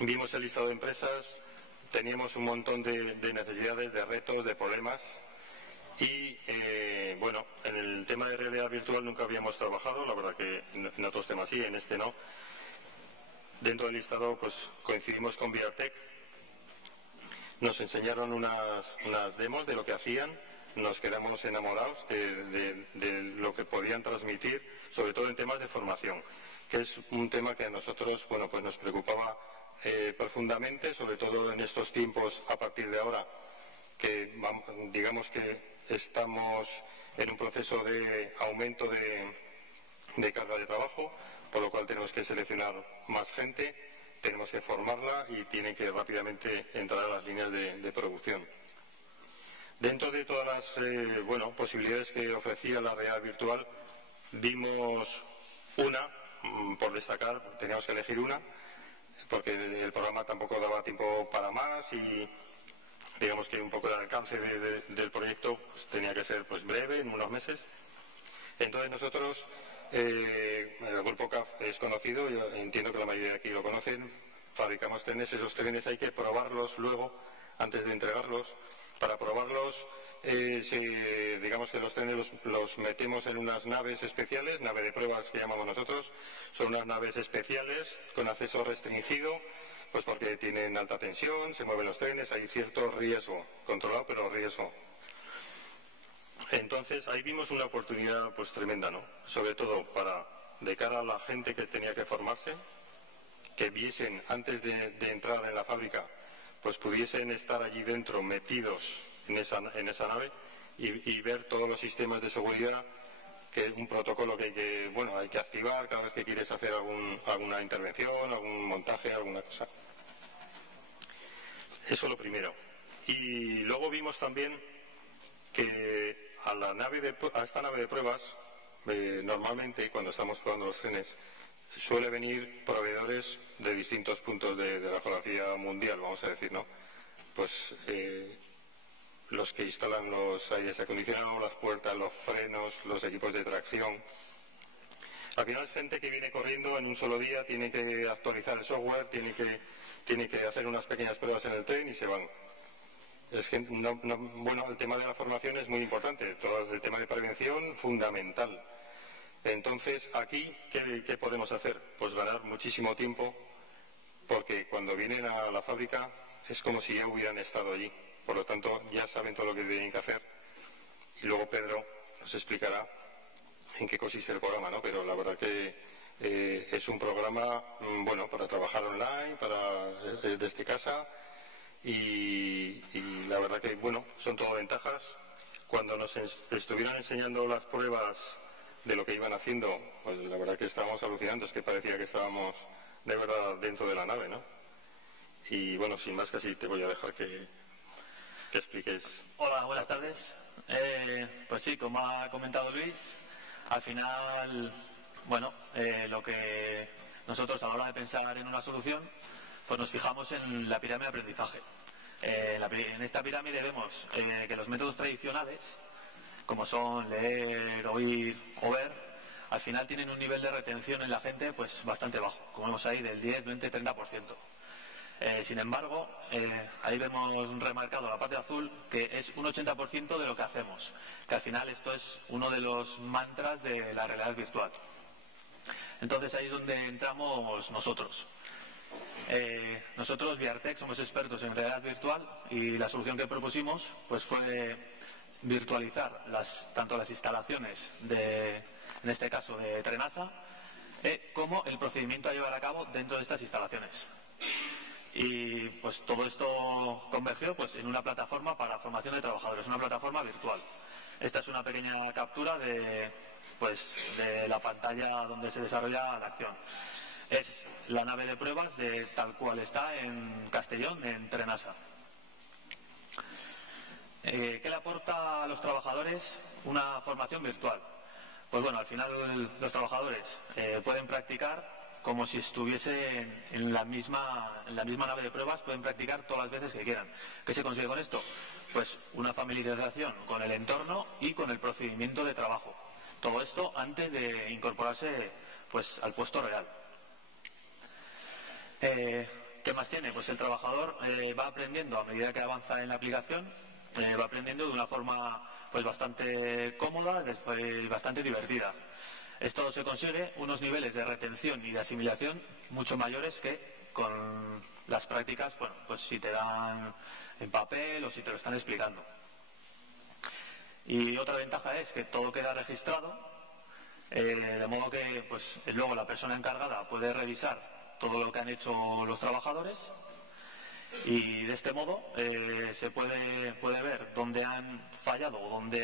Vimos el listado de empresas, teníamos un montón de necesidades, de retos, de problemas y bueno, en el tema de realidad virtual nunca habíamos trabajado, la verdad que en otros temas sí, en este no. Dentro del listado pues coincidimos con VRTech, nos enseñaron unas demos de lo que hacían, nos quedamos enamorados de lo que podían transmitir, sobre todo en temas de formación, que es un tema que a nosotros, bueno, pues nos preocupaba profundamente, sobre todo en estos tiempos a partir de ahora, que digamos que estamos en un proceso de aumento de carga de trabajo, por lo cual tenemos que seleccionar más gente, tenemos que formarla y tienen que rápidamente entrar a las líneas de producción. Dentro de todas las posibilidades que ofrecía la realidad virtual, vimos una, por destacar, teníamos que elegir una, porque el programa tampoco daba tiempo para más y digamos que un poco el alcance del proyecto pues, tenía que ser pues, breve, en unos meses. Entonces nosotros, el grupo CAF es conocido, yo entiendo que la mayoría de aquí lo conocen, fabricamos trenes, esos trenes hay que probarlos luego, antes de entregarlos. Para probarlos, digamos que los trenes los metemos en unas naves especiales, nave de pruebas que llamamos nosotros, son unas naves especiales con acceso restringido, pues porque tienen alta tensión, se mueven los trenes, hay cierto riesgo, controlado pero riesgo. Entonces ahí vimos una oportunidad pues tremenda, ¿no? Sobre todo de cara a la gente que tenía que formarse, que viesen antes de entrar en la fábrica, pues pudiesen estar allí dentro metidos en esa nave y ver todos los sistemas de seguridad, que es un protocolo que hay que activar cada vez que quieres hacer alguna intervención, algún montaje, alguna cosa. Eso es lo primero. Y luego vimos también que a esta nave de pruebas, normalmente cuando estamos probando los trenes, suele venir proveedores de distintos puntos de la geografía mundial, vamos a decir, ¿no? Pues los que instalan los aires acondicionados, las puertas, los frenos, los equipos de tracción. Al final es gente que viene corriendo en un solo día, tiene que actualizar el software, tiene que hacer unas pequeñas pruebas en el tren y se van. Bueno, el tema de la formación es muy importante, todo el tema de prevención fundamental. Entonces, aquí, ¿qué podemos hacer? Pues ganar muchísimo tiempo, porque cuando vienen a la fábrica es como si ya hubieran estado allí. Por lo tanto, ya saben todo lo que tienen que hacer. Y luego Pedro nos explicará en qué consiste el programa, ¿no? Pero la verdad que es un programa, bueno, para trabajar online, desde casa, y la verdad que, bueno, son todo ventajas. Cuando nos estuvieron enseñando las pruebas de lo que iban haciendo, pues la verdad que estábamos alucinando, es que parecía que estábamos de verdad dentro de la nave, ¿no? Y bueno, sin más, casi te voy a dejar que expliques. Hola, buenas tardes. Pues sí, como ha comentado Luis, al final, bueno, lo que nosotros a la hora de pensar en una solución, pues nos fijamos en la pirámide de aprendizaje. En esta pirámide vemos que los métodos tradicionales, como son leer, oír o ver, al final tienen un nivel de retención en la gente pues bastante bajo, como vemos ahí del 10, 20, 30%. Sin embargo, ahí vemos remarcado la parte azul, que es un 80% de lo que hacemos, que al final esto es uno de los mantras de la realidad virtual. Entonces ahí es donde entramos nosotros. Nosotros, VRTech, somos expertos en realidad virtual y la solución que propusimos pues fue virtualizar tanto las instalaciones en este caso de Trenasa, como el procedimiento a llevar a cabo dentro de estas instalaciones. Y pues todo esto convergió pues en una plataforma para formación de trabajadores, una plataforma virtual. Esta es una pequeña captura de la pantalla donde se desarrolla la acción. Es la nave de pruebas de tal cual está en Castellón, en Trenasa. ¿Qué le aporta a los trabajadores una formación virtual? Pues bueno, al final los trabajadores pueden practicar como si estuviesen en la misma nave de pruebas, pueden practicar todas las veces que quieran. ¿Qué se consigue con esto? Pues una familiarización con el entorno y con el procedimiento de trabajo. Todo esto antes de incorporarse pues al puesto real. ¿Qué ¿Qué más tiene? Pues el trabajador va aprendiendo a medida que avanza en la aplicación, va aprendiendo de una forma pues bastante cómoda y bastante divertida. Esto se consigue unos niveles de retención y de asimilación mucho mayores que con las prácticas, bueno, pues si te dan en papel o si te lo están explicando. Y otra ventaja es que todo queda registrado, de modo que pues luego la persona encargada puede revisar todo lo que han hecho los trabajadores y de este modo se puede ver dónde han fallado o dónde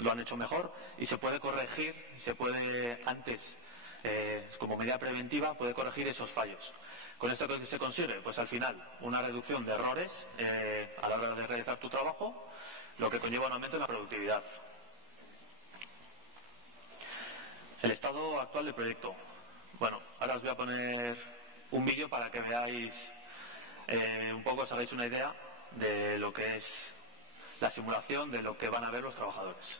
lo han hecho mejor y se puede corregir, se puede antes, como medida preventiva, puede corregir esos fallos. ¿Con esto qué se consigue? Pues al final una reducción de errores a la hora de realizar tu trabajo, lo que conlleva un aumento en la productividad. El estado actual del proyecto. Bueno, ahora os voy a poner un vídeo para que veáis un poco, os hagáis una idea de lo que es la simulación, de lo que van a ver los trabajadores.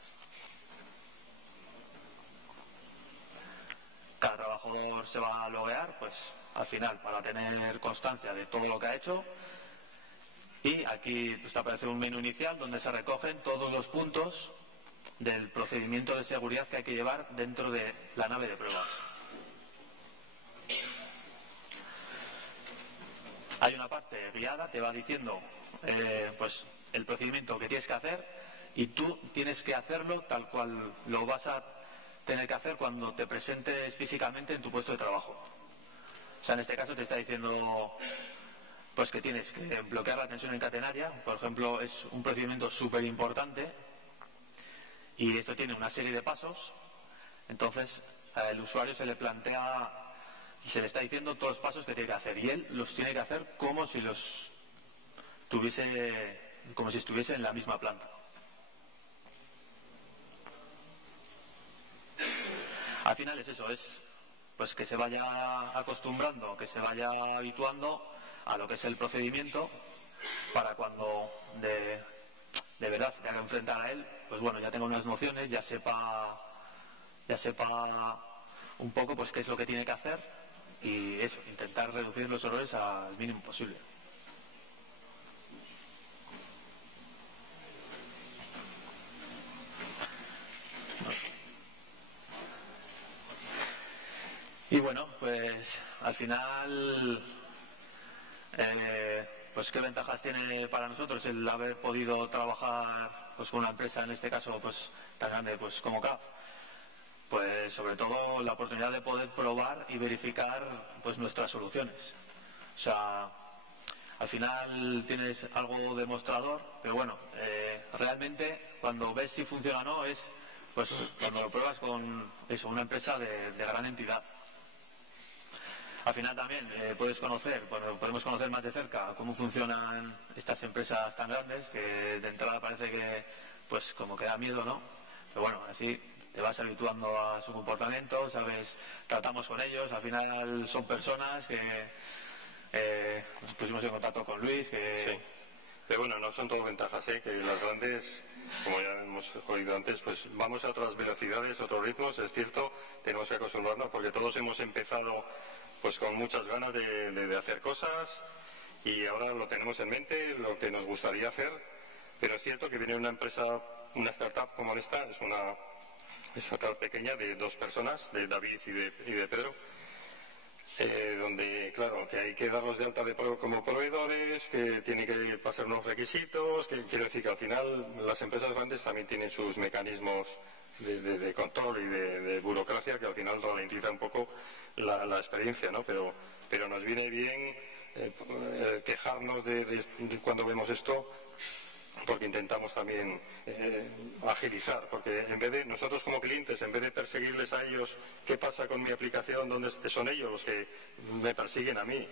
Cada trabajador se va a loguear, pues al final, para tener constancia de todo lo que ha hecho. Y aquí pues, te aparece un menú inicial donde se recogen todos los puntos del procedimiento de seguridad que hay que llevar dentro de la nave de pruebas. Hay una parte guiada, te va diciendo pues el procedimiento que tienes que hacer y tú tienes que hacerlo tal cual lo vas a tener que hacer cuando te presentes físicamente en tu puesto de trabajo. O sea, en este caso te está diciendo pues que tienes que bloquear la tensión encatenaria, por ejemplo, es un procedimiento súper importante y esto tiene una serie de pasos, entonces al usuario se le plantea y se le está diciendo todos los pasos que tiene que hacer y él los tiene que hacer como si estuviese en la misma planta. Al final es eso, es pues que se vaya acostumbrando, que se vaya habituando a lo que es el procedimiento para cuando de verdad se tenga que enfrentar a él, pues bueno, ya tenga unas nociones, ya sepa un poco pues qué es lo que tiene que hacer y eso, intentar reducir los errores al mínimo posible. Y bueno, pues al final pues qué ventajas tiene para nosotros el haber podido trabajar pues con una empresa, en este caso pues tan grande pues como CAF. Pues sobre todo la oportunidad de poder probar y verificar pues nuestras soluciones. O sea, al final tienes algo demostrador, pero bueno, realmente cuando ves si funciona o no es pues cuando lo pruebas con eso, una empresa de gran entidad. Al final también podemos conocer más de cerca cómo funcionan estas empresas tan grandes, que de entrada parece que pues como que da miedo, ¿no? Pero bueno, así te vas habituando a su comportamiento, sabes, tratamos con ellos, al final son personas que nos pusimos en contacto con Luis, que... Sí. Pero bueno, no son todo ventajas, que las grandes, como ya hemos oído antes, pues vamos a otras velocidades, otros ritmos, es cierto, tenemos que acostumbrarnos porque todos hemos empezado pues con muchas ganas de hacer cosas y ahora lo tenemos en mente, lo que nos gustaría hacer, pero es cierto que viene una empresa, una startup como esta, es una startup pequeña de 2 personas, de David y de Pedro, donde, claro, que hay que darlos de alta como proveedores, que tiene que pasar unos requisitos, que quiero decir que al final las empresas grandes también tienen sus mecanismos de control y de burocracia que al final ralentiza un poco la experiencia, ¿no? Pero nos viene bien quejarnos de cuando vemos esto, porque intentamos también agilizar, porque en vez de nosotros como clientes, en vez de perseguirles a ellos qué pasa con mi aplicación, donde son ellos los que me persiguen a mí,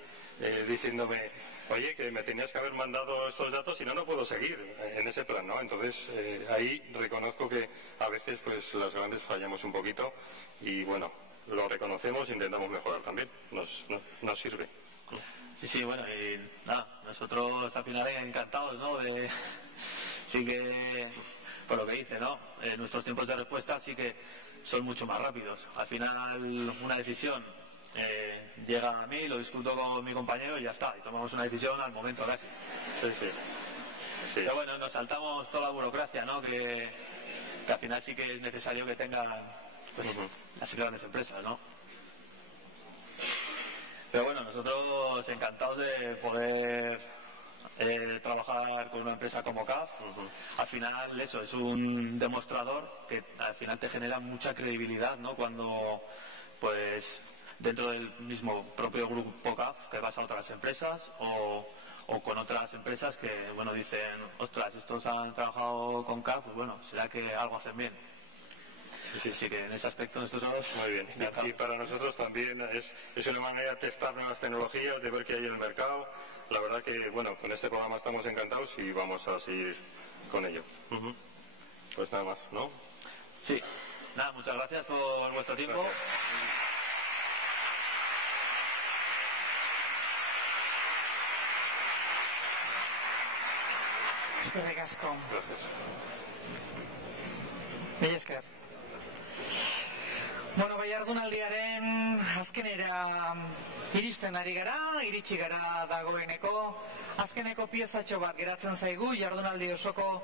diciéndome, oye, que me tenías que haber mandado estos datos y no puedo seguir en ese plan, ¿no? Entonces ahí reconozco que a veces pues las grandes fallamos un poquito y bueno, lo reconocemos e intentamos mejorar también, nos sirve. Sí, bueno, y nada, nosotros al final encantados, ¿no? Sí que, por lo que dice, ¿no? Nuestros tiempos de respuesta sí que son mucho más rápidos. Al final, una decisión llega a mí, lo discuto con mi compañero y ya está, y tomamos una decisión al momento casi. Sí. Pero bueno, nos saltamos toda la burocracia, ¿no? Que al final sí que es necesario que tengan pues, las grandes empresas, ¿no? Pero bueno, nosotros encantados de poder trabajar con una empresa como CAF. Al final eso es un demostrador que al final te genera mucha credibilidad, ¿no? Cuando pues dentro del mismo propio grupo CAF que vas a otras empresas o con otras empresas que bueno dicen, ostras, estos han trabajado con CAF, pues bueno, será que algo hacen bien. Así que en ese aspecto nosotros... Muy bien. Y para nosotros también es una manera de testar nuevas tecnologías, de ver qué hay en el mercado. La verdad que, bueno, con este programa estamos encantados y vamos a seguir con ello. Pues nada más, ¿no? Sí. Nada, muchas gracias por vuestro tiempo. Gracias. Eskerrik asko. Gracias. Mila esker. Bueno, bai jardunaldiaren azkenera iristen ari gara, iritsi gara dagoeneko. Azkeneko piezatxo bat geratzen zaigu jardunaldi osoko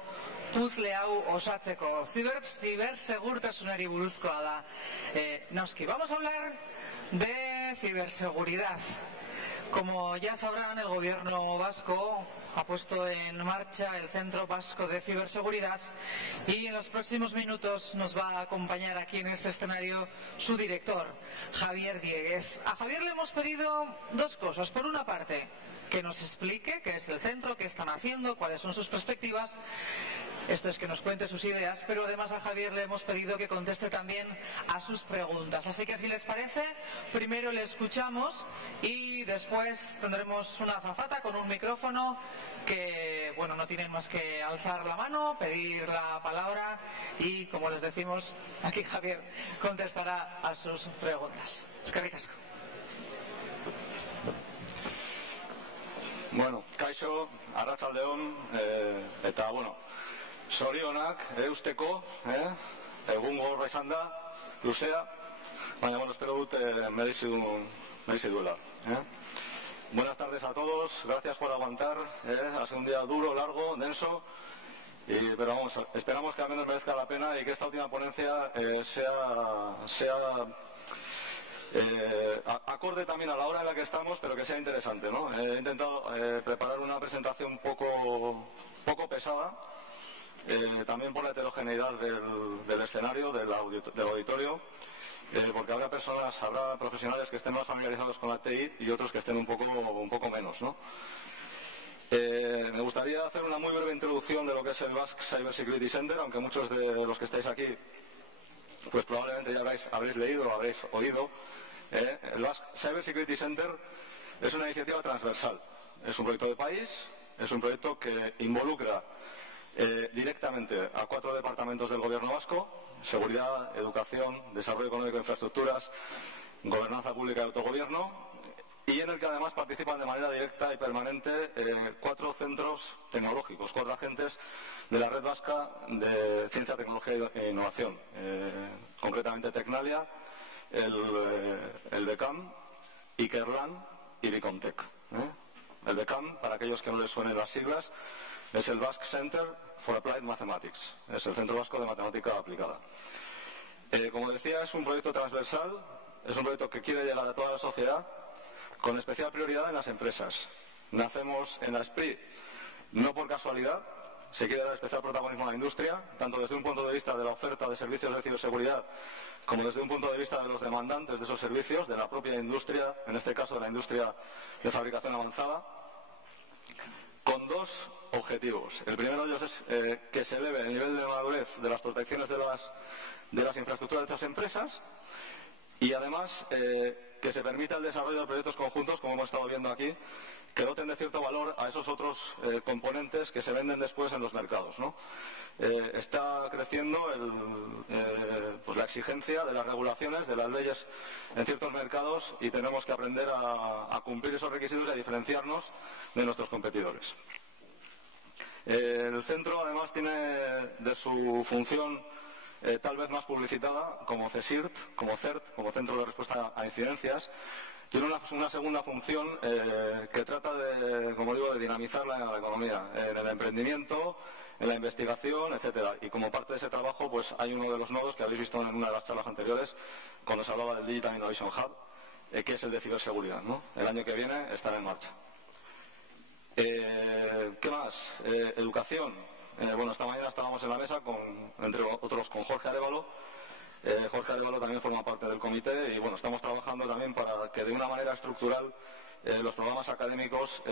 puzle hau osatzeko. Cibersegurtasunari buruzkoa da. Noski, vamos a hablar de ciberseguridad. Como ya sabrán, el gobierno vasco ha puesto en marcha el Centro Vasco de Ciberseguridad y en los próximos minutos nos va a acompañar aquí en este escenario su director, Javier Dieguez. A Javier le hemos pedido dos cosas. Por una parte, que nos explique qué es el centro, qué están haciendo, cuáles son sus perspectivas. Esto es que nos cuente sus ideas, pero además a Javier le hemos pedido que conteste también a sus preguntas. Así que si les parece, primero le escuchamos y después tendremos una azafata con un micrófono que, bueno, no tienen más que alzar la mano, pedir la palabra y, como les decimos, aquí Javier contestará a sus preguntas. Eskerrik asko. Bueno, kaixo, arratsaldeon, eta, bueno, sorionak eusteko, egun gogorra izan da, luzea, baina, bueno, espero dut merezi duela. Buenas tardes a todos, gracias por aguantar, ha sido un día duro, largo, denso, pero vamos, esperamos que al menos merezca la pena y que esta última ponencia sea acorde también a la hora en la que estamos, pero que sea interesante, ¿no? He intentado preparar una presentación poco pesada, también por la heterogeneidad del escenario, del auditorio, porque habrá profesionales que estén más familiarizados con la TI y otros que estén un poco menos, ¿no? Me gustaría hacer una muy breve introducción de lo que es el Basque Cyber Security Center, aunque muchos de los que estáis aquí pues probablemente ya habréis leído o habréis oído. El Basque Cyber Security Center es una iniciativa transversal, es un proyecto de país, es un proyecto que involucra directamente a 4 departamentos del gobierno vasco: seguridad, educación, desarrollo económico e infraestructuras, gobernanza pública y autogobierno, y en el que además participan de manera directa y permanente 4 centros tecnológicos, 4 agentes de la red vasca de ciencia, tecnología e innovación, concretamente Tecnalia, el BECAM, Ikerlan y Bicomtech. El BECAM, para aquellos que no les suenen las siglas, es el Basque Center for Applied Mathematics, es el Centro Vasco de Matemática Aplicada. Como decía, es un proyecto transversal, es un proyecto que quiere llegar a toda la sociedad, con especial prioridad en las empresas. Nacemos en la SPRI no por casualidad, se quiere dar especial protagonismo a la industria, tanto desde un punto de vista de la oferta de servicios de ciberseguridad como desde un punto de vista de los demandantes de esos servicios, de la propia industria, en este caso de la industria de fabricación avanzada, con 2 objetivos. El primero de ellos es que se eleve el nivel de madurez de las protecciones de las infraestructuras de estas empresas y además que se permita el desarrollo de proyectos conjuntos, como hemos estado viendo aquí, que doten de cierto valor a esos otros componentes que se venden después en los mercados, ¿no? Está creciendo pues la exigencia de las regulaciones, de las leyes en ciertos mercados, y tenemos que aprender a cumplir esos requisitos y a diferenciarnos de nuestros competidores. El centro además tiene de su función tal vez más publicitada, como CSIRT, como CERT, como Centro de Respuesta a Incidencias. Tiene una segunda función que trata de, como digo, de dinamizar la economía, en el emprendimiento, en la investigación, etcétera. Y como parte de ese trabajo, pues hay uno de los nodos que habéis visto en una de las charlas anteriores, cuando se hablaba del Digital Innovation Hub, que es el de ciberseguridad, ¿no? El año que viene estará en marcha. ¿Qué más? Educación. Bueno, esta mañana estábamos en la mesa, entre otros, con Jorge Arévalo. Jorge Arévalo también forma parte del comité y bueno, estamos trabajando también para que de una manera estructural los programas académicos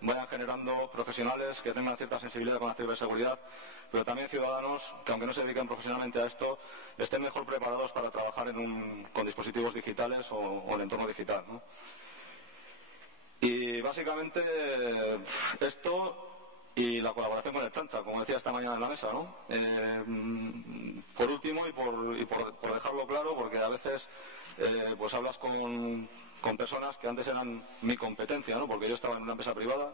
vayan generando profesionales que tengan cierta sensibilidad con la ciberseguridad, pero también ciudadanos que, aunque no se dediquen profesionalmente a esto, estén mejor preparados para trabajar con dispositivos digitales o en entorno digital, ¿no? Y básicamente esto y la colaboración con el Chancha, como decía esta mañana en la mesa, ¿no? Por último, y por dejarlo claro, porque a veces pues hablas con personas que antes eran mi competencia, ¿no? Porque yo estaba en una empresa privada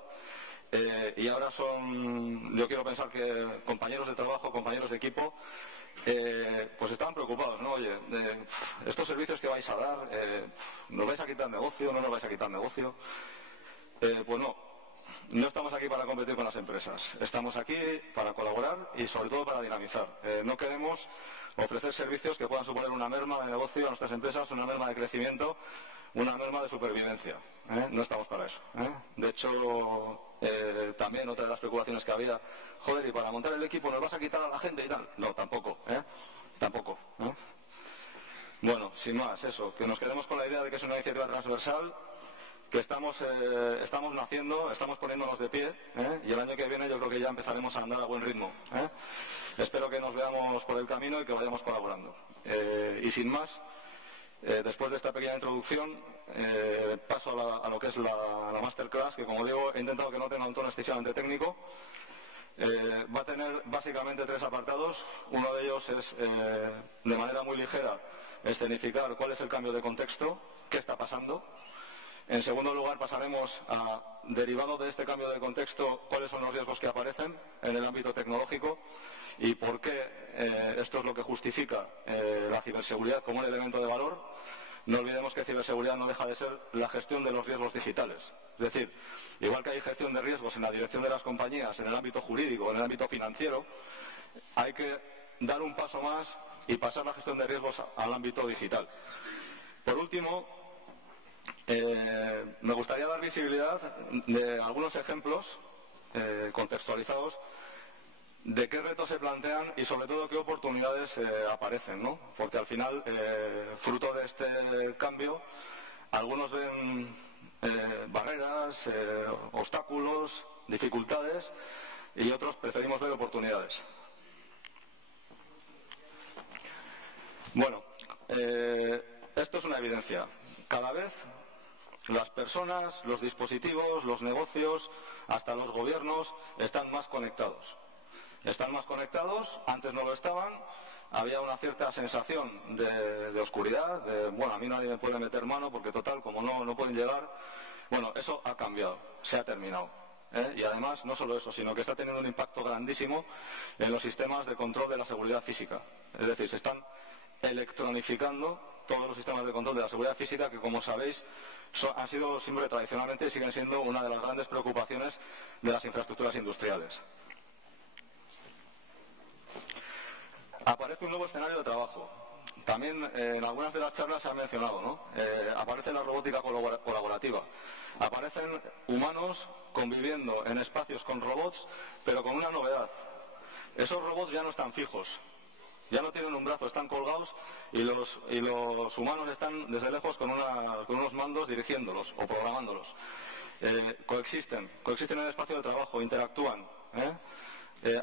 y ahora son, yo quiero pensar que compañeros de trabajo, compañeros de equipo, pues estaban preocupados, ¿no? Oye, estos servicios que vais a dar, ¿nos vais a quitar negocio? ¿No nos vais a quitar negocio? Pues no estamos aquí para competir con las empresas, estamos aquí para colaborar y sobre todo para dinamizar. No queremos ofrecer servicios que puedan suponer una merma de negocio a nuestras empresas, una merma de crecimiento, una merma de supervivencia. No estamos para eso. De hecho, también otra de las preocupaciones que había, joder, y para montar el equipo nos vas a quitar a la gente y tal. No, tampoco. Tampoco. Bueno, sin más, eso, que nos quedemos con la idea de que es una iniciativa transversal, que estamos naciendo, estamos poniéndonos de pie, y el año que viene yo creo que ya empezaremos a andar a buen ritmo. Espero que nos veamos por el camino y que vayamos colaborando. Y sin más, después de esta pequeña introducción, paso a lo que es la masterclass, que como digo, he intentado que no tenga un tono excesivamente técnico. Va a tener básicamente 3 apartados. Uno de ellos es, de manera muy ligera, escenificar cuál es el cambio de contexto, qué está pasando. En segundo lugar, pasaremos a, derivado de este cambio de contexto, cuáles son los riesgos que aparecen en el ámbito tecnológico y por qué esto es lo que justifica la ciberseguridad como un elemento de valor. No olvidemos que ciberseguridad no deja de ser la gestión de los riesgos digitales. Es decir, igual que hay gestión de riesgos en la dirección de las compañías, en el ámbito jurídico, en el ámbito financiero, hay que dar un paso más y pasar la gestión de riesgos al ámbito digital. Por último, me gustaría dar visibilidad de algunos ejemplos contextualizados de qué retos se plantean y sobre todo qué oportunidades aparecen, ¿no? Porque al final, fruto de este cambio, algunos ven barreras, obstáculos, dificultades y otros preferimos ver oportunidades. Bueno, esto es una evidencia. Cada vez las personas, los dispositivos, los negocios, hasta los gobiernos están más conectados. Están más conectados, antes no lo estaban, había una cierta sensación de oscuridad, de, bueno, a mí nadie me puede meter mano porque total, como no pueden llegar. Bueno, eso ha cambiado, se ha terminado. Y además, no solo eso, sino que está teniendo un impacto grandísimo en los sistemas de control de la seguridad física. Es decir, se están electronificando todos los sistemas de control de la seguridad física que, como sabéis, han sido siempre tradicionalmente y siguen siendo una de las grandes preocupaciones de las infraestructuras industriales. Aparece un nuevo escenario de trabajo. También en algunas de las charlas se ha mencionado, ¿no? Aparece la robótica colaborativa. Aparecen humanos conviviendo en espacios con robots, pero con una novedad. Esos robots ya no están fijos. Ya no tienen un brazo, están colgados y los humanos están desde lejos con unos mandos dirigiéndolos o programándolos. Coexisten en el espacio de trabajo, interactúan.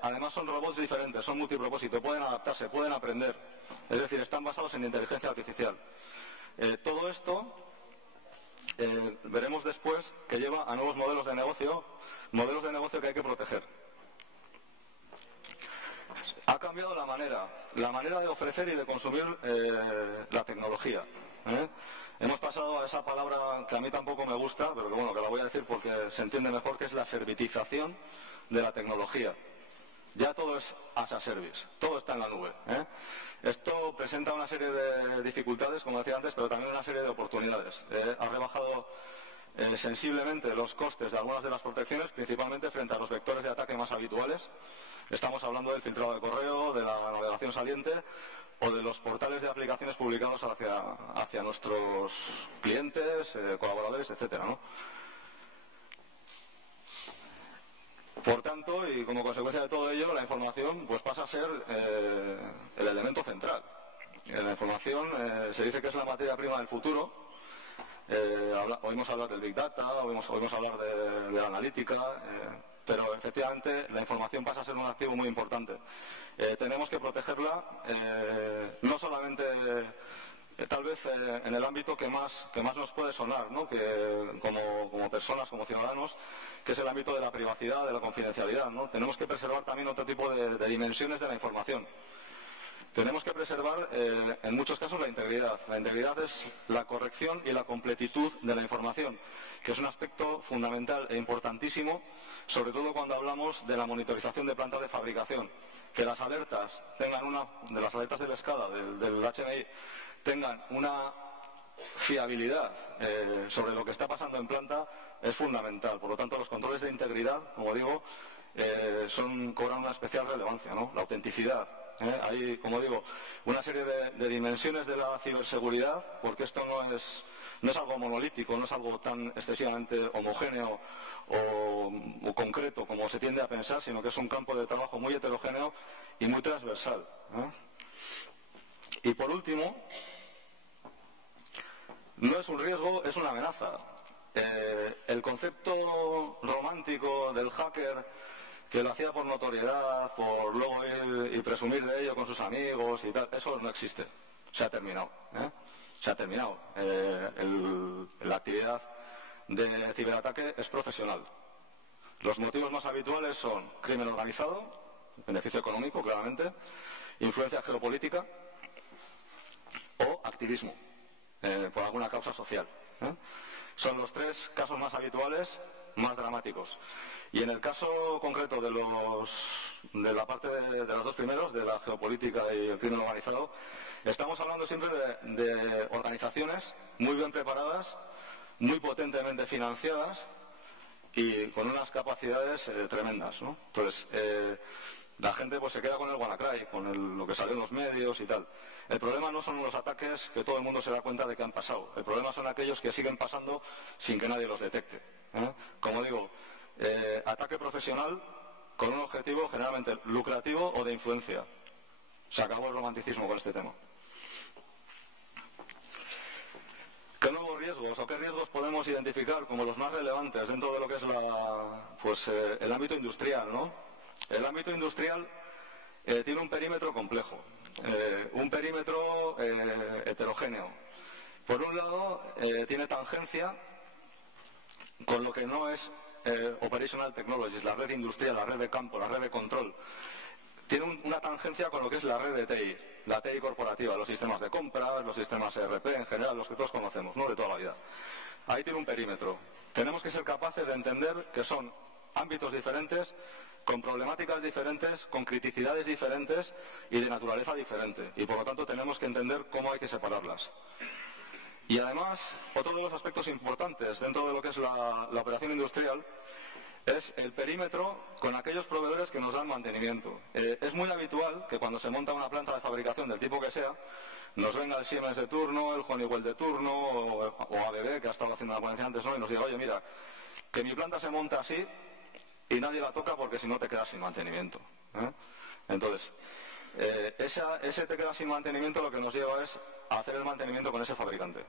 Además son robots diferentes, son multipropósito, pueden adaptarse, pueden aprender. Es decir, están basados en inteligencia artificial. Todo esto veremos después que lleva a nuevos modelos de negocio que hay que proteger. Ha cambiado la manera de ofrecer y de consumir la tecnología. Hemos pasado a esa palabra que a mí tampoco me gusta, pero que bueno, que la voy a decir porque se entiende mejor, que es la servitización de la tecnología. Ya todo es as a service, todo está en la nube. Esto presenta una serie de dificultades, como decía antes, pero también una serie de oportunidades. Ha rebajado sensiblemente los costes de algunas de las protecciones, principalmente frente a los vectores de ataque más habituales. Estamos hablando del filtrado de correo, de la navegación saliente o de los portales de aplicaciones publicados hacia nuestros clientes, colaboradores, etcétera, ¿no? Por tanto, y como consecuencia de todo ello, la información pues pasa a ser el elemento central. La información se dice que es la materia prima del futuro. Oímos hablar del Big Data, oímos hablar de la analítica, pero efectivamente la información pasa a ser un activo muy importante. Tenemos que protegerla no solamente tal vez en el ámbito que más nos puede sonar, ¿no? Que como personas, como ciudadanos, que es el ámbito de la privacidad, de la confidencialidad, ¿no? Tenemos que preservar también otro tipo de dimensiones de la información. Tenemos que preservar en muchos casos la integridad. La integridad es la corrección y la completitud de la información, que es un aspecto fundamental e importantísimo, sobre todo cuando hablamos de la monitorización de plantas de fabricación. Que las alertas tengan de las alertas del SCADA, del HMI, tengan una fiabilidad sobre lo que está pasando en planta es fundamental. Por lo tanto, los controles de integridad, como digo, cobran una especial relevancia, ¿no? La autenticidad. Hay, como digo, una serie de dimensiones de la ciberseguridad, porque esto no es algo monolítico, no es algo tan excesivamente homogéneo o concreto como se tiende a pensar, sino que es un campo de trabajo muy heterogéneo y muy transversal. Y por último, no es un riesgo, es una amenaza. El concepto romántico del hacker, que lo hacía por notoriedad, por luego ir y presumir de ello con sus amigos y tal, eso no existe. Se ha terminado. Se ha terminado. La actividad de ciberataque es profesional. Los motivos más habituales son crimen organizado, beneficio económico, claramente, influencia geopolítica o activismo por alguna causa social. Son los tres casos más habituales, más dramáticos. Y en el caso concreto de la parte de los dos primeros, de la geopolítica y el crimen organizado, estamos hablando siempre de organizaciones muy bien preparadas, muy potentemente financiadas y con unas capacidades tremendas, ¿no? Entonces, la gente pues se queda con el WannaCry, con lo que sale en los medios y tal. El problema no son los ataques que todo el mundo se da cuenta de que han pasado. El problema son aquellos que siguen pasando sin que nadie los detecte. Como digo, ataque profesional con un objetivo generalmente lucrativo o de influencia. Se acabó el romanticismo con este tema. ¿Qué nuevos riesgos o qué riesgos podemos identificar como los más relevantes dentro de lo que es el ámbito industrial, ¿no? El ámbito industrial tiene un perímetro complejo, un perímetro heterogéneo. Por un lado, tiene tangencia con lo que no es Operational Technologies, la red industrial, la red de campo, la red de control. Tiene una tangencia con lo que es la red de TI, la TI corporativa, los sistemas de compras, los sistemas ERP en general, los que todos conocemos, ¿no? De toda la vida. Ahí tiene un perímetro. Tenemos que ser capaces de entender que son ámbitos diferentes, con problemáticas diferentes, con criticidades diferentes y de naturaleza diferente. Y por lo tanto tenemos que entender cómo hay que separarlas. Y además, otro de los aspectos importantes dentro de lo que es la operación industrial es el perímetro con aquellos proveedores que nos dan mantenimiento. Es muy habitual que cuando se monta una planta de fabricación del tipo que sea, nos venga el Siemens de turno, el Honeywell de turno o ABB, que ha estado haciendo la ponencia antes, ¿no? Y nos diga, oye, mira, que mi planta se monta así y nadie la toca porque si no te quedas sin mantenimiento. Entonces, ese te quedas sin mantenimiento lo que nos lleva es a hacer el mantenimiento con ese fabricante.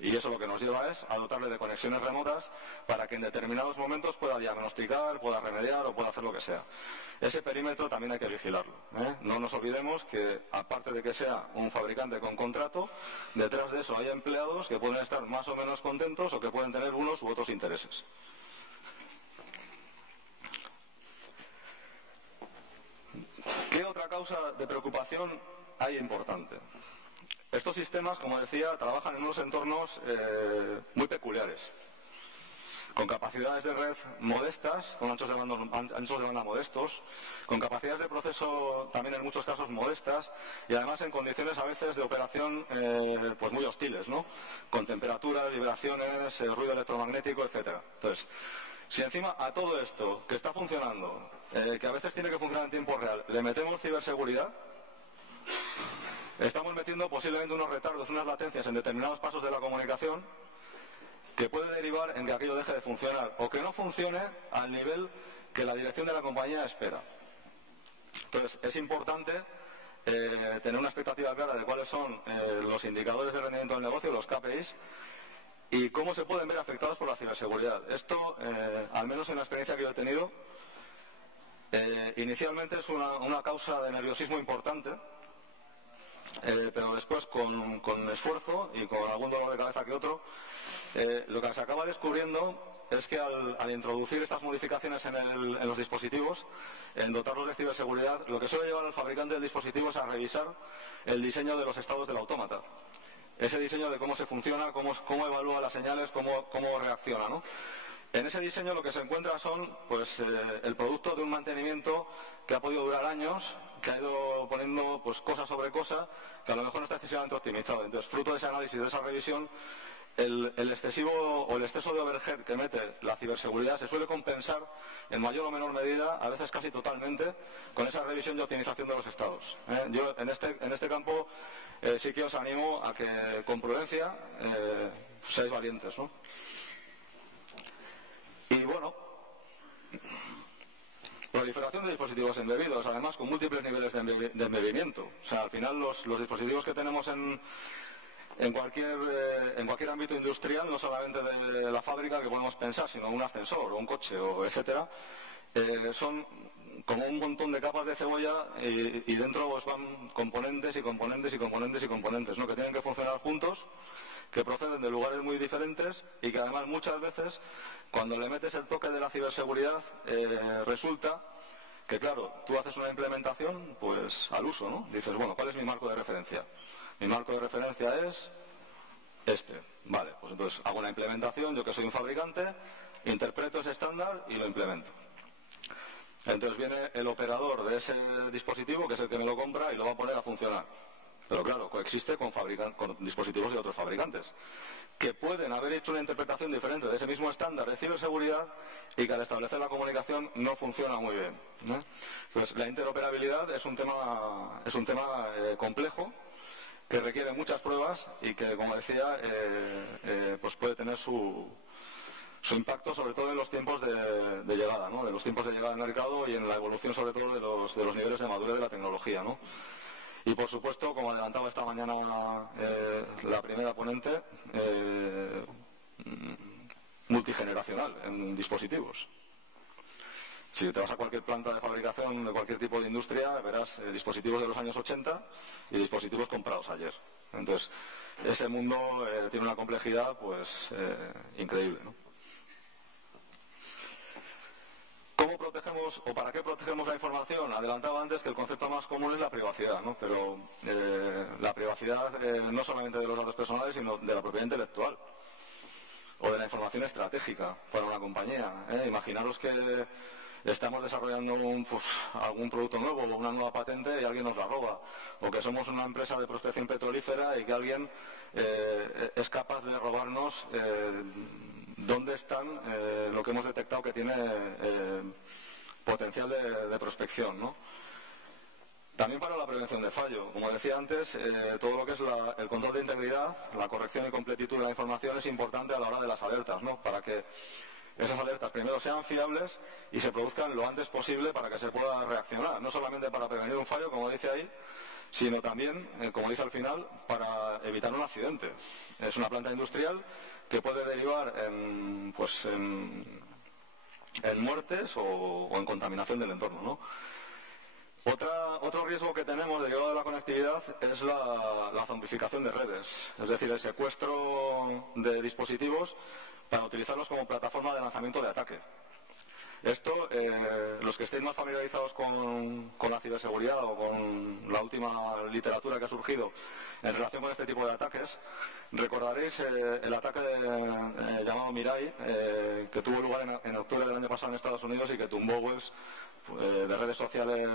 Y eso lo que nos lleva es a dotarle de conexiones remotas para que en determinados momentos pueda diagnosticar, pueda remediar o pueda hacer lo que sea. Ese perímetro también hay que vigilarlo. No nos olvidemos que, aparte de que sea un fabricante con contrato, detrás de eso hay empleados que pueden estar más o menos contentos o que pueden tener unos u otros intereses. ¿Qué otra causa de preocupación hay importante? Estos sistemas, como decía, trabajan en unos entornos muy peculiares. con capacidades de red modestas, con anchos de banda modestos, con capacidades de proceso también en muchos casos modestas y además en condiciones a veces de operación pues muy hostiles, ¿no? Con temperaturas, vibraciones, ruido electromagnético, etcétera. Entonces, si encima a todo esto que está funcionando, que a veces tiene que funcionar en tiempo real, le metemos ciberseguridad, estamos metiendo posiblemente unos retardos, unas latencias en determinados pasos de la comunicación que puede derivar en que aquello deje de funcionar o que no funcione al nivel que la dirección de la compañía espera. Entonces, es importante tener una expectativa clara de cuáles son los indicadores de rendimiento del negocio, los KPIs, y cómo se pueden ver afectados por la ciberseguridad. Esto, al menos en la experiencia que yo he tenido, inicialmente es una causa de nerviosismo importante, pero después con esfuerzo y con algún dolor de cabeza que otro, lo que se acaba descubriendo es que al introducir estas modificaciones en los dispositivos, en dotarlos de ciberseguridad, lo que suele llevar al fabricante del dispositivo es a revisar el diseño de los estados del autómata. Ese diseño de cómo se funciona, cómo evalúa las señales, cómo reacciona, ¿no? En ese diseño lo que se encuentra son pues, el producto de un mantenimiento que ha podido durar años, que ha ido poniendo pues, cosa sobre cosa, que a lo mejor no está excesivamente optimizado. Entonces, fruto de ese análisis, de esa revisión, el excesivo o el exceso de overhead que mete la ciberseguridad se suele compensar en mayor o menor medida, a veces casi totalmente, con esa revisión y optimización de los estados. Yo en este campo sí que os animo a que con prudencia seáis valientes, ¿no? Y bueno, proliferación de dispositivos embebidos, además con múltiples niveles de embebimiento. O sea, al final los dispositivos que tenemos en cualquier ámbito industrial, no solamente de la fábrica que podemos pensar, sino un ascensor o un coche, o etcétera, son como un montón de capas de cebolla y dentro pues, van componentes y componentes y componentes y componentes, ¿no? Que tienen que funcionar juntos, que proceden de lugares muy diferentes y que además muchas veces cuando le metes el toque de la ciberseguridad resulta que claro, tú haces una implementación pues al uso, ¿no? Dices, bueno, ¿cuál es mi marco de referencia? Mi marco de referencia es este. Vale, pues entonces hago una implementación, yo que soy un fabricante, interpreto ese estándar y lo implemento. Entonces viene el operador de ese dispositivo, que es el que me lo compra, y lo va a poner a funcionar. Pero claro, coexiste con dispositivos de otros fabricantes, que pueden haber hecho una interpretación diferente de ese mismo estándar de ciberseguridad y que al establecer la comunicación no funciona muy bien, ¿no? Pues la interoperabilidad es un tema complejo, que requiere muchas pruebas y que, como decía, pues puede tener su impacto sobre todo en los tiempos de llegada, ¿no? De los tiempos de llegada al mercado y en la evolución sobre todo de los niveles de madurez de la tecnología, ¿no? Y por supuesto, como adelantaba esta mañana la primera ponente, multigeneracional en dispositivos. Si te vas a cualquier planta de fabricación de cualquier tipo de industria, verás dispositivos de los años 80 y dispositivos comprados ayer. Entonces, ese mundo tiene una complejidad pues increíble, ¿no? ¿Cómo protegemos o para qué protegemos la información? Adelantaba antes que el concepto más común es la privacidad, ¿no? Pero la privacidad no solamente de los datos personales, sino de la propiedad intelectual o de la información estratégica para una compañía. Imaginaros que estamos desarrollando algún producto nuevo o una nueva patente y alguien nos la roba, o que somos una empresa de prospección petrolífera y que alguien es capaz de robarnos dónde están lo que hemos detectado que tiene potencial de prospección, ¿no? También para la prevención de fallo. Como decía antes, todo lo que es el control de integridad, la corrección y completitud de la información es importante a la hora de las alertas, ¿no? Para que esas alertas primero sean fiables y se produzcan lo antes posible para que se pueda reaccionar, no solamente para prevenir un fallo, como dice ahí, sino también, como dice al final, para evitar un accidente. Es una planta industrial que puede derivar en muertes o en contaminación del entorno, ¿no? Otro riesgo que tenemos derivado de la conectividad es la zombificación de redes, es decir, el secuestro de dispositivos para utilizarlos como plataforma de lanzamiento de ataque. Esto, los que estéis más familiarizados con la ciberseguridad o con la última literatura que ha surgido en relación con este tipo de ataques, recordaréis el ataque llamado Mirai, que tuvo lugar en octubre del año pasado en Estados Unidos y que tumbó webs de redes sociales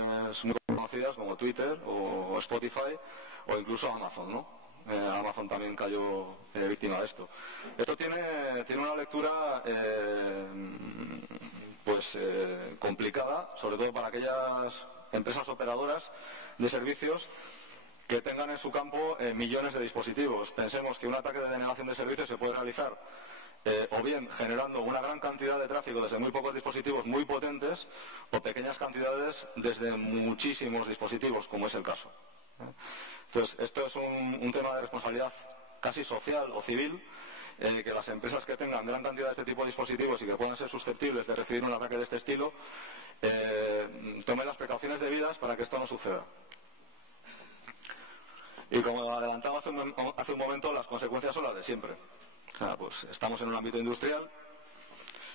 muy conocidas como Twitter o Spotify o incluso Amazon, ¿no? Amazon también cayó víctima de esto. Esto tiene una lectura complicada, sobre todo para aquellas empresas operadoras de servicios que tengan en su campo millones de dispositivos. Pensemos que un ataque de denegación de servicios se puede realizar o bien generando una gran cantidad de tráfico desde muy pocos dispositivos muy potentes o pequeñas cantidades desde muchísimos dispositivos, como es el caso. Entonces, esto es un tema de responsabilidad casi social o civil, que las empresas que tengan gran cantidad de este tipo de dispositivos y que puedan ser susceptibles de recibir un ataque de este estilo, tomen las precauciones debidas para que esto no suceda. Y como adelantaba hace un momento, las consecuencias son las de siempre. O sea, pues estamos en un ámbito industrial,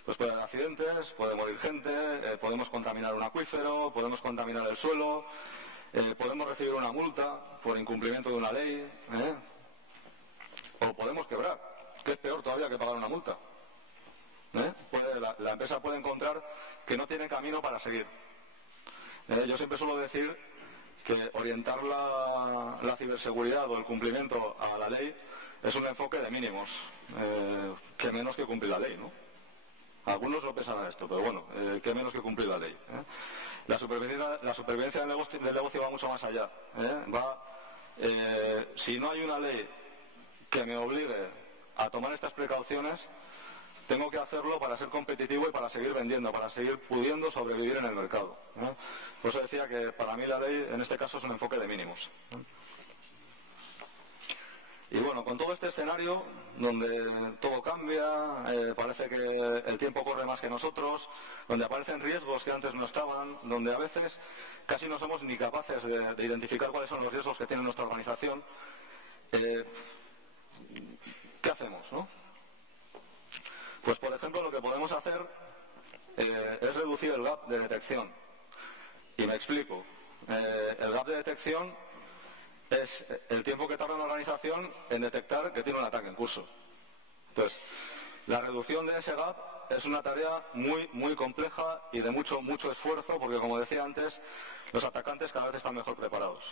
pues puede haber accidentes, puede morir gente, podemos contaminar un acuífero, podemos contaminar el suelo, podemos recibir una multa por incumplimiento de una ley, o podemos quebrar, que es peor todavía que pagar una multa. La empresa puede encontrar que no tiene camino para seguir. Yo siempre suelo decir que orientar la ciberseguridad o el cumplimiento a la ley es un enfoque de mínimos, que menos que cumplir la ley, ¿no? Algunos no pensarán esto, pero bueno, que menos que cumplir la ley. La supervivencia del negocio va mucho más allá. Si no hay una ley que me obligue a tomar estas precauciones, tengo que hacerlo para ser competitivo y para seguir vendiendo, para seguir pudiendo sobrevivir en el mercado. Por eso decía que para mí la ley en este caso es un enfoque de mínimos. Y bueno, con todo este escenario donde todo cambia, parece que el tiempo corre más que nosotros, donde aparecen riesgos que antes no estaban, donde a veces casi no somos ni capaces de identificar cuáles son los riesgos que tiene nuestra organización, ¿qué hacemos, no? Pues por ejemplo lo que podemos hacer es reducir el gap de detección. Y me explico. El gap de detección es el tiempo que tarda una organización en detectar que tiene un ataque en curso. Entonces, la reducción de ese gap es una tarea muy compleja y de mucho esfuerzo, porque como decía antes, los atacantes cada vez están mejor preparados.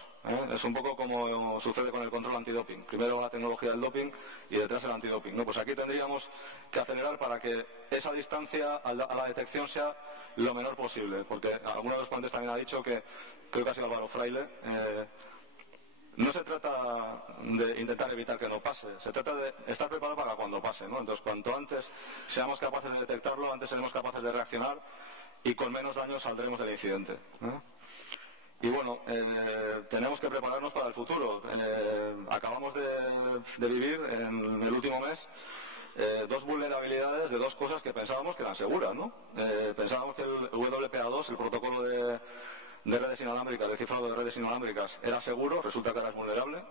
Es un poco como sucede con el control antidoping. Primero la tecnología del doping y detrás el antidoping, ¿no? Pues aquí tendríamos que acelerar para que esa distancia a la detección sea lo menor posible, porque alguno de los ponentes también ha dicho que, creo que ha sido Álvaro Fraile, no se trata de intentar evitar que no pase, se trata de estar preparado para cuando pase, ¿no? Entonces, cuanto antes seamos capaces de detectarlo, antes seremos capaces de reaccionar y con menos daño saldremos del incidente. Y bueno, tenemos que prepararnos para el futuro. Acabamos de vivir en el último mes dos vulnerabilidades de dos cosas que pensábamos que eran seguras, ¿no? Pensábamos que el WPA2, el protocolo de redes inalámbricas, de cifrado de redes inalámbricas, era seguro, resulta que ahora es vulnerable,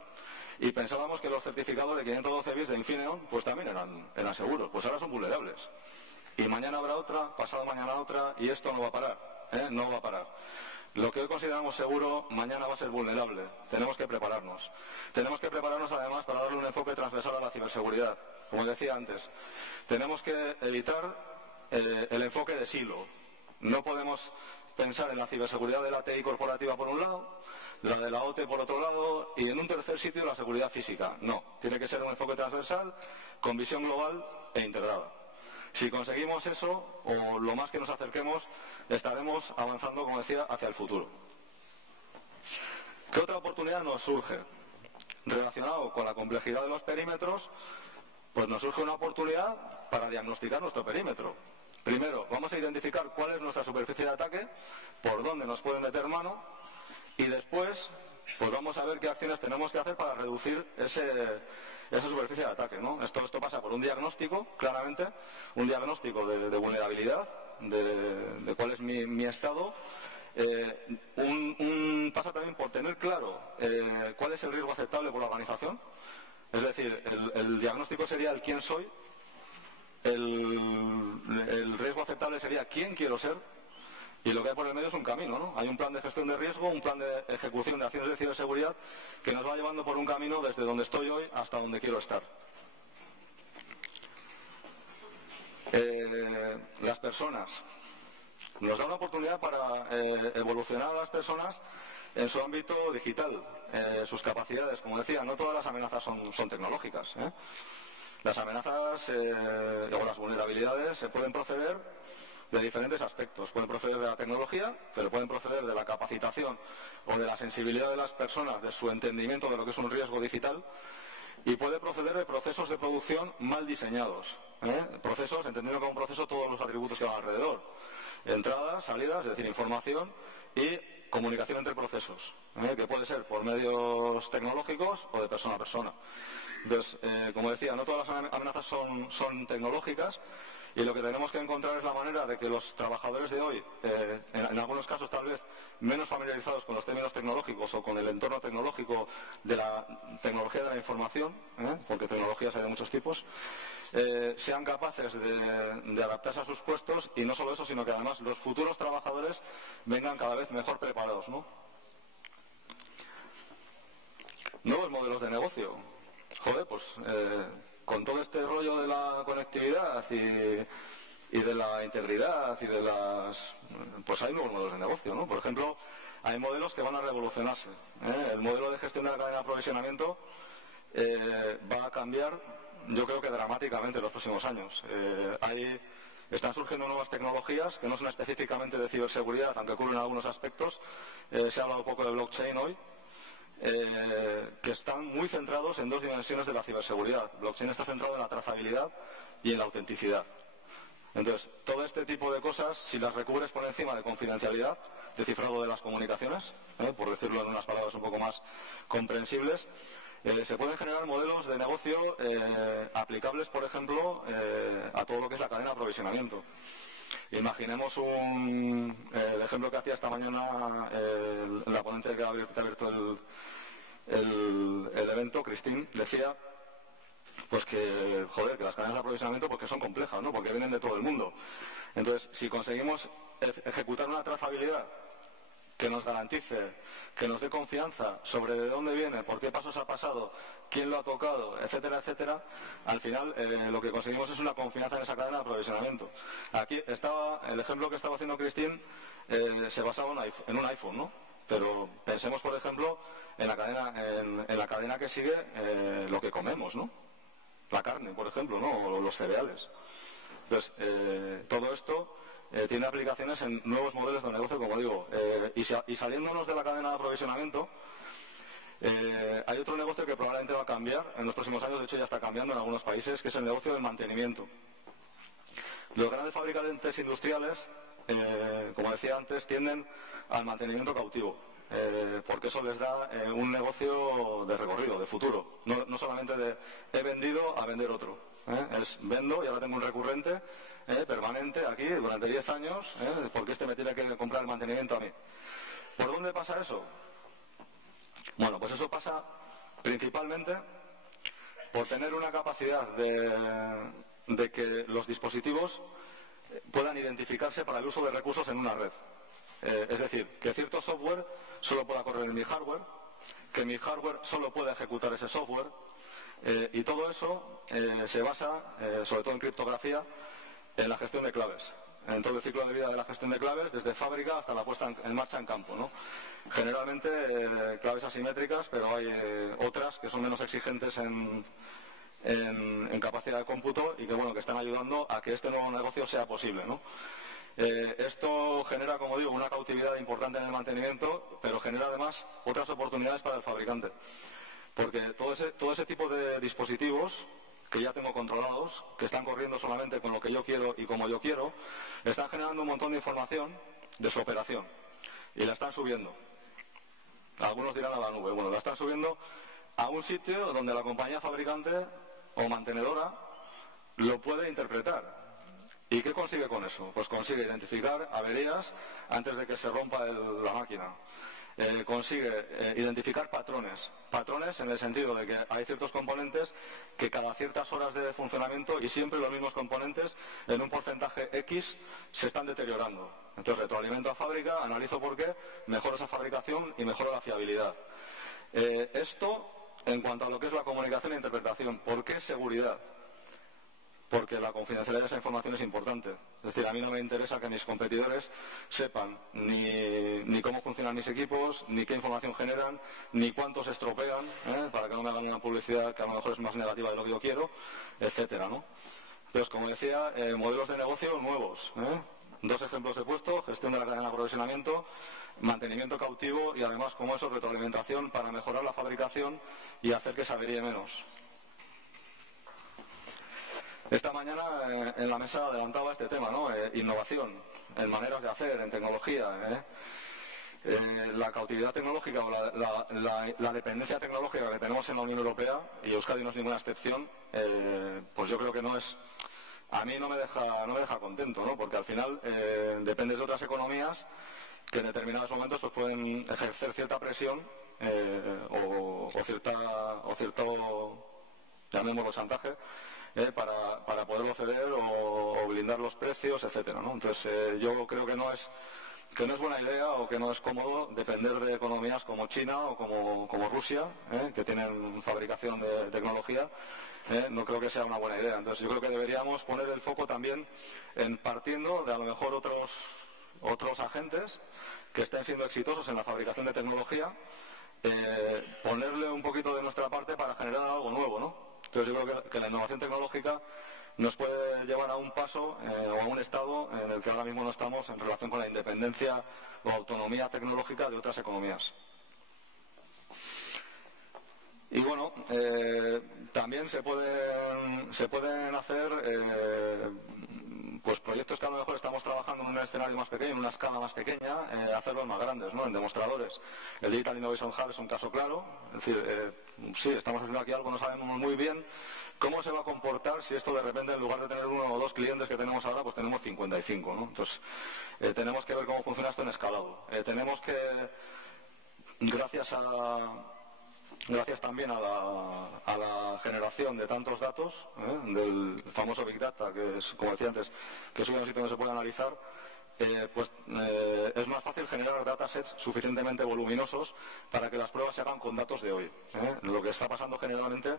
y pensábamos que los certificados de 512 bits de Infineon pues también eran seguros, pues ahora son vulnerables. Y mañana habrá otra, pasado mañana otra, y esto no va a parar, no va a parar. Lo que hoy consideramos seguro, mañana va a ser vulnerable. Tenemos que prepararnos. Tenemos que prepararnos además para darle un enfoque transversal a la ciberseguridad. Como decía antes, tenemos que evitar el enfoque de silo. No podemos pensar en la ciberseguridad de la TI corporativa por un lado, la de la OT por otro lado y en un tercer sitio la seguridad física. No, tiene que ser un enfoque transversal con visión global e integrada. Si conseguimos eso, o lo más que nos acerquemos, estaremos avanzando, como decía, hacia el futuro. ¿Qué otra oportunidad nos surge? Relacionado con la complejidad de los perímetros, pues nos surge una oportunidad para diagnosticar nuestro perímetro. Primero, vamos a identificar cuál es nuestra superficie de ataque, por dónde nos pueden meter mano, y después pues vamos a ver qué acciones tenemos que hacer para reducir esa superficie de ataque, ¿no? Esto pasa por un diagnóstico, claramente, un diagnóstico de vulnerabilidad, de cuál es mi estado. Pasa también por tener claro cuál es el riesgo aceptable por la organización. Es decir, el diagnóstico sería el quién soy, el riesgo aceptable sería quién quiero ser, y lo que hay por el medio es un camino, ¿no? Hay un plan de gestión de riesgo, un plan de ejecución de acciones de ciberseguridad que nos va llevando por un camino desde donde estoy hoy hasta donde quiero estar. Las personas. Nos da una oportunidad para evolucionar a las personas en su ámbito digital, sus capacidades. Como decía, no todas las amenazas son tecnológicas, ¿eh? Las amenazas o las vulnerabilidades se pueden proceder de diferentes aspectos. Pueden proceder de la tecnología, pero pueden proceder de la capacitación o de la sensibilidad de las personas, de su entendimiento de lo que es un riesgo digital, y puede proceder de procesos de producción mal diseñados, ¿eh? Procesos, entendiendo como un proceso todos los atributos que van alrededor. Entradas, salidas, es decir, información y comunicación entre procesos, que puede ser por medios tecnológicos o de persona a persona. Entonces, como decía, no todas las amenazas son tecnológicas, y lo que tenemos que encontrar es la manera de que los trabajadores de hoy, en algunos casos tal vez menos familiarizados con los términos tecnológicos o con el entorno tecnológico de la tecnología de la información, porque tecnologías hay de muchos tipos, sean capaces de adaptarse a sus puestos, y no solo eso, sino que además los futuros trabajadores vengan cada vez mejor preparados, ¿no? Nuevos modelos de negocio. Joder, pues con todo este rollo de la conectividad y de la integridad y de las... pues hay nuevos modelos de negocio, ¿no? Por ejemplo, hay modelos que van a revolucionarse, ¿eh? El modelo de gestión de la cadena de aprovisionamiento va a cambiar, yo creo que dramáticamente en los próximos años. Están surgiendo nuevas tecnologías que no son específicamente de ciberseguridad, aunque cubren algunos aspectos. Se ha hablado un poco de blockchain hoy. Que están muy centrados en dos dimensiones de la ciberseguridad. Blockchain está centrado en la trazabilidad y en la autenticidad. Entonces, todo este tipo de cosas, si las recubres por encima de confidencialidad, de cifrado de las comunicaciones, por decirlo en unas palabras un poco más comprensibles, se pueden generar modelos de negocio aplicables, por ejemplo, a todo lo que es la cadena de aprovisionamiento. Imaginemos el ejemplo que hacía esta mañana la ponente que ha abierto el evento, Christine, decía pues que, joder, que las cadenas de aprovisionamiento porque son complejas, ¿no? Porque vienen de todo el mundo. Entonces, si conseguimos ejecutar una trazabilidad que nos garantice, que nos dé confianza sobre de dónde viene, por qué pasos ha pasado, quién lo ha tocado, etcétera, etcétera, al final lo que conseguimos es una confianza en esa cadena de aprovisionamiento. Aquí estaba el ejemplo que estaba haciendo Christine, se basaba en un iPhone, ¿no? Pero pensemos, por ejemplo, en la cadena que sigue lo que comemos, ¿no? La carne, por ejemplo, ¿no? O los cereales. Entonces, todo esto tiene aplicaciones en nuevos modelos de negocio, como digo, y saliéndonos de la cadena de aprovisionamiento, hay otro negocio que probablemente va a cambiar en los próximos años, de hecho ya está cambiando en algunos países, que es el negocio del mantenimiento. Los grandes fabricantes industriales, como decía antes, tienden al mantenimiento cautivo, porque eso les da un negocio de recorrido, de futuro, no solamente de he vendido a vender otro, es vendo y ahora tengo un recurrente permanente aquí durante 10 años, porque este me tiene que comprar el mantenimiento a mí. ¿Por dónde pasa eso? Bueno, pues eso pasa principalmente por tener una capacidad de que los dispositivos puedan identificarse para el uso de recursos en una red. Es decir, que cierto software solo pueda correr en mi hardware, que mi hardware solo pueda ejecutar ese software, y todo eso se basa, sobre todo en criptografía, en la gestión de claves, en todo el ciclo de vida de la gestión de claves, desde fábrica hasta la puesta en marcha en campo, ¿no? Generalmente claves asimétricas, pero hay otras que son menos exigentes en capacidad de cómputo y que, bueno, que están ayudando a que este nuevo negocio sea posible, ¿no? Esto genera, como digo, una cautividad importante en el mantenimiento, pero genera además otras oportunidades para el fabricante, porque todo ese tipo de dispositivos que ya tengo controlados, que están corriendo solamente con lo que yo quiero y como yo quiero, están generando un montón de información de su operación y la están subiendo. Algunos dirán a la nube. Bueno, la están subiendo a un sitio donde la compañía fabricante o mantenedora lo puede interpretar. ¿Y qué consigue con eso? Pues consigue identificar averías antes de que se rompa la máquina. consigue identificar patrones en el sentido de que hay ciertos componentes que cada ciertas horas de funcionamiento y siempre los mismos componentes en un porcentaje X se están deteriorando. Entonces retroalimento a fábrica, analizo por qué, mejoro esa fabricación y mejoro la fiabilidad. Esto en cuanto a lo que es la comunicación e interpretación. ¿Por qué seguridad? Porque la confidencialidad de esa información es importante. Es decir, a mí no me interesa que mis competidores sepan ni cómo funcionan mis equipos, ni qué información generan, ni cuántos estropean, para que no me hagan una publicidad que a lo mejor es más negativa de lo que yo quiero, etcétera, ¿no? Entonces, como decía, modelos de negocio nuevos. Dos ejemplos he puesto: gestión de la cadena de aprovisionamiento, mantenimiento cautivo y además, como eso, retroalimentación para mejorar la fabricación y hacer que se averíe menos. Esta mañana en la mesa adelantaba este tema, ¿no? Innovación, en maneras de hacer, en tecnología. La cautividad tecnológica o la dependencia tecnológica que tenemos en la Unión Europea, y Euskadi no es ninguna excepción, pues yo creo que no es... A mí no me deja contento, ¿no? Porque al final depende de otras economías que en determinados momentos pues pueden ejercer cierta presión o cierto, llamémoslo, chantaje, para poderlo ceder o blindar los precios, etcétera, ¿no? Entonces yo creo que no es buena idea o que no es cómodo depender de economías como China o como Rusia, que tienen fabricación de tecnología. No creo que sea una buena idea. Entonces yo creo que deberíamos poner el foco también en partiendo de a lo mejor otros agentes que estén siendo exitosos en la fabricación de tecnología, ponerle un poquito de nuestra parte para generar algo nuevo, ¿no? Entonces yo creo que la innovación tecnológica nos puede llevar a un paso o a un estado en el que ahora mismo no estamos en relación con la independencia o autonomía tecnológica de otras economías. Y bueno, también se pueden hacer pues proyectos que a lo mejor estamos trabajando en un escenario más pequeño, en una escala más pequeña, hacerlos más grandes, ¿no? En demostradores. El Digital Innovation Hub es un caso claro. Es decir, sí, estamos haciendo aquí algo, no sabemos muy bien cómo se va a comportar si esto de repente, en lugar de tener 1 o 2 clientes que tenemos ahora, pues tenemos 55, ¿no? Entonces, tenemos que ver cómo funciona esto en escalado. Tenemos que, gracias también a la generación de tantos datos, del famoso Big Data, que es, como decía antes, que es un sitio donde se puede analizar, es más fácil generar datasets suficientemente voluminosos para que las pruebas se hagan con datos de hoy. Lo que está pasando generalmente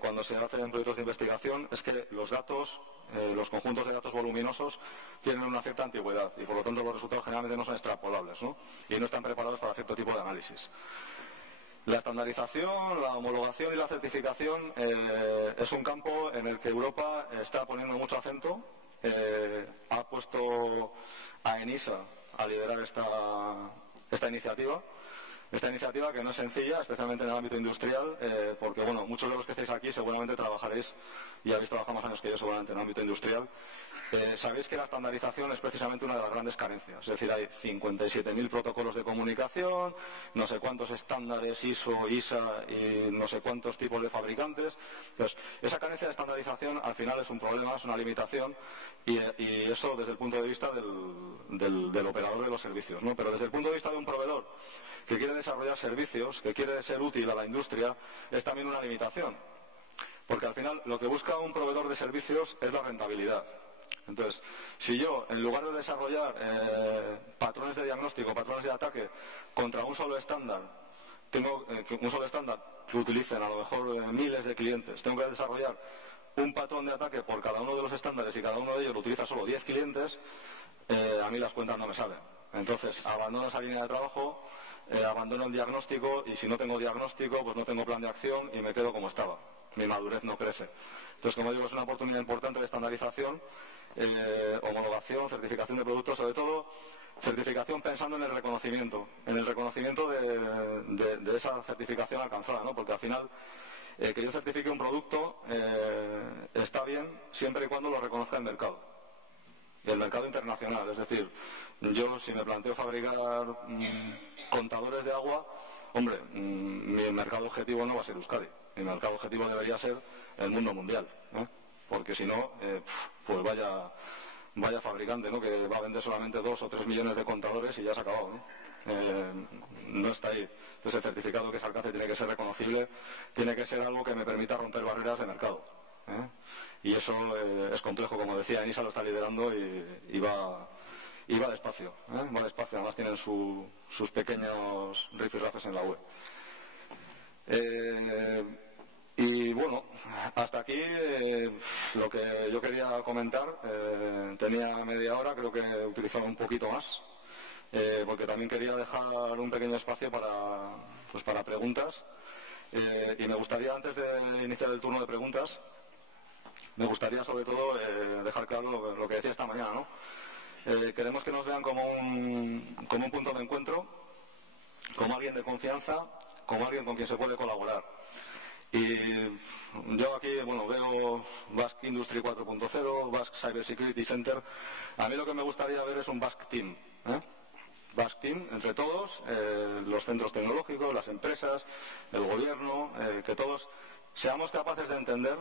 cuando se hacen proyectos de investigación es que los datos, los conjuntos de datos voluminosos tienen una cierta antigüedad y por lo tanto los resultados generalmente no son extrapolables, ¿no? Y no están preparados para cierto tipo de análisis. La estandarización, la homologación y la certificación es un campo en el que Europa está poniendo mucho acento. Ha puesto a ENISA a liderar esta iniciativa. Esta iniciativa que no es sencilla, especialmente en el ámbito industrial, porque bueno, muchos de los que estáis aquí seguramente trabajaréis, y habéis trabajado más años que yo seguramente en el ámbito industrial. Sabéis que la estandarización es precisamente una de las grandes carencias. Es decir, hay 57.000 protocolos de comunicación, no sé cuántos estándares ISO, ISA y no sé cuántos tipos de fabricantes. Entonces, esa carencia de estandarización al final es un problema, es una limitación, y eso desde el punto de vista del operador de los servicios, ¿no? Pero desde el punto de vista de un proveedor que quiere desarrollar servicios, que quiere ser útil a la industria, es también una limitación. Porque al final lo que busca un proveedor de servicios es la rentabilidad. Entonces, si yo, en lugar de desarrollar patrones de diagnóstico, patrones de ataque contra un solo estándar, tengo un solo estándar que utilicen a lo mejor miles de clientes, tengo que desarrollar un patrón de ataque por cada uno de los estándares y cada uno de ellos lo utiliza solo 10 clientes, a mí las cuentas no me salen. Entonces, abandono esa línea de trabajo, abandono el diagnóstico, y si no tengo diagnóstico, pues no tengo plan de acción y me quedo como estaba. Mi madurez no crece. Entonces, como digo, es una oportunidad importante de estandarización, homologación, certificación de productos, sobre todo certificación pensando en el reconocimiento de esa certificación alcanzada, ¿no? Porque al final que yo certifique un producto está bien siempre y cuando lo reconozca el mercado. Y el mercado internacional, es decir, yo si me planteo fabricar contadores de agua, hombre, mi mercado objetivo no va a ser Euskadi, mi mercado objetivo debería ser el mundo mundial, porque si no, pues vaya fabricante, ¿no? Que va a vender solamente 2 o 3 millones de contadores y ya se ha acabado, ¿no? no está ahí. Entonces el certificado que se alcance tiene que ser reconocible, tiene que ser algo que me permita romper barreras de mercado. Y eso es complejo, como decía, ENISA lo está liderando y va despacio, va despacio, además tienen sus pequeños rifirrafes en la web. Y bueno, hasta aquí lo que yo quería comentar. Tenía media hora, creo que he utilizado un poquito más, porque también quería dejar un pequeño espacio para preguntas. Y me gustaría, antes de iniciar el turno de preguntas, me gustaría sobre todo dejar claro lo que decía esta mañana, ¿no? Queremos que nos vean como un punto de encuentro, como alguien de confianza, como alguien con quien se puede colaborar. Y yo aquí, bueno, veo Basque Industry 4.0, Basque Cyber Security Center. A mí lo que me gustaría ver es un Basque Team, Basque Team, entre todos, los centros tecnológicos, las empresas, el gobierno, que todos seamos capaces de entender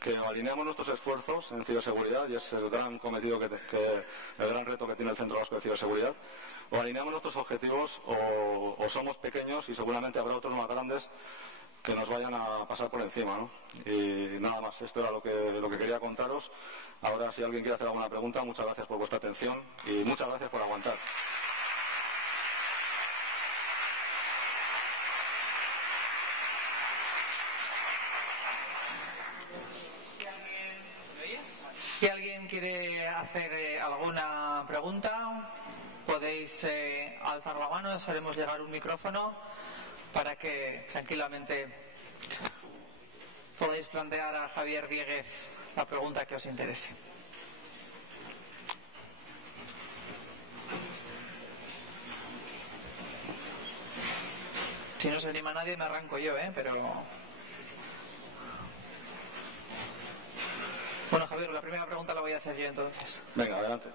que alineamos nuestros esfuerzos en ciberseguridad, y es el gran cometido el gran reto que tiene el Centro Vasco de Ciberseguridad, o alineamos nuestros objetivos o somos pequeños y seguramente habrá otros más grandes que nos vayan a pasar por encima, ¿no? Y nada más, esto era lo que quería contaros. Ahora, si alguien quiere hacer alguna pregunta, muchas gracias por vuestra atención y muchas gracias por aguantar. Si alguien quiere hacer alguna pregunta, podéis alzar la mano, os haremos llegar un micrófono para que tranquilamente podáis plantear a Javier Dieguez la pregunta que os interese. Si no se anima nadie, me arranco yo, pero... Bueno, Javier, la primera pregunta la voy a hacer yo entonces. Venga, adelante.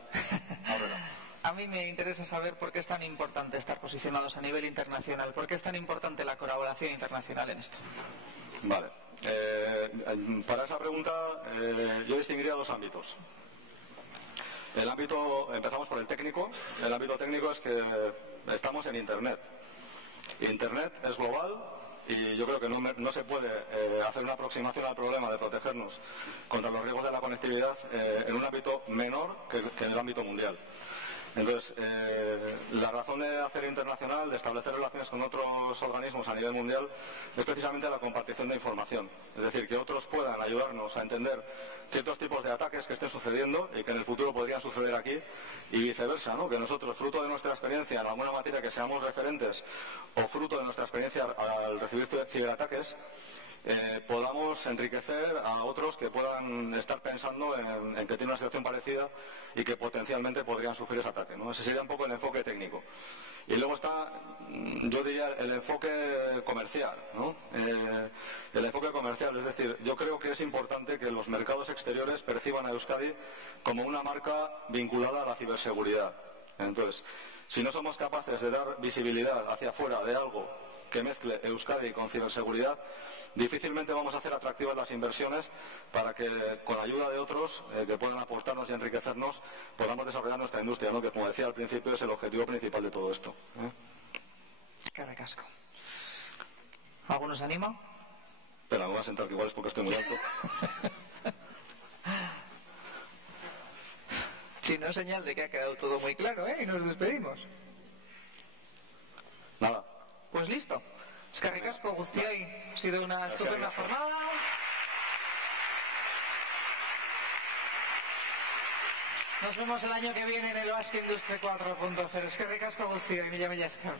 A mí me interesa saber por qué es tan importante estar posicionados a nivel internacional. ¿Por qué es tan importante la colaboración internacional en esto? Vale. Para esa pregunta yo distinguiría dos ámbitos. Empezamos por el técnico. El ámbito técnico es que estamos en Internet. Internet es global. Y yo creo que no se puede hacer una aproximación al problema de protegernos contra los riesgos de la conectividad en un ámbito menor que en el ámbito mundial. Entonces, la razón de hacer internacional, de establecer relaciones con otros organismos a nivel mundial, es precisamente la compartición de información. Es decir, que otros puedan ayudarnos a entender ciertos tipos de ataques que estén sucediendo y que en el futuro podrían suceder aquí, y viceversa, ¿no? Que nosotros, fruto de nuestra experiencia en alguna materia que seamos referentes o fruto de nuestra experiencia al recibir ciberataques, podamos enriquecer a otros que puedan estar pensando en que tienen una situación parecida y que potencialmente podrían sufrir ese ataque, ¿no? Ese sería un poco el enfoque técnico. Y luego está, yo diría, el enfoque comercial, ¿no? El enfoque comercial, es decir, yo creo que es importante que los mercados exteriores perciban a Euskadi como una marca vinculada a la ciberseguridad. Entonces, si no somos capaces de dar visibilidad hacia afuera de algo que mezcle Euskadi con ciberseguridad, difícilmente vamos a hacer atractivas las inversiones para que, con ayuda de otros que puedan aportarnos y enriquecernos, podamos desarrollar nuestra industria, ¿no? Que, como decía al principio, es el objetivo principal de todo esto. Qué recasco. ¿Alguno se anima? Espera, me voy a sentar, que igual es porque estoy muy alto. Si no, señal de que ha quedado todo muy claro, y nos despedimos. Nada. Pues listo. Eskerrik asko guztioi. Ha sido una estupenda jornada. Nos vemos el año que viene en el Basque Industry 4.0. Eskerrik asko guztioi. Mila esker.